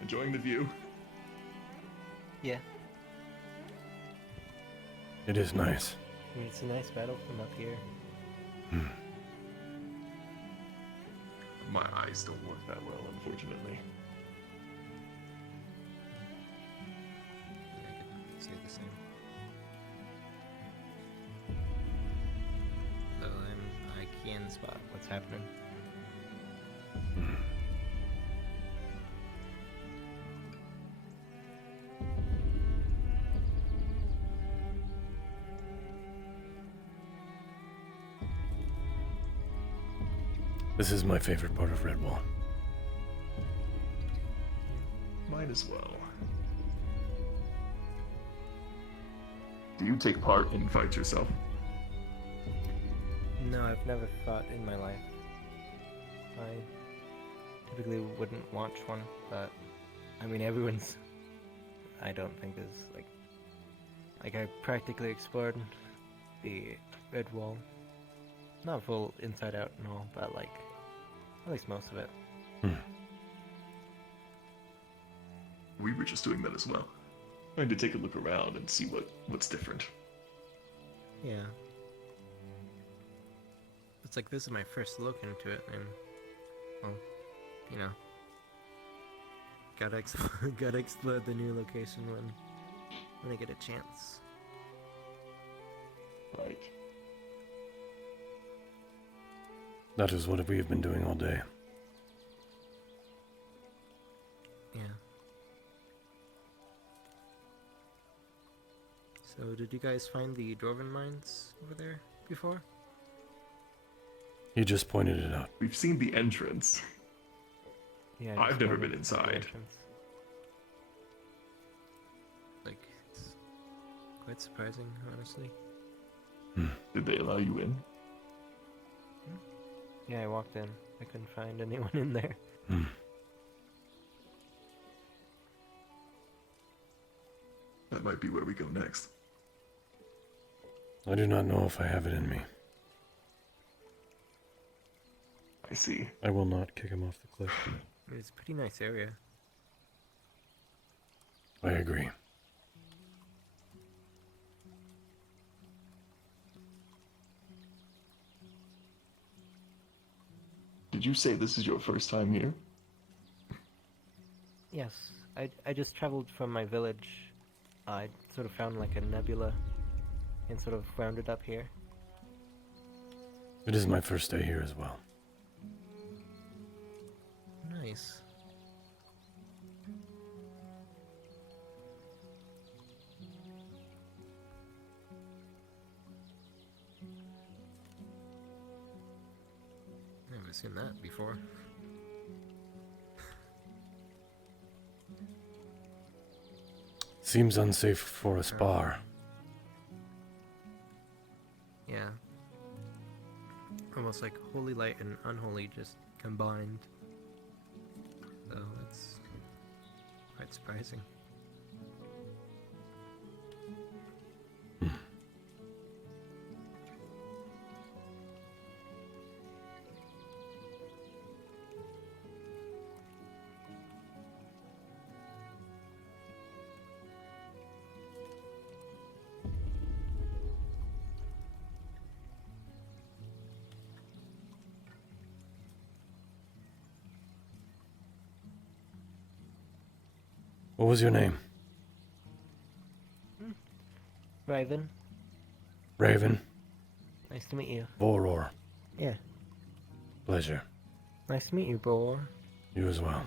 Enjoying the view? Yeah. It is nice. I mean, it's a nice battle from up here. My eyes don't work that well, unfortunately. I could say the same. Though I can spot what's happening. This is my favorite part of Redwall. Mine as well. Do you take part in fights yourself? No, I've never fought in my life. I typically wouldn't watch one, but I mean, everyone's. I don't think is like I practically explored the Red Wall. Not full inside out and all, but like at least most of it. We were just doing that as well. Trying to take a look around and see what's different. Yeah. It's like this is my first look into it, and well, you know, gotta explore the new location when I get a chance. Right. That is what we have been doing all day. Yeah. So, did you guys find the Dwarven mines over there before? He just pointed it out. We've seen the entrance. Yeah. I've never been inside. Like, it's quite surprising, honestly. Did they allow you in? Yeah, I walked in. I couldn't find anyone in there. That might be where we go next. I do not know if I have it in me. I see. I will not kick him off the cliff. It's a pretty nice area. I agree. Did you say this is your first time here? Yes, I just traveled from my village. I sort of found like a nebula and sort of rounded up here. It is my first day here as well. Nice. Never seen that before. Seems unsafe for a spar. Yeah. Almost like holy light and unholy just combined. So that's quite surprising. What was your name? Raven. Raven. Nice to meet you. Vorror. Yeah. Pleasure. Nice to meet you, Vorror. You as well.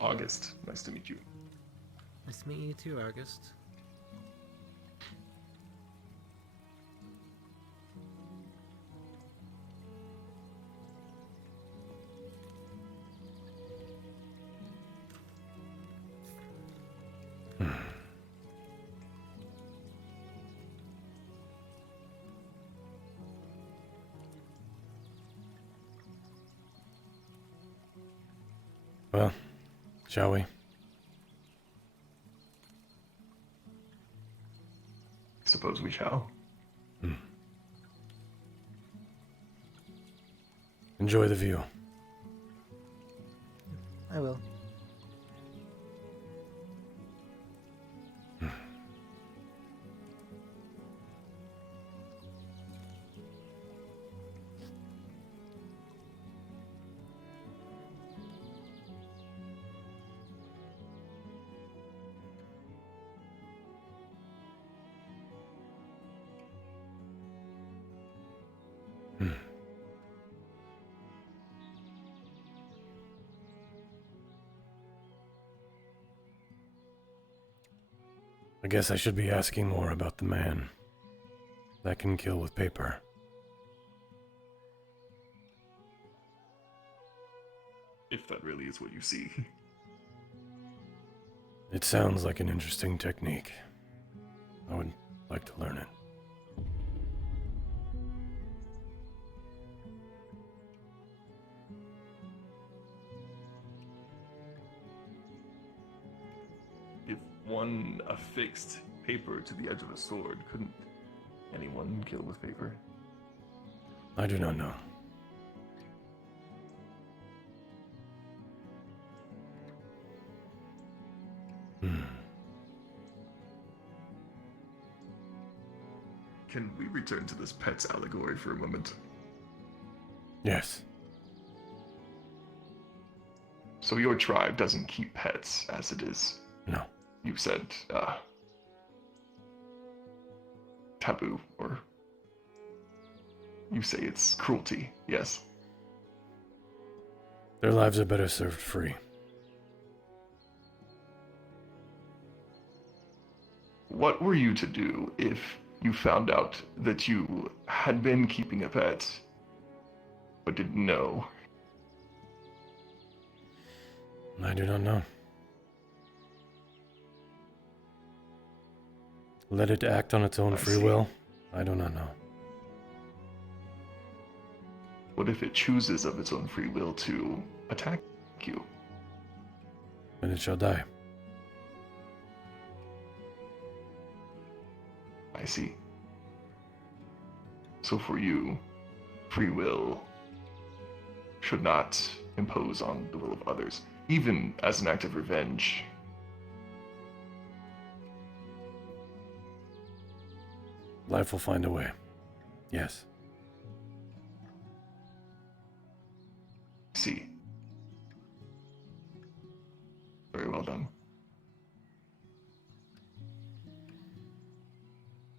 August. Nice to meet you. Nice to meet you too, August. Well, shall we? Suppose we shall. Enjoy the view. I will. I guess I should be asking more about the man that can kill with paper. If that really is what you see. It sounds like an interesting technique. I would like to learn it. If one affixed paper to the edge of a sword, couldn't anyone kill with paper? I do not know. Can we return to this pets allegory for a moment? Yes. So your tribe doesn't keep pets as it is? No. You said, taboo, or you say it's cruelty, yes? Their lives are better served free. What were you to do if you found out that you had been keeping a pet, but didn't know? I do not know. Let it act on its own free will? I do not know. What if it chooses of its own free will to attack you? Then it shall die. I see. So for you, free will should not impose on the will of others, even as an act of revenge. Life will find a way. Yes. See. Very well done.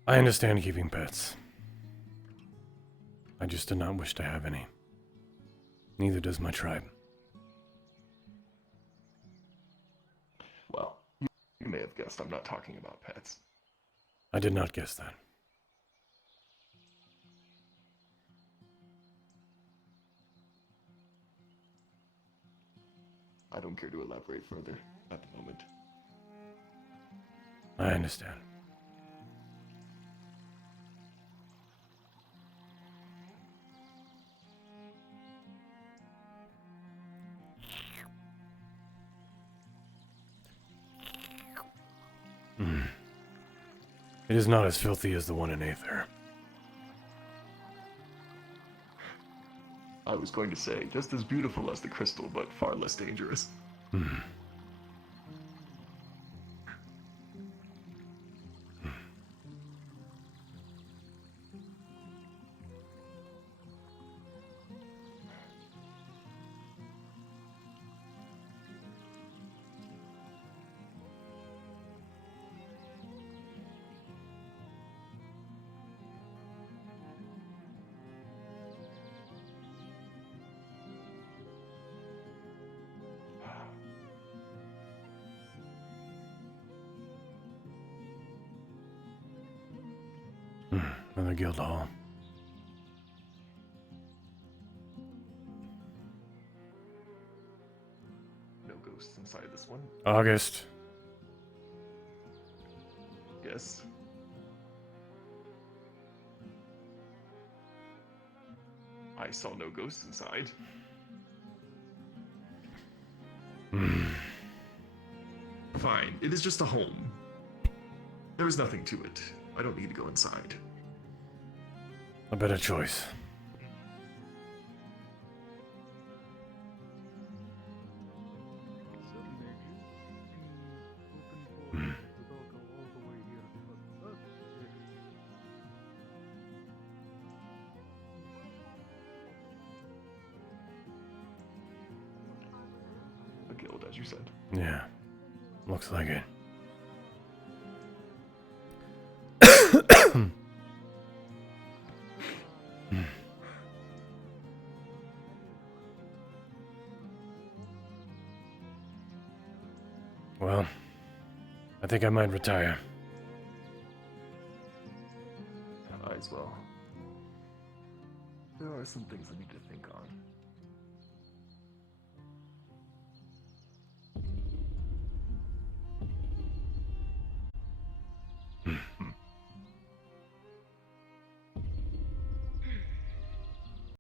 I understand keeping pets. I just do not wish to have any. Neither does my tribe. Well, you may have guessed I'm not talking about pets. I did not guess that. I don't care to elaborate further at the moment. I understand. It is not as filthy as the one in Aether. I was going to say, just as beautiful as the crystal, but far less dangerous. the guild hall. No ghosts inside this one. August. Yes. I saw no ghosts inside. Fine, it is just a home. There is nothing to it. I don't need to go inside. A better choice. The guild, as you said. Yeah, looks like it. Well, I think I might retire. I as well. There are some things I need to think on.